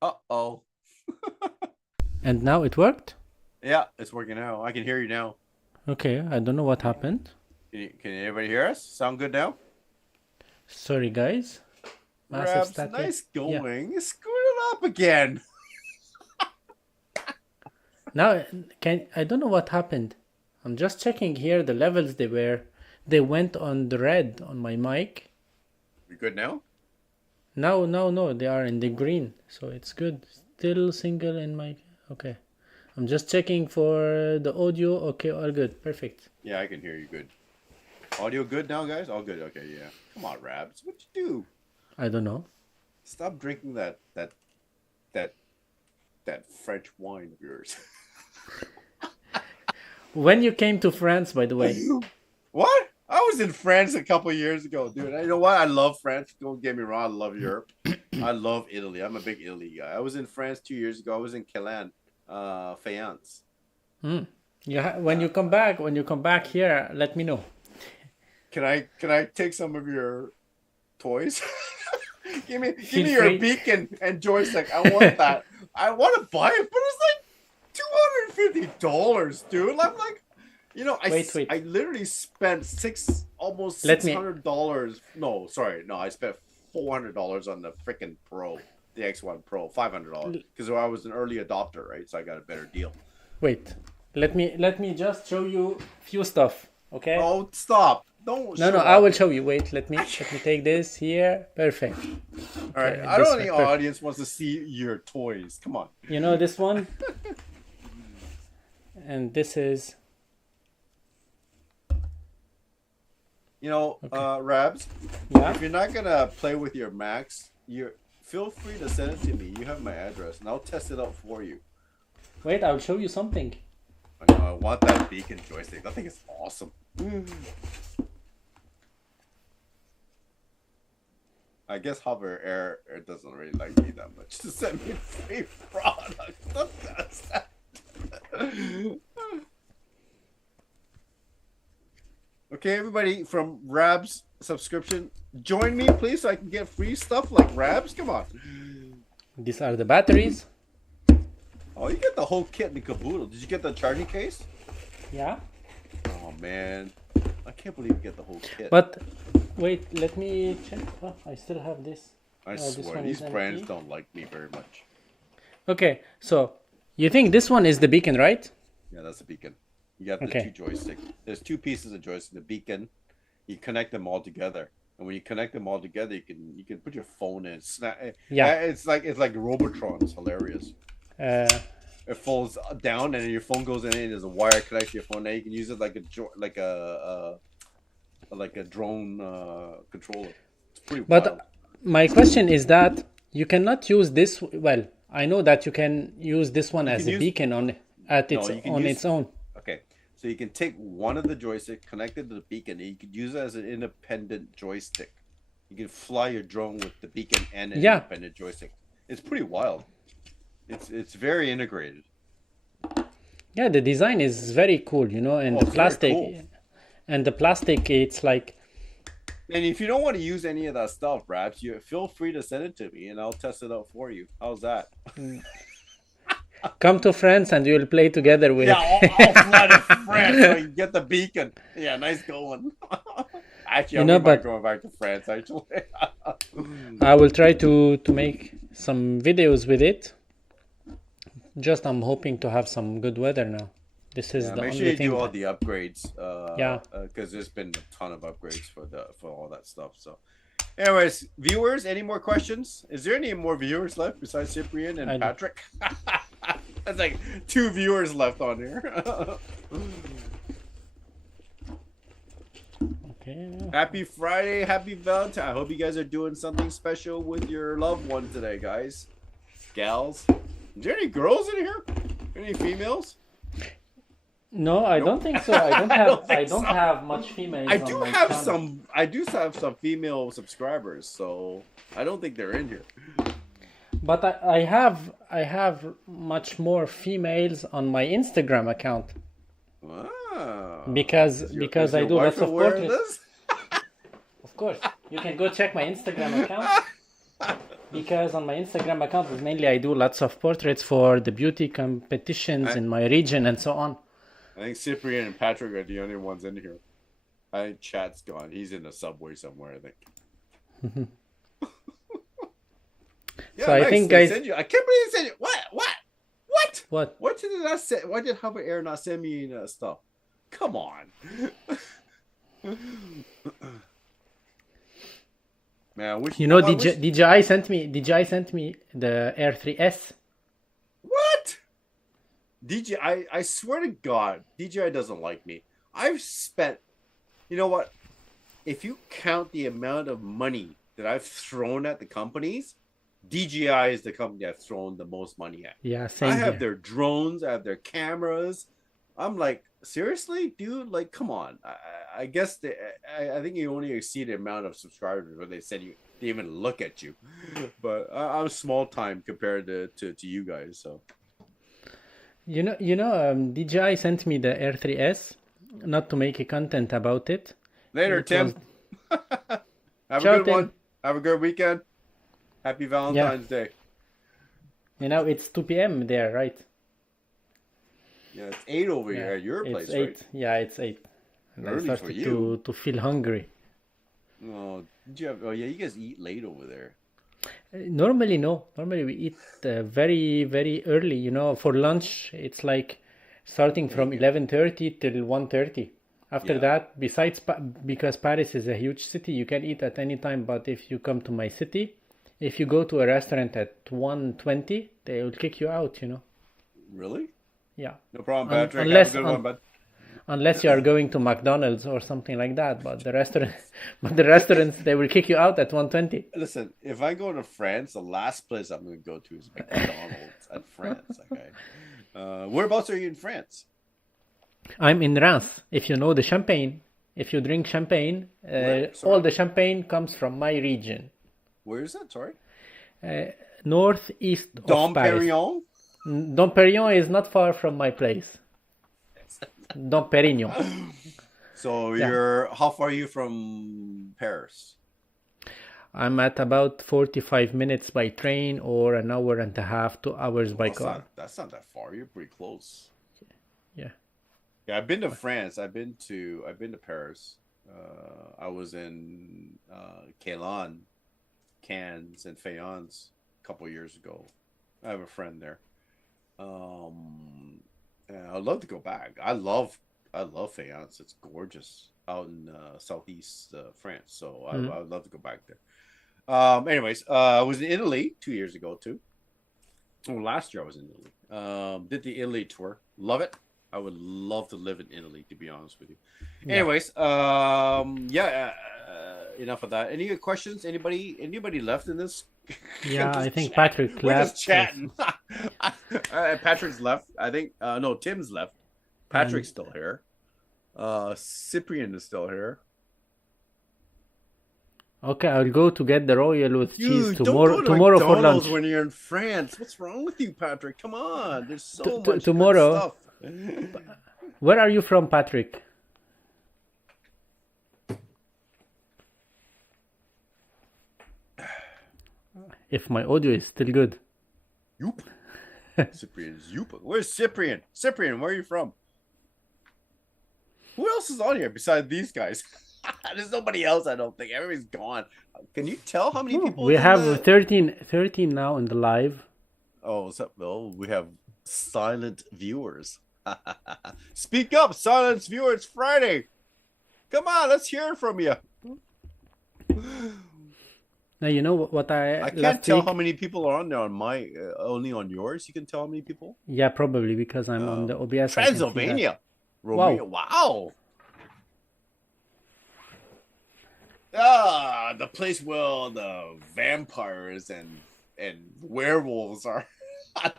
Uh-oh. And now it worked? Yeah, it's working now. I can hear you now. Okay, I don't know what happened. Can anybody hear us? Sound good now? Sorry, guys. Massive Rabs, static. nice Yeah. going. You screwed it up again. Now, I don't know what happened. I'm just checking here the levels they went on the red on my mic. You good now? No, they are in the green, so it's good. Still single in my, okay. I'm just checking for the audio. Okay, all good, perfect. Yeah, I can hear you good. Audio good now, guys? All good. Okay, yeah. Come on, Rabs. What you do? I don't know. Stop drinking that French wine of yours. When you came to France, by the way. What? I was in France a couple years ago, dude. You know what? I love France. Don't get me wrong. I love Europe. I love Italy. I'm a big Italy guy. I was in France 2 years ago. I was in Caen, Fayence. Yeah, when you come back here, let me know. Can I take some of your toys? give me Feel your free. beacon and joystick. I want that. I want to buy it, but it's like $250, dude. I'm like, you know, Wait. I literally spent almost Let me- $600. No, sorry, no, I spent $400 on the freaking Pro, the X1 Pro, $500 because I was an early adopter, right? So I got a better deal. Wait, let me just show you few stuff, okay? Oh, stop! Don't. No, I will show you. Wait, let me take this here. Perfect. All right, Okay, I don't this think the one, perfect. audience wants to see your toys. Come on. You know this one? And this is, You know, Rabs, yeah. if you're not gonna play with your Macs, you feel free to send it to me. You have my address, and I'll test it out for you. Wait, I'll show you something. I know, I want that beacon joystick. That thing is awesome. I guess Hover Air doesn't really like me that much to send me free product. What does that? Okay, everybody from Rab's subscription, join me, please, so I can get free stuff like Rab's. Come on. These are the batteries. Oh, you get the whole kit in the caboodle. Did you get the charging case? Yeah. Oh, man. I can't believe you get the whole kit. But wait, let me check. Oh, I still have this. I this swear, one these is brands empty. don't like me very much. Okay, so you think this one is the beacon, right? Yeah, that's the beacon. You got the Okay. two joysticks. There's two pieces of joystick. The beacon, you connect them all together, and when you connect them all together, you can put your phone in. Snap. Yeah. It's like Robotron. It's hilarious. it folds down, and then your phone goes in, and there's a wire connects to your phone. Now you can use it like a drone controller. It's pretty wild. But my question is that you cannot use this. Well, I know that you can use this one You as can a use beacon on no, you can its use own. okay. So you can take one of the joystick, connect it to the beacon, and you could use it as an independent joystick. You can fly your drone with the beacon and an Yeah, independent joystick. It's pretty wild. It's very integrated. yeah. The design is very cool, and Oh, the it's very cool. plastic, it's like. And if you don't want to use any of that stuff, perhaps you feel free to send it to me, and I'll test it out for you. How's that? Come to France and you'll play together Yeah, with. I'll fly to France so you get the beacon. Yeah, nice going. Actually, I wouldn't mind But going back to France. Actually, I will try to make some videos with it. Just I'm hoping to have some good weather now. This is yeah. the Make sure only you do thing. all the upgrades. Yeah, Because there's been a ton of upgrades for all that stuff. So, anyways, viewers, any more questions? Is there any more viewers left besides Cyprian and I do. Patrick? That's like 2 viewers left on here. Okay. Happy Friday, happy Valentine. I hope you guys are doing something special with your loved one today, guys. Gals. Is there any girls in here? Any females? No, I Nope. don't think so. I don't I have don't think I don't so. have much females I on do my have channel. I do have some female subscribers, so I don't think they're in here. But I have much more females on my Instagram account Wow. because Is I your do wife lots of aware of portraits. this? Of course, you can go check my Instagram account because on my Instagram account is mainly I do lots of portraits for the beauty competitions I, in my region and so on. I think Cyprian and Patrick are the only ones in here. I think Chat's gone. He's in the subway somewhere, I think. So Yeah, I nice. think, They guys, send you. I can't believe they send you. What? what? What did they not send? Why did Hover Air not send me stuff? Come on. Man, which You know, I wish. DJI sent me the Air 3S. What? I swear to God, DJI doesn't like me. I've spent. You know what? If you count the amount of money that I've thrown at the companies, DJI is the company I've thrown the most money at. Yeah, I same have here. their drones, I have their cameras. I'm like, seriously, dude? Like, come on. I guess I think you only exceed the amount of subscribers when they send you, they even look at you. But I'm small time compared to you guys. So DJI sent me the Air 3S, not to make a content about it. later, It was Tim. Have a Ciao, good Tim. one. Have a good weekend. Happy Yeah, Valentine's Day. it's 2 p.m. there, right? Yeah, it's 8 over Yeah, here at your it's place, right? 8. Yeah, it's 8. And I Early for started you. to feel hungry. Oh, did you have? Oh, yeah, you guys eat late over there. Normally, no. Normally, we eat very, very early. For lunch, it's like starting from 11:30 till 1:30. After Yeah. that, because Paris is a huge city, you can eat at any time. But if you come to my city, if you go to a restaurant at 1:20, they will kick you out. Really? Yeah. No problem, Un- Patrick. Have a unless good one, bud. unless you are going to McDonald's or something like that. But the restaurants, they will kick you out at 1:20. Listen, if I go to France, the last place I'm going to go to is McDonald's at France. Okay. Whereabouts are you in France? I'm in Reims. If you know the champagne, if you drink champagne, Where? all Sorry. the champagne comes from my region, Where is that? Sorry. northeast of Dom Paris. Perignon? Dom Perignon is not far from my place. Dom Perignon. So Yeah. how far are you from Paris? I'm at about 45 minutes by train or an hour and a half, 2 hours by car. That's not that far. You're pretty close. Yeah. Yeah, I've been to France. I've been to Paris. I was in Cannes, and Fayence a couple years ago. I have a friend there. Yeah, I'd love to go back. I love Fayence. It's gorgeous out in southeast France. So I would love to go back there. Anyways, I was in Italy 2 years ago too. Oh, last year I was in Italy. Did the Italy tour. Love it. I would love to live in Italy, to be honest with you. Yeah. Anyways, yeah. Enough of that. Any questions? Anybody left in this? Yeah, I Just think chat. Patrick We're just left also. chatting. Patrick's left. I think. No, Tim's left. And Patrick's still here. Cyprian is still here. okay, I'll go to get the royal with cheese Dude, don't go to tomorrow for McDonald's lunch. when you're in France. What's wrong with you, Patrick? Come on. There's so much good Tomorrow. stuff. Where are you from, Patrick? If my audio is still good. Yoop. Cyprian's Yoop. Where's Cyprian? Cyprian, where are you from? Who else is on here besides these guys? There's nobody else, I don't think. Everybody's gone. Can you tell how many people? We have 13 now in the live. Oh, what's up, Bill? We have silent viewers. Speak up, silent viewers. It's Friday. Come on, let's hear from you. Now, you know what I can't tell how many people are on there on my only on yours. You can tell how many people. Yeah, probably because I'm on the OBS. Transylvania. Romeo. Wow. Ah, the place where the vampires and werewolves are.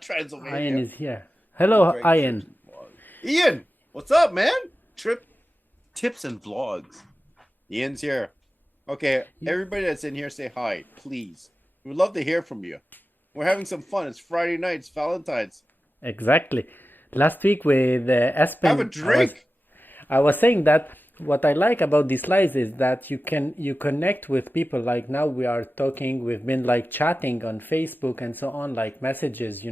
Transylvania. Ian is here. Hello, Ian. Ian, what's up, man? Tips and vlogs. Ian's here. Okay, everybody that's in here, say hi, please. We'd love to hear from you. We're having some fun. It's Friday night. It's Valentine's. Exactly. Last week with Espen, have a drink. I was saying that what I like about these lives is that you connect with people. Like now we are talking. We've been like chatting on Facebook and so on, like messages,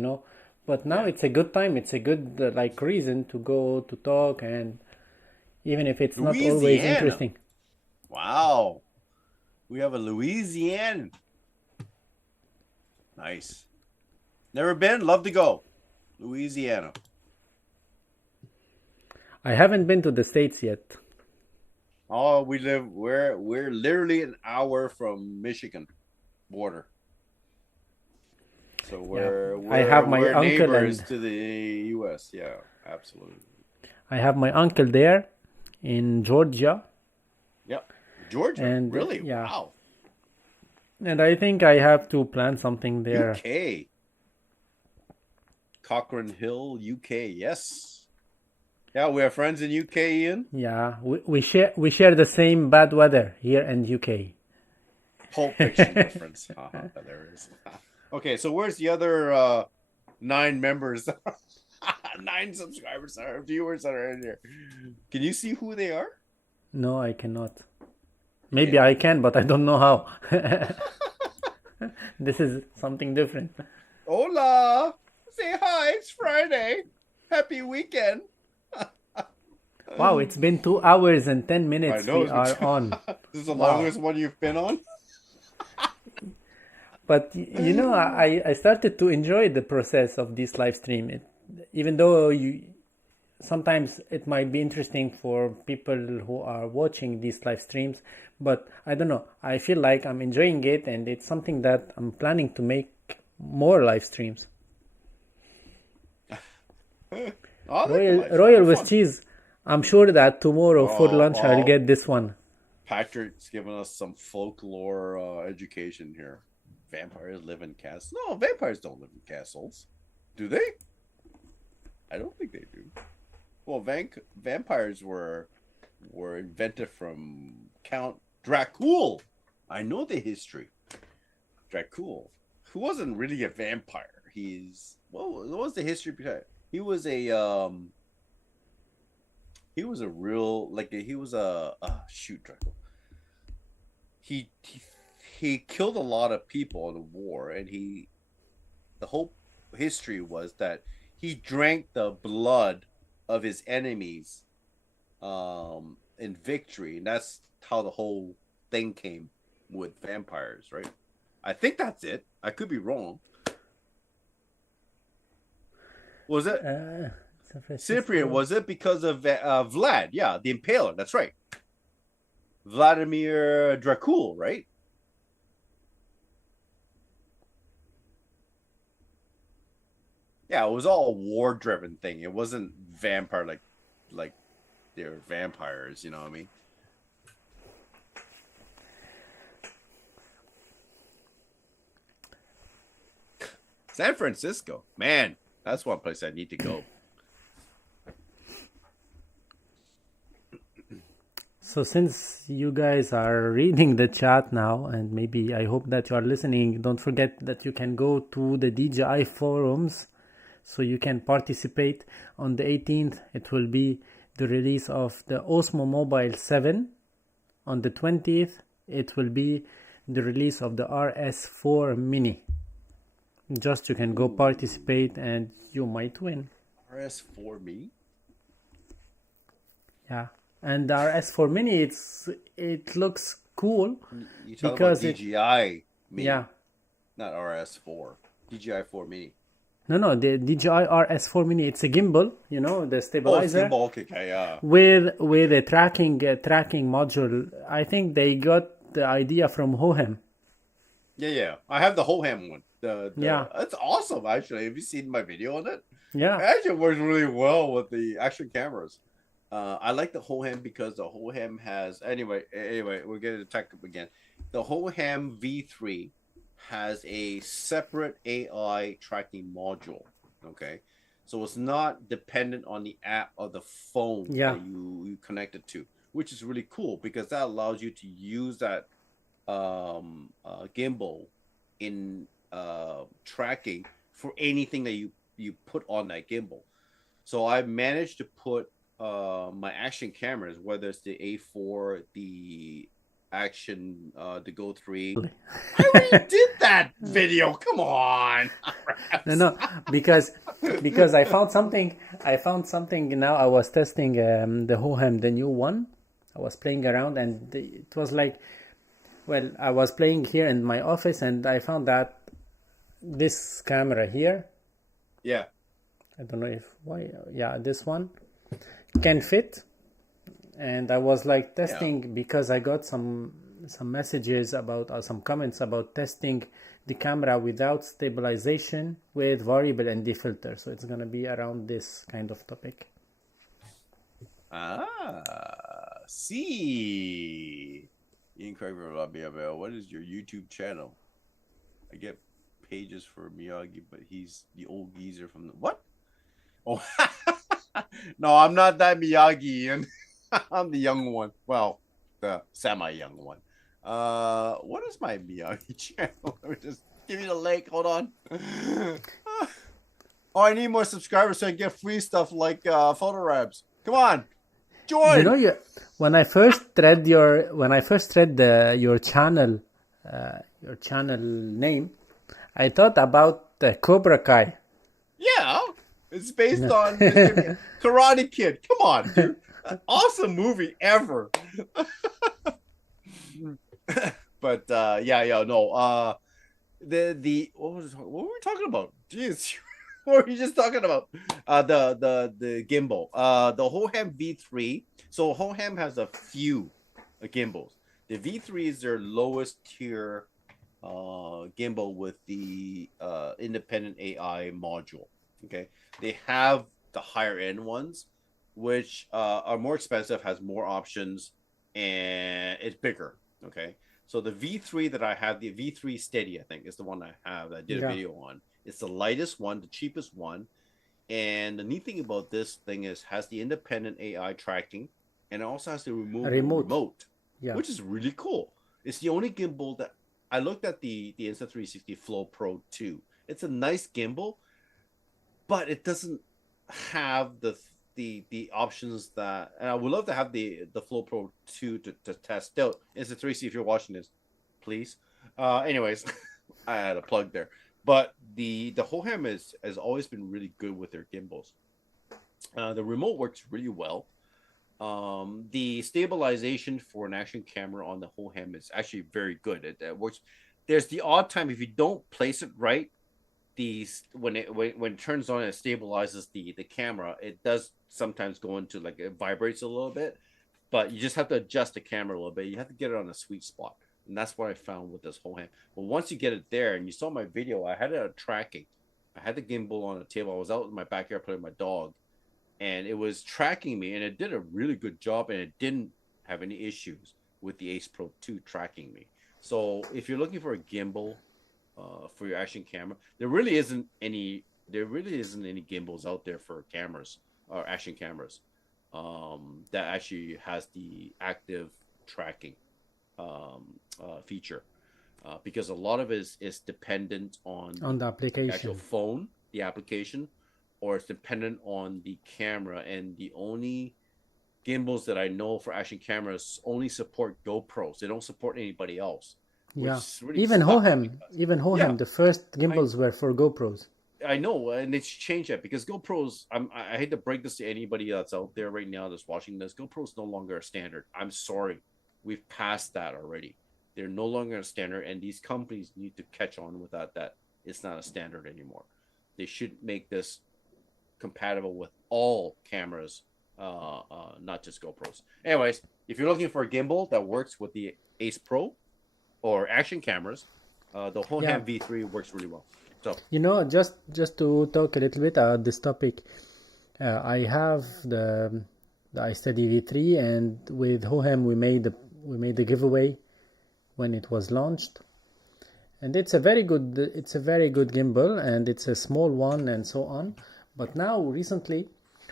But now it's a good time. It's a good like reason to go to talk, and even if it's not always interesting. Wow. We have a Louisiana. Nice. Never been, love to go. Louisiana. I haven't been to the States yet. Oh, we're literally an hour from Michigan border. So I have my we're uncle neighbors to the US. Yeah, absolutely. I have my uncle there in Georgia. Yep. Georgia, and really? Yeah. Wow. And I think I have to plan something there. UK. Cochrane Hill, UK. Yes. Yeah, we have friends in UK, Ian. Yeah, we share the same bad weather here in UK. Pulp Fiction reference. There it is. Okay, so where's the other 9 members? 9 subscribers or viewers that are in here. Can you see who they are? No, I cannot. Maybe I can, but I don't know how. This is something different. Hola! Say hi, it's Friday. Happy weekend. Wow, it's been 2 hours and 10 minutes we are on. This is the longest one you've been on? But, I started to enjoy the process of this live stream. Even though sometimes it might be interesting for people who are watching these live streams, but I don't know. I feel like I'm enjoying it, and it's something that I'm planning to make more live streams. Royal with cheese. I'm sure that tomorrow for lunch I'll get this one. Patrick's giving us some folklore education here. Vampires live in castles. No, vampires don't live in castles. Do they? I don't think they do. Well, vampires were invented from Count Dracul. I know the history. Dracul, who wasn't really a vampire. What was the history behind it? He was a Dracul. He killed a lot of people in the war, and the whole history was that he drank the blood of his enemies in victory, and that's how the whole thing came with vampires, right? I think that's it. I could be wrong. Was it Cyprian? Was it because of Vlad? Yeah, the Impaler. That's right. Vladimir Dracul, right? Yeah, it was all a war driven thing. It wasn't vampire like they're vampires, you know what I mean? San Francisco, man, that's one place I need to go. So since you guys are reading the chat now, and maybe I hope that you are listening, don't forget that you can go to the DJI forums so you can participate. On the 18th, it will be the release of the Osmo Mobile 7. On the 20th, it will be the release of the RS4 Mini. Just you can go Ooh, participate and you might win. RS4 me? Yeah. And the RS4 Mini, it looks cool You talking about because it, DJI yeah. Mini, not RS4. DJI 4 Mini. No, the DJI RS4 Mini, it's a gimbal, the Oh, it's stabilizer gimbal. Okay, yeah. with a tracking module. I think they got the idea from Hohem. Yeah. I have the Hohem one. Yeah, That's awesome. Actually, have you seen my video on it? yeah, It actually works really well with the action cameras. I like the Hohem because the Hohem has anyway, we're getting to tech up again. The Hohem V3 has a separate AI tracking module. Okay. So it's not dependent on the app of the phone yeah. that you connect it to, which is really cool because that allows you to use that gimbal in tracking for anything that you put on that gimbal. So I managed to put my action cameras, whether it's the A4, the action, the Go 3. I already did that video. Come on. No, because I found something now. I was testing the Hohem, the new one. I was playing around, and it was like, well, I was playing here in my office, and I found that this camera here, Yeah. I don't know if why, yeah, this one can fit. And I was like testing because I got some messages about some comments about testing the camera without stabilization with variable ND filter. So it's gonna be around this kind of topic. See. Ian Craig, what is your YouTube channel? I get pages for Miyagi, but he's the old geezer from the what? Oh, no, I'm not that Miyagi, and I'm the young one. Well, the semi-young one. What is my Miyagi channel? Let me just give you the link. Hold on. Oh, I need more subscribers so I can get free stuff like photo wraps. Come on, join. When I first read your channel, your channel name, I thought about Cobra Kai. Yeah, it's based on Karate Kid. Come on, dude. Awesome movie ever. But no. The what were we talking about? Jeez. What were you just talking about? The gimbal. The Hohem V3. So Hohem has a few gimbals. The V3 is their lowest tier gimbal with the independent AI module. Okay, they have the higher end ones, which are more expensive, has more options, and it's bigger. Okay, so the V3 that I have, the V3 Steady, I think is the one I have that I did a video on. It's the lightest one, the cheapest one, and the neat thing about this thing is has the independent AI tracking, and it also has the remote, which is really cool. It's the only gimbal that I looked at the Insta360 Flow Pro 2. It's a nice gimbal, but it doesn't have the options that, and I would love to have the Flow Pro 2 to test out. Insta360, if you're watching this, please. Anyways, I had a plug there. But the Hohem has always been really good with their gimbals. The remote works really well. The stabilization for an action camera on the Hohem is actually very good. It works. There's the odd time if you don't place it right, when it turns on and stabilizes the camera, it does sometimes go into like it vibrates a little bit, but you just have to adjust the camera a little bit. You have to get it on a sweet spot. And that's what I found with this Hohem. But once you get it there, and you saw my video, I had it tracking. I had the gimbal on the table. I was out in my backyard playing with my dog, and it was tracking me, and it did a really good job, and it didn't have any issues with the Ace Pro 2 tracking me. So if you're looking for a gimbal for your action camera, there really isn't any gimbals out there for cameras or action cameras that actually has the active tracking feature, because a lot of it is dependent on On the the actual application. phone, the application, or it's dependent on the camera. And the only gimbals that I know for action cameras only support GoPros. They don't support anybody else, Yeah. which really Even sucks Hohem, because even yeah, Hohem, the first I gimbals were for GoPros. I know, and it's changed that because GoPros. I hate to break this to anybody that's out there right now that's watching this. GoPro's no longer a standard. I'm sorry, we've passed that already. They're no longer a standard, and these companies need to catch on with that. That it's not a standard anymore. They should make this compatible with all cameras, not just GoPros. Anyways, if you're looking for a gimbal that works with the Ace Pro or action cameras, the Yeah. Hohem V3 works really well. So Just to talk a little bit about this topic, I have the iSteady V3, and with Hohem we made the giveaway when it was launched, and it's a very good gimbal, and it's a small one and so on. But now recently,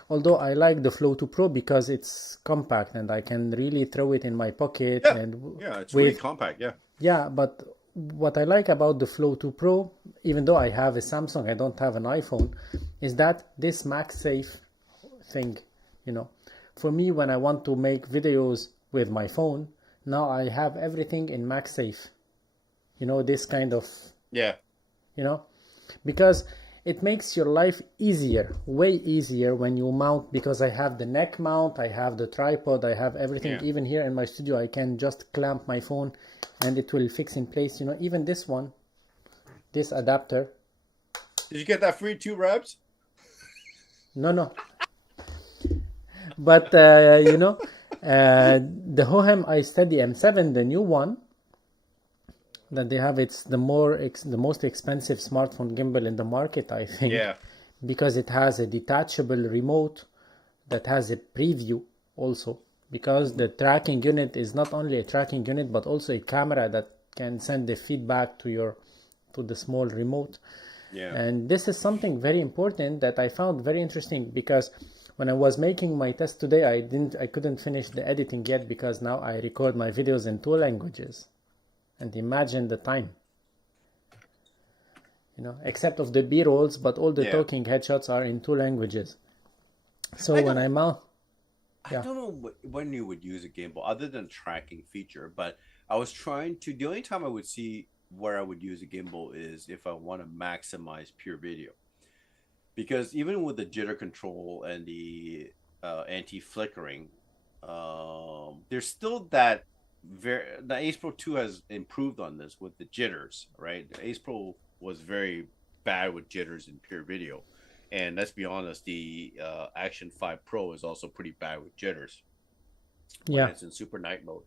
although I like the Flow 2 Pro because it's compact and I can really throw it in my pocket, yeah, and yeah, it's really with compact. Yeah, yeah, but what I like about the Flow 2 Pro, even though I have a Samsung, I don't have an iPhone, is that this MagSafe thing, you know. For me, when I want to make videos with my phone, now I have everything in MagSafe. You know, this kind of, yeah, you know, because it makes your life easier, way easier when you mount, because I have the neck mount, I have the tripod, I have everything. yeah. Even here in my studio, I can just clamp my phone and it will fix in place. You know, even this one, this adapter. Did you get that free too, Rabs? No, no. But, the Hohem iSteady M7, the new one that they have, it's the most expensive smartphone gimbal in the market, I think, Yeah, because it has a detachable remote that has a preview also, because the tracking unit is not only a tracking unit but also a camera that can send the feedback to the small remote. yeah. And this is something very important that I found very interesting, because when I was making my test today, I couldn't finish the editing yet, because now I record my videos in two languages, and imagine the time, except of the b-rolls, but all the Yeah. talking headshots are in two languages. So I when don't I'm out, I yeah. don't know when you would use a gimbal other than tracking feature, but I was trying to. The only time I would see where I would use a gimbal is if I want to maximize pure video, because even with the jitter control and the anti-flickering, there's still that. The Ace Pro 2 has improved on this with the jitters, right? The Ace Pro was very bad with jitters in pure video, and let's be honest, the Action 5 Pro is also pretty bad with jitters when Yeah, it's in super night mode.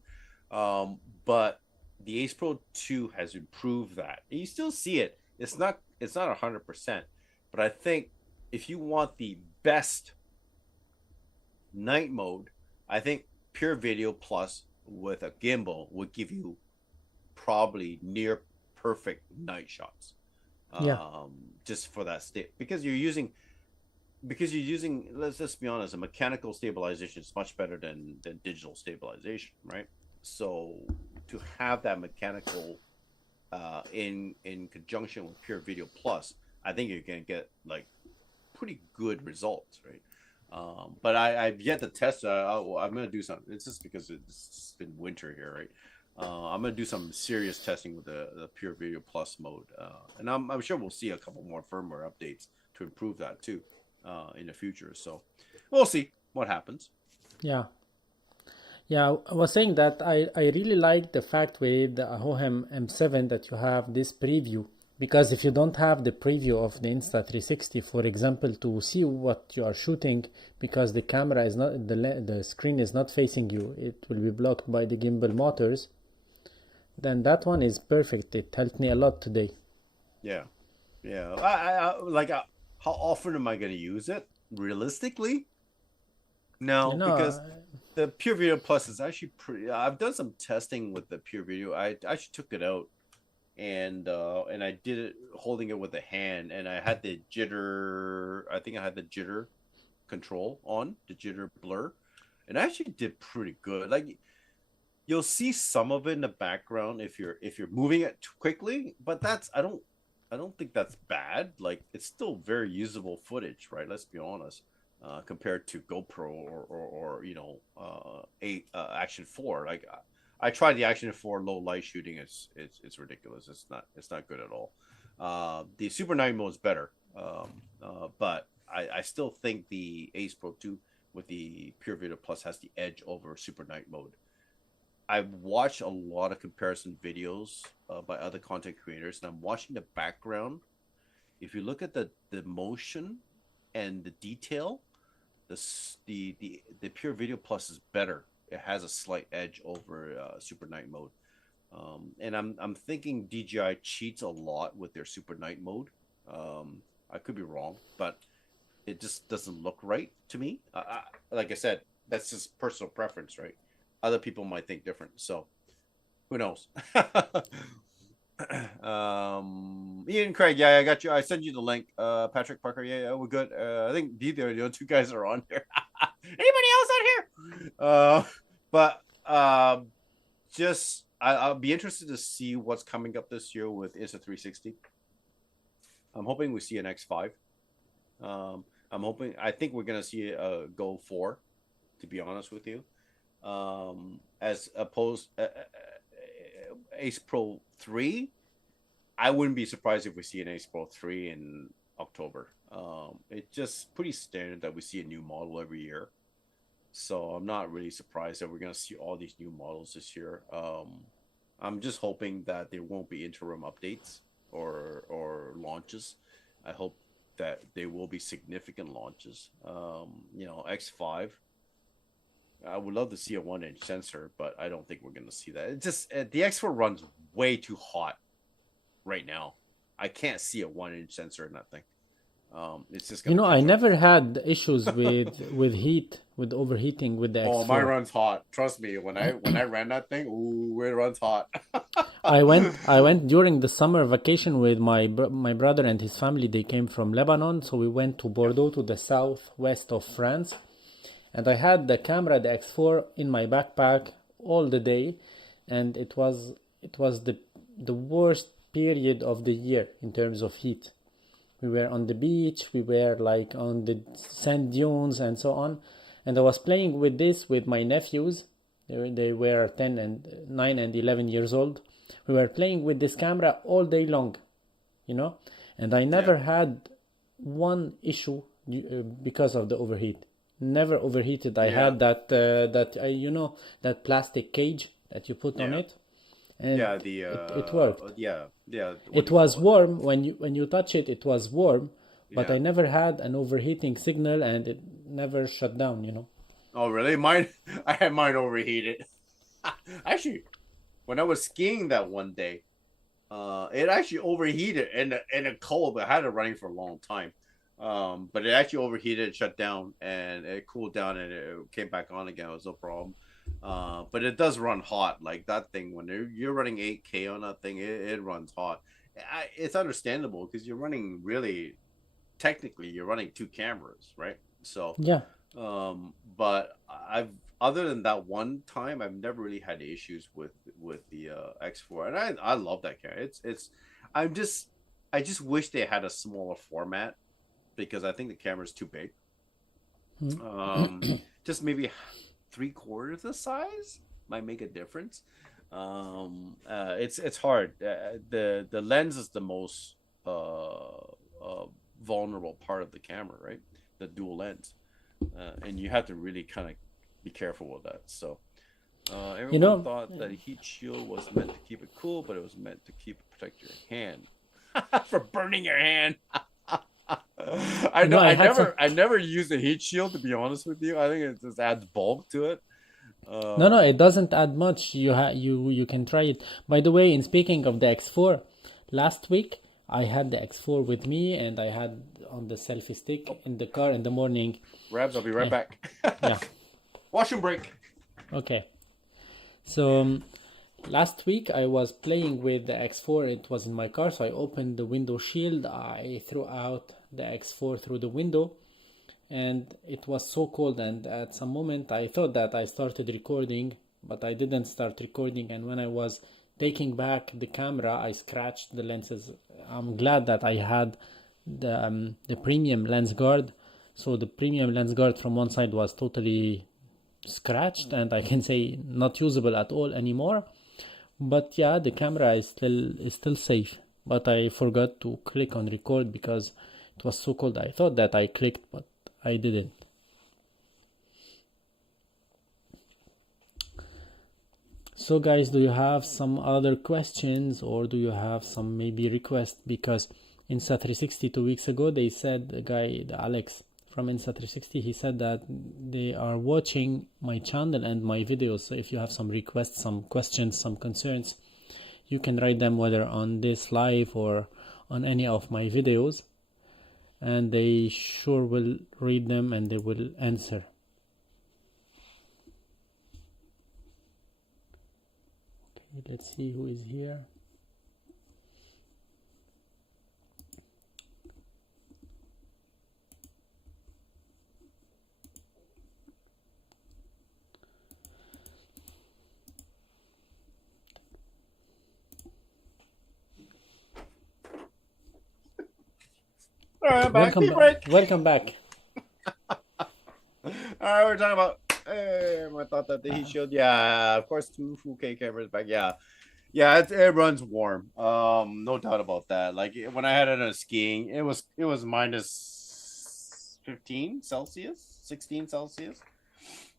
But the Ace Pro 2 has improved that. And you still see it. It's not 100%, but I think if you want the best night mode, I think Pure Video Plus with a gimbal would give you probably near perfect night shots. yeah, Just for that state, because you're using, let's just be honest, a mechanical stabilization is much better than digital stabilization, right? So to have that mechanical in conjunction with Pure Video Plus, I think you're gonna get like pretty good results, right? But I've yet to test. I'm gonna do something. It's just because it's been winter here, right? I'm gonna do some serious testing with the Pure Video Plus mode, and I'm sure we'll see a couple more firmware updates to improve that too in the future. So we'll see what happens. yeah. Yeah, I was saying that I really like the fact with the Hohem M7 that you have this preview, because if you don't have the preview of the Insta360, for example, to see what you are shooting, because the camera is not, the screen is not facing you, it will be blocked by the gimbal motors, then that one is perfect. It helped me a lot today. Yeah. Yeah, how often am I going to use it? Realistically, You no, know, because the Pure Video Plus is actually pretty. I've done some testing with the Pure Video. I actually took it out and I did it holding it with a hand, and I had the jitter. I think I had the jitter control on the jitter blur, and I actually did pretty good. Like you'll see some of it in the background if you're moving it too quickly, but that's I don't think that's bad. Like it's still very usable footage, right? Let's be honest. Compared to GoPro or Action 4. Like I tried the Action 4 low light shooting. It's ridiculous. It's not good at all. The Super Night mode is better, but I still think the Ace Pro 2 with the Pure Video Plus has the edge over Super Night mode. I've watched a lot of comparison videos by other content creators, and I'm watching the background. If you look at the motion and the detail, the Pure Video Plus is better. It has a slight edge over Super Night mode, and I'm thinking DJI cheats a lot with their Super Night mode. I could be wrong, but it just doesn't look right to me. Like I said, that's just personal preference, right? Other people might think different, so who knows? Ian Craig, yeah, I got you. I sent you the link. Patrick Parker, yeah, we're good. I think the two guys are on here. Anybody else on here? But just I'll be interested to see what's coming up this year with Insta360. I'm hoping we see an X5. I think we're gonna see a Go 4, to be honest with you. As opposed Ace Pro 3, I wouldn't be surprised if we see an Ace Pro 3 in October. It's just pretty standard that we see a new model every year. So I'm not really surprised that we're going to see all these new models this year. I'm just hoping that there won't be interim updates or launches. I hope that there will be significant launches. X5. I would love to see a 1-inch sensor, but I don't think we're going to see that. It just the X4 runs way too hot right now. I can't see a 1-inch sensor in that thing. It's just you going to know, I catch on never fire. had issues with heat, with overheating with the Oh, mine X4. runs hot. Trust me, when I ran that thing, ooh, it runs hot. I went during the summer vacation with my brother and his family. They came from Lebanon, so we went to Yeah, Bordeaux, to the southwest of France. And I had the camera, the X4, in my backpack all the day, and it was the worst period of the year in terms of heat. We were on the beach, we were like on the sand dunes and so on. And I was playing with this with my nephews. They were 10 and 9 and 11 years old. We were playing with this camera all day long, you know, and I yeah, never had one issue because of the overheat. Never overheated. I yeah, had that plastic cage that you put on yeah, it, and yeah. it worked. Yeah. What It do you was call it? warm when you touch it. It was warm, but Yeah. I never had an overheating signal, and it never shut down. Oh, really? Mine. I had mine overheated. Actually, when I was skiing that one day, it actually overheated in a cold. But I had it running for a long time. But it actually overheated, shut down, and it cooled down, and it came back on again. It was no problem. But it does run hot, like that thing. When you're running 8K on that thing, it runs hot. It's understandable because you're running really technically you're running two cameras, right? So, Yeah, but I've other than that one time, I've never really had issues with the X4, and I love that camera. I'm just I just wish they had a smaller format because I think the camera's too big. Um, just maybe 3/4 the size might make a difference. It's hard. The lens is the most vulnerable part of the camera, right? The dual lens, and you have to really kind of be careful with that. So you everyone know, thought that a heat shield was meant to keep it cool, but it was meant to protect your hand for burning your hand. I you know, know. I had some. I never used a heat shield to be honest with you. I think it just adds bulk to it. No, no, Um, it doesn't add much. You can try it. By the way, in speaking of the X4, last week I had the X4 with me, and I had on the selfie stick in the car in the morning. Rabs, I'll be right Eh, back. yeah, Washroom break. okay. So last week I was playing with the X4. It was in my car, so I opened the window shield. I threw out the X4 through the window, and it was so cold. And at some moment I thought that I started recording, but I didn't start recording. And when I was taking back the camera, I scratched the lenses. I'm glad that I had the premium lens guard. So the premium lens guard from one side was totally scratched, and I can say not usable at all anymore. But yeah, the camera is still safe. But I forgot to click on record because it was so cold. I thought that I clicked, but I didn't. So guys, do you have some other questions, or do you have some maybe requests? Because Insta360 2 weeks ago, they said, the guy, the Alex from Insta360, he said that they are watching my channel and my videos. So if you have some requests, some questions, some concerns, you can write them whether on this live or on any of my videos, and they sure will read them and they will answer. Okay, let's see who is here. All right, I'm back. Welcome Tea back. break. Welcome back. All right, we're talking about. I thought that he showed. Yeah, of course, two full K cameras back. Yeah, yeah, it runs warm. No doubt about that. Like when I had it on skiing, it was minus 15 Celsius, 16 Celsius,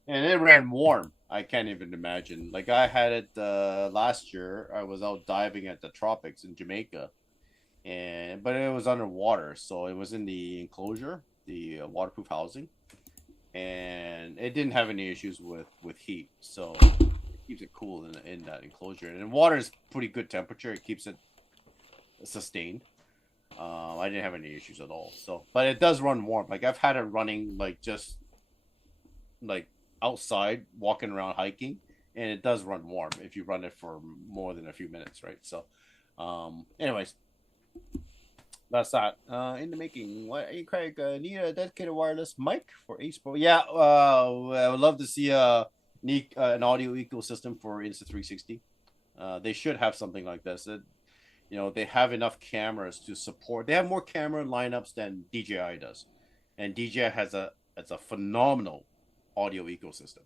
and it ran warm. I can't even imagine. Like I had it last year. I was out diving at the tropics in Jamaica, but it was underwater, so it was in the enclosure, the waterproof housing, and it didn't have any issues with heat, so it keeps it cool in that enclosure. And water is pretty good temperature; it keeps it sustained. I didn't have any issues at all. So, but it does run warm. Like I've had it running like just like outside walking around hiking, and it does run warm if you run it for more than a few minutes, right? So, anyways, that's that. In the making. What, hey Craig, need a dedicated wireless mic for acepro? Yeah, I would love to see an audio ecosystem for Insta360. They should have something like this. They have enough cameras to support. They have more camera lineups than DJI does, and DJI has a phenomenal audio ecosystem,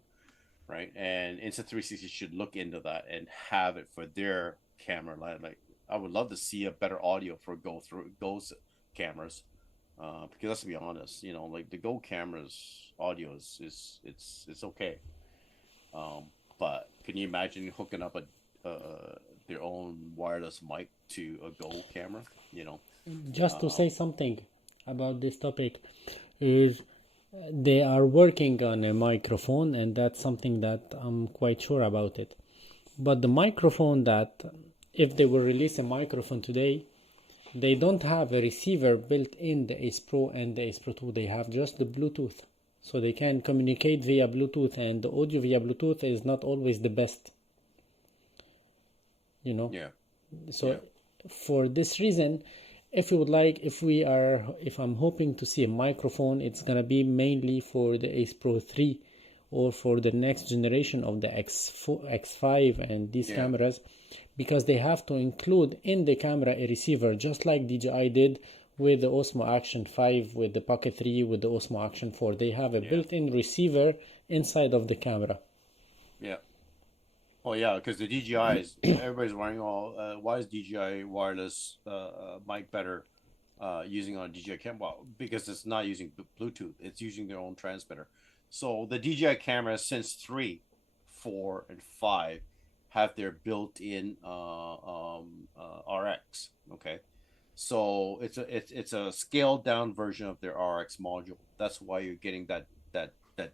right? And Insta360 should look into that and have it for their camera line. Like I would love to see a better audio for Go's cameras, because let's be honest, like the Go cameras audio it's okay, but can you imagine hooking up their own wireless mic to a Go camera? Just to say something about this topic is they are working on a microphone, and that's something that I'm quite sure about it. But the microphone that, if they will release a microphone today, they don't have a receiver built in the Ace Pro and the Ace Pro 2. They have just the Bluetooth. So they can communicate via Bluetooth, and the audio via Bluetooth is not always the best. Yeah. So Yeah. for this reason, if I'm hoping to see a microphone, it's gonna be mainly for the Ace Pro 3 or for the next generation of the X4, X5 and these cameras, because they have to include in the camera a receiver, just like DJI did with the Osmo Action 5, with the Pocket 3, with the Osmo Action 4. They have a built-in receiver inside of the camera. Yeah. Oh yeah, because the DJIs, everybody's wondering, why is DJI wireless mic better using on DJI cam? Well, because it's not using Bluetooth; it's using their own transmitter. So the DJI cameras since 3, 4, and 5 have their built-in RX. Okay, so it's a scaled down version of their RX module. That's why you're getting that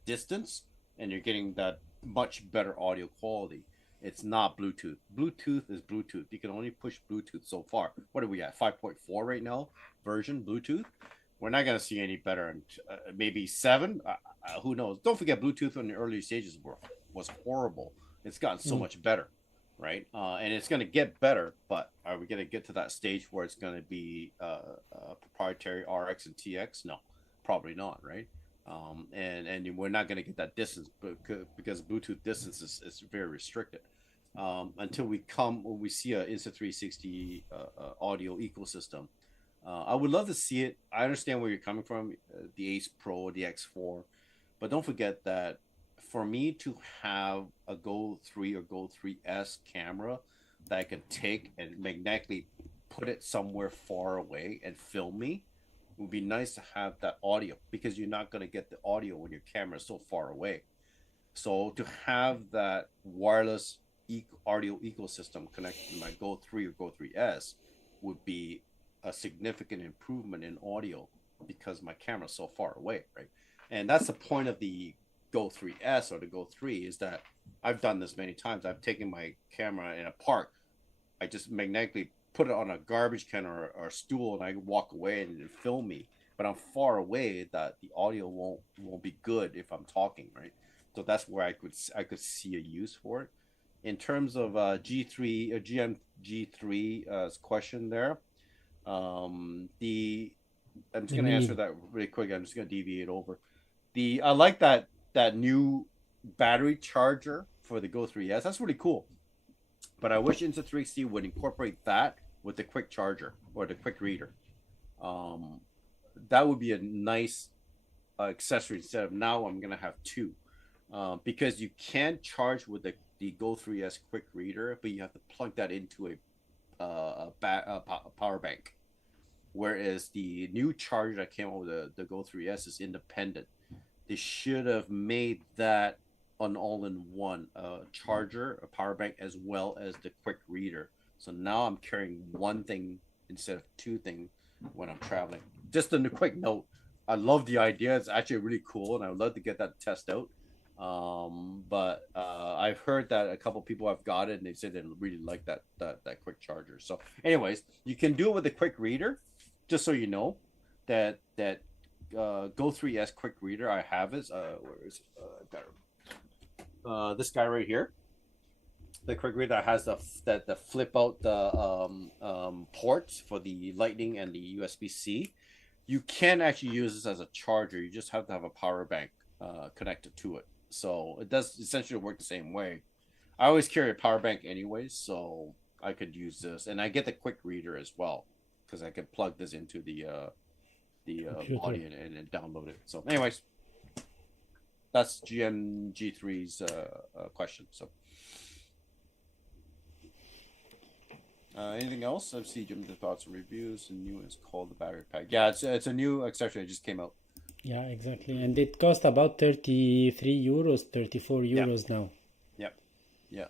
distance, and you're getting that much better audio quality. It's not Bluetooth. Bluetooth is Bluetooth. You can only push Bluetooth so far. What are we at? 5.4 right now version Bluetooth. We're not going to see any better. Maybe 7. Who knows? Don't forget Bluetooth in the early stages was horrible. It's gotten so Mm. much better, right? And it's going to get better, but are we going to get to that stage where it's going to be proprietary RX and TX? No, probably not, right? And we're not going to get that distance because Bluetooth distance is very restricted until we see a Insta360 audio ecosystem. I would love to see it. I understand where you're coming from, the Ace Pro, the X4, but don't forget that for me to have a Go 3 or Go 3S camera that I can take and magnetically put it somewhere far away and film me, it would be nice to have that audio because you're not going to get the audio when your camera is so far away. So to have that wireless audio ecosystem connected to my Go 3 or Go 3S would be a significant improvement in audio because my camera's so far away, right? And that's the point of the Go 3S or the Go 3 is that I've done this many times. I've taken my camera in a park. I just magnetically put it on a garbage can or a stool and I walk away and film me. But I'm far away that the audio won't be good if I'm talking, right? So that's where I could see a use for it. In terms of G3 GM G3 question there, the I'm just The gonna answer mini. that really quick. I'm just gonna deviate over. I like that new battery charger for the Go 3S. That's really cool. But I wish Insta360 would incorporate that with the quick charger or the quick reader. Um, that would be a nice accessory instead of now I'm gonna have two, because you can charge with the Go 3S quick reader, but you have to plug that into a power bank. Whereas the new charger that came out with the Go 3S is independent. They should have made that an all-in-one charger, a power bank, as well as the quick reader. So now I'm carrying one thing instead of two things when I'm traveling. Just a quick note. I love the idea. It's actually really cool, and I would love to get that test out. But I've heard that a couple people have got it, and they said they really like that quick charger. So, anyways, you can do it with a quick reader. Just so you know, that Go 3S quick reader I have is where is it? This guy right here, the quick reader that has the flip out the ports for the Lightning and the USB C. You can actually use this as a charger. You just have to have a power bank connected to it. So it does essentially work the same way. I always carry a power bank anyways, so I could use this, and I get the quick reader as well because I can plug this into Computer. body and download it. So, anyways, that's GMG3's question. So, anything else? I've seen the thoughts and reviews. And new is called the battery pack. Yeah, it's a new accessory that just came out. Yeah, exactly. And it cost about 33 euros, 34 Yeah, euros now. yeah, yeah.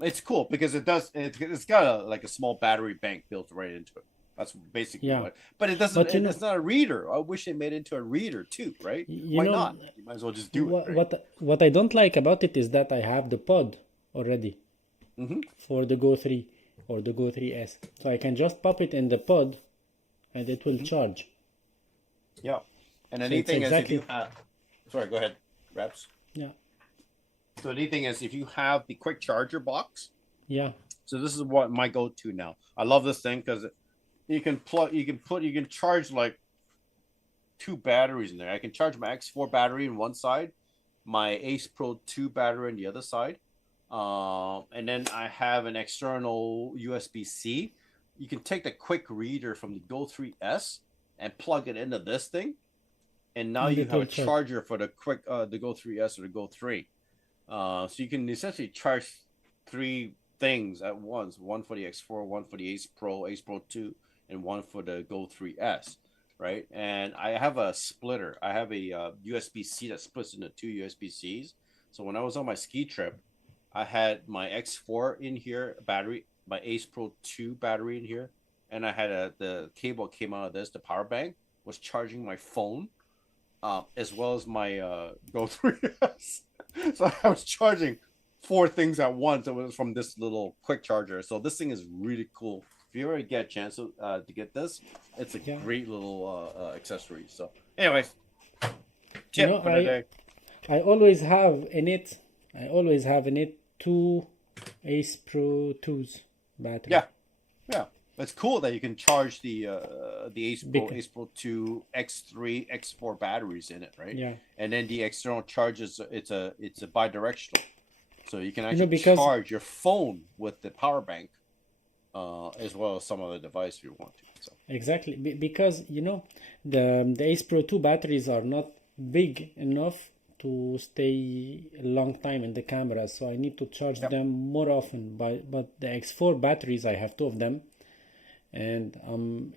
It's cool because it's got a small battery bank built right into it. That's basically Yeah. what. But it doesn't. But It's not a reader. I wish they made it into a reader too, right? you Why know, not? You might as well just do it, right? what I don't like about it is that I have the pod already Mm-hmm. for the Go 3 or the Go 3S. So I can just pop it in the pod and it will Mm-hmm. charge. Yeah. And So it's anything is if you exactly, have. Sorry, go ahead, Reps. yeah, So anything is if you have the quick charger box. yeah, So this is what my go-to now. I love this thing because you can charge like two batteries in there. I can charge my X4 battery in one side, my Ace Pro 2 battery on the other side. And then I have an external USB-C. You can take the quick reader from the Go 3S and plug it into this thing, and now and you it have will a charge. charger for the Go 3S or the Go 3. So you can essentially charge three things at once: one for the X4, one for the Ace Pro 2, and one for the Go 3S. Right, and I have a splitter. I have a USB C that splits into two USB Cs. So when I was on my ski trip, I had my X4 in here, battery, my Ace Pro 2 battery in here, and I had the cable came out of this, the power bank was charging my phone, as well as my Go 3S. So I was charging four things at once. It was from this little quick charger. So this thing is really cool. If you ever get a chance to get this, it's a Yeah. great little accessory. So, anyways, You know, tip for the day. I always have in it. I always have in it two Ace Pro 2s battery. Yeah, yeah. It's cool that you can charge the Big. Ace Pro 2 X3 X4 batteries in it, right? Yeah. And then the external charges it's a bidirectional. So you can You know, actually because charge your phone with the power bank as well as some other device if you want to. So exactly because you know the Ace Pro 2 batteries are not big enough to stay a long time in the camera, so I need to charge yep. them more often. But the X4 batteries, I have two of them, and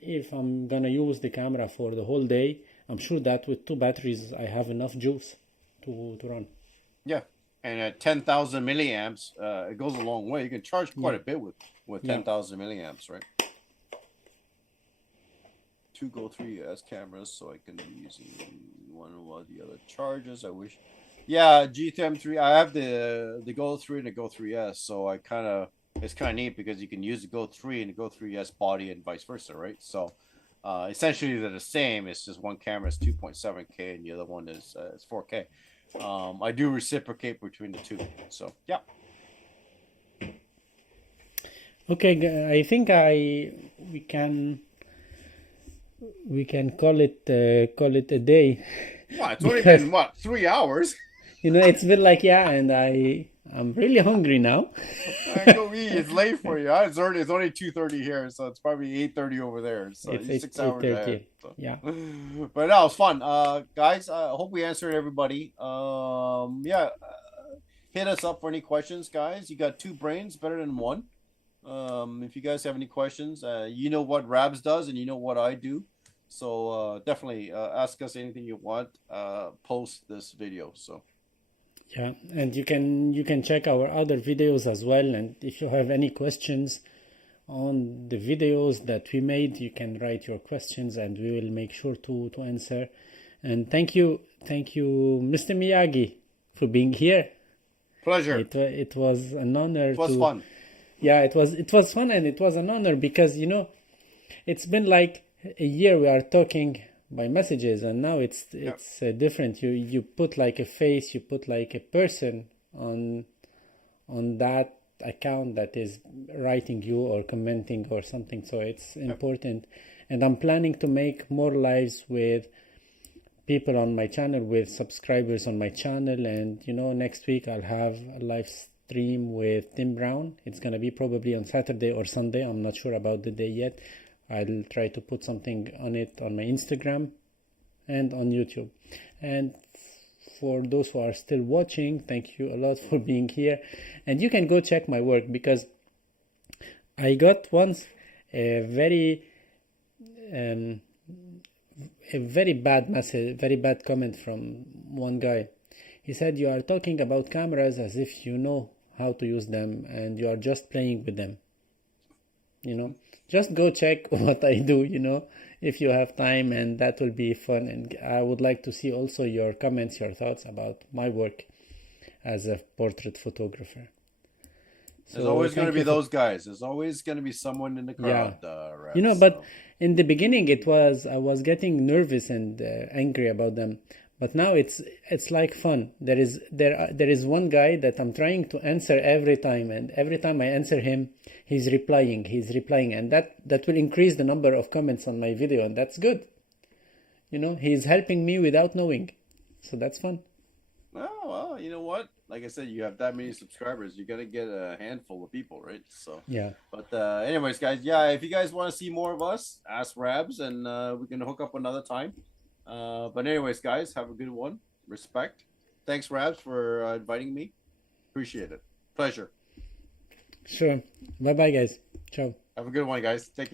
if I'm gonna use the camera for the whole day, I'm sure that with two batteries I have enough juice to run. Yeah, and at 10,000 milliamps, it goes a long way. You can charge quite Yeah, a bit with yeah. 10,000 milliamps, right? Two Go 3S cameras, so I can be using one or the other charges. I wish. Yeah, GTM3. I have the Go 3 and the Go 3S, so it's kind of neat because you can use the Go 3 and the Go 3S body and vice versa, right? So essentially they're the same. It's just one camera is 2.7K and the other one is 4K. I do reciprocate between the two, so yeah. Okay, I think we can call it a day Wow, it's only because been what 3 hours. you know it's been like yeah, and I'm really hungry now. Go eat. It's late for you. Huh? It's only 2:30 here, so it's probably 8:30 over there. So It's you're 8 6 hours ahead. 8:30. So. Yeah. But that was fun, guys. I hope we answered everybody. Yeah, hit us up for any questions, guys. You got two brains, better than one. If you guys have any questions, you know what Rabs does, and you know what I do. So definitely ask us anything you want. Post this video. So. Yeah, and you can check our other videos as well, and if you have any questions on the videos that we made, you can write your questions and we will make sure to answer. And thank you, Mr. Miyagi, for being here. Pleasure. It was an honor It was to fun. yeah, it was fun, and it was an honor because you know it's been like a year we are talking by messages, and now it's different. You put like a face, you put like a person on that account that is writing you or commenting or something, so it's important. And I'm planning to make more lives with people on my channel, with subscribers on my channel, and you know next week I'll have a live stream with Tim Brown. It's gonna be probably on Saturday or Sunday. I'm not sure about the day yet. I'll try to put something on it on my Instagram and on YouTube. And for those who are still watching, thank you a lot for being here. And you can go check my work because I got once a very bad message, very bad comment from one guy. He said, "You are talking about cameras as if you know how to use them and you are just playing with them." You know, just go check what I do, you know, if you have time, and that will be fun. And I would like to see also your comments, your thoughts about my work as a portrait photographer. There's always going to be those guys. There's always going to be someone in the crowd. You know, but in the beginning, I was getting nervous and angry about them. But now it's like fun. There is one guy that I'm trying to answer every time, and every time I answer him, he's replying, and that will increase the number of comments on my video, and that's good. You know, he's helping me without knowing, so that's fun. Oh, well, you know what? Like I said, you have that many subscribers, you're gonna get a handful of people, right? So yeah. But anyways, guys, yeah, if you guys want to see more of us, ask Rabs, and we can hook up another time. But anyways, guys, have a good one. Respect. Thanks, Rabs, for inviting me. Appreciate it. Pleasure. Sure. Bye bye, guys. Ciao. Have a good one, guys. Take care.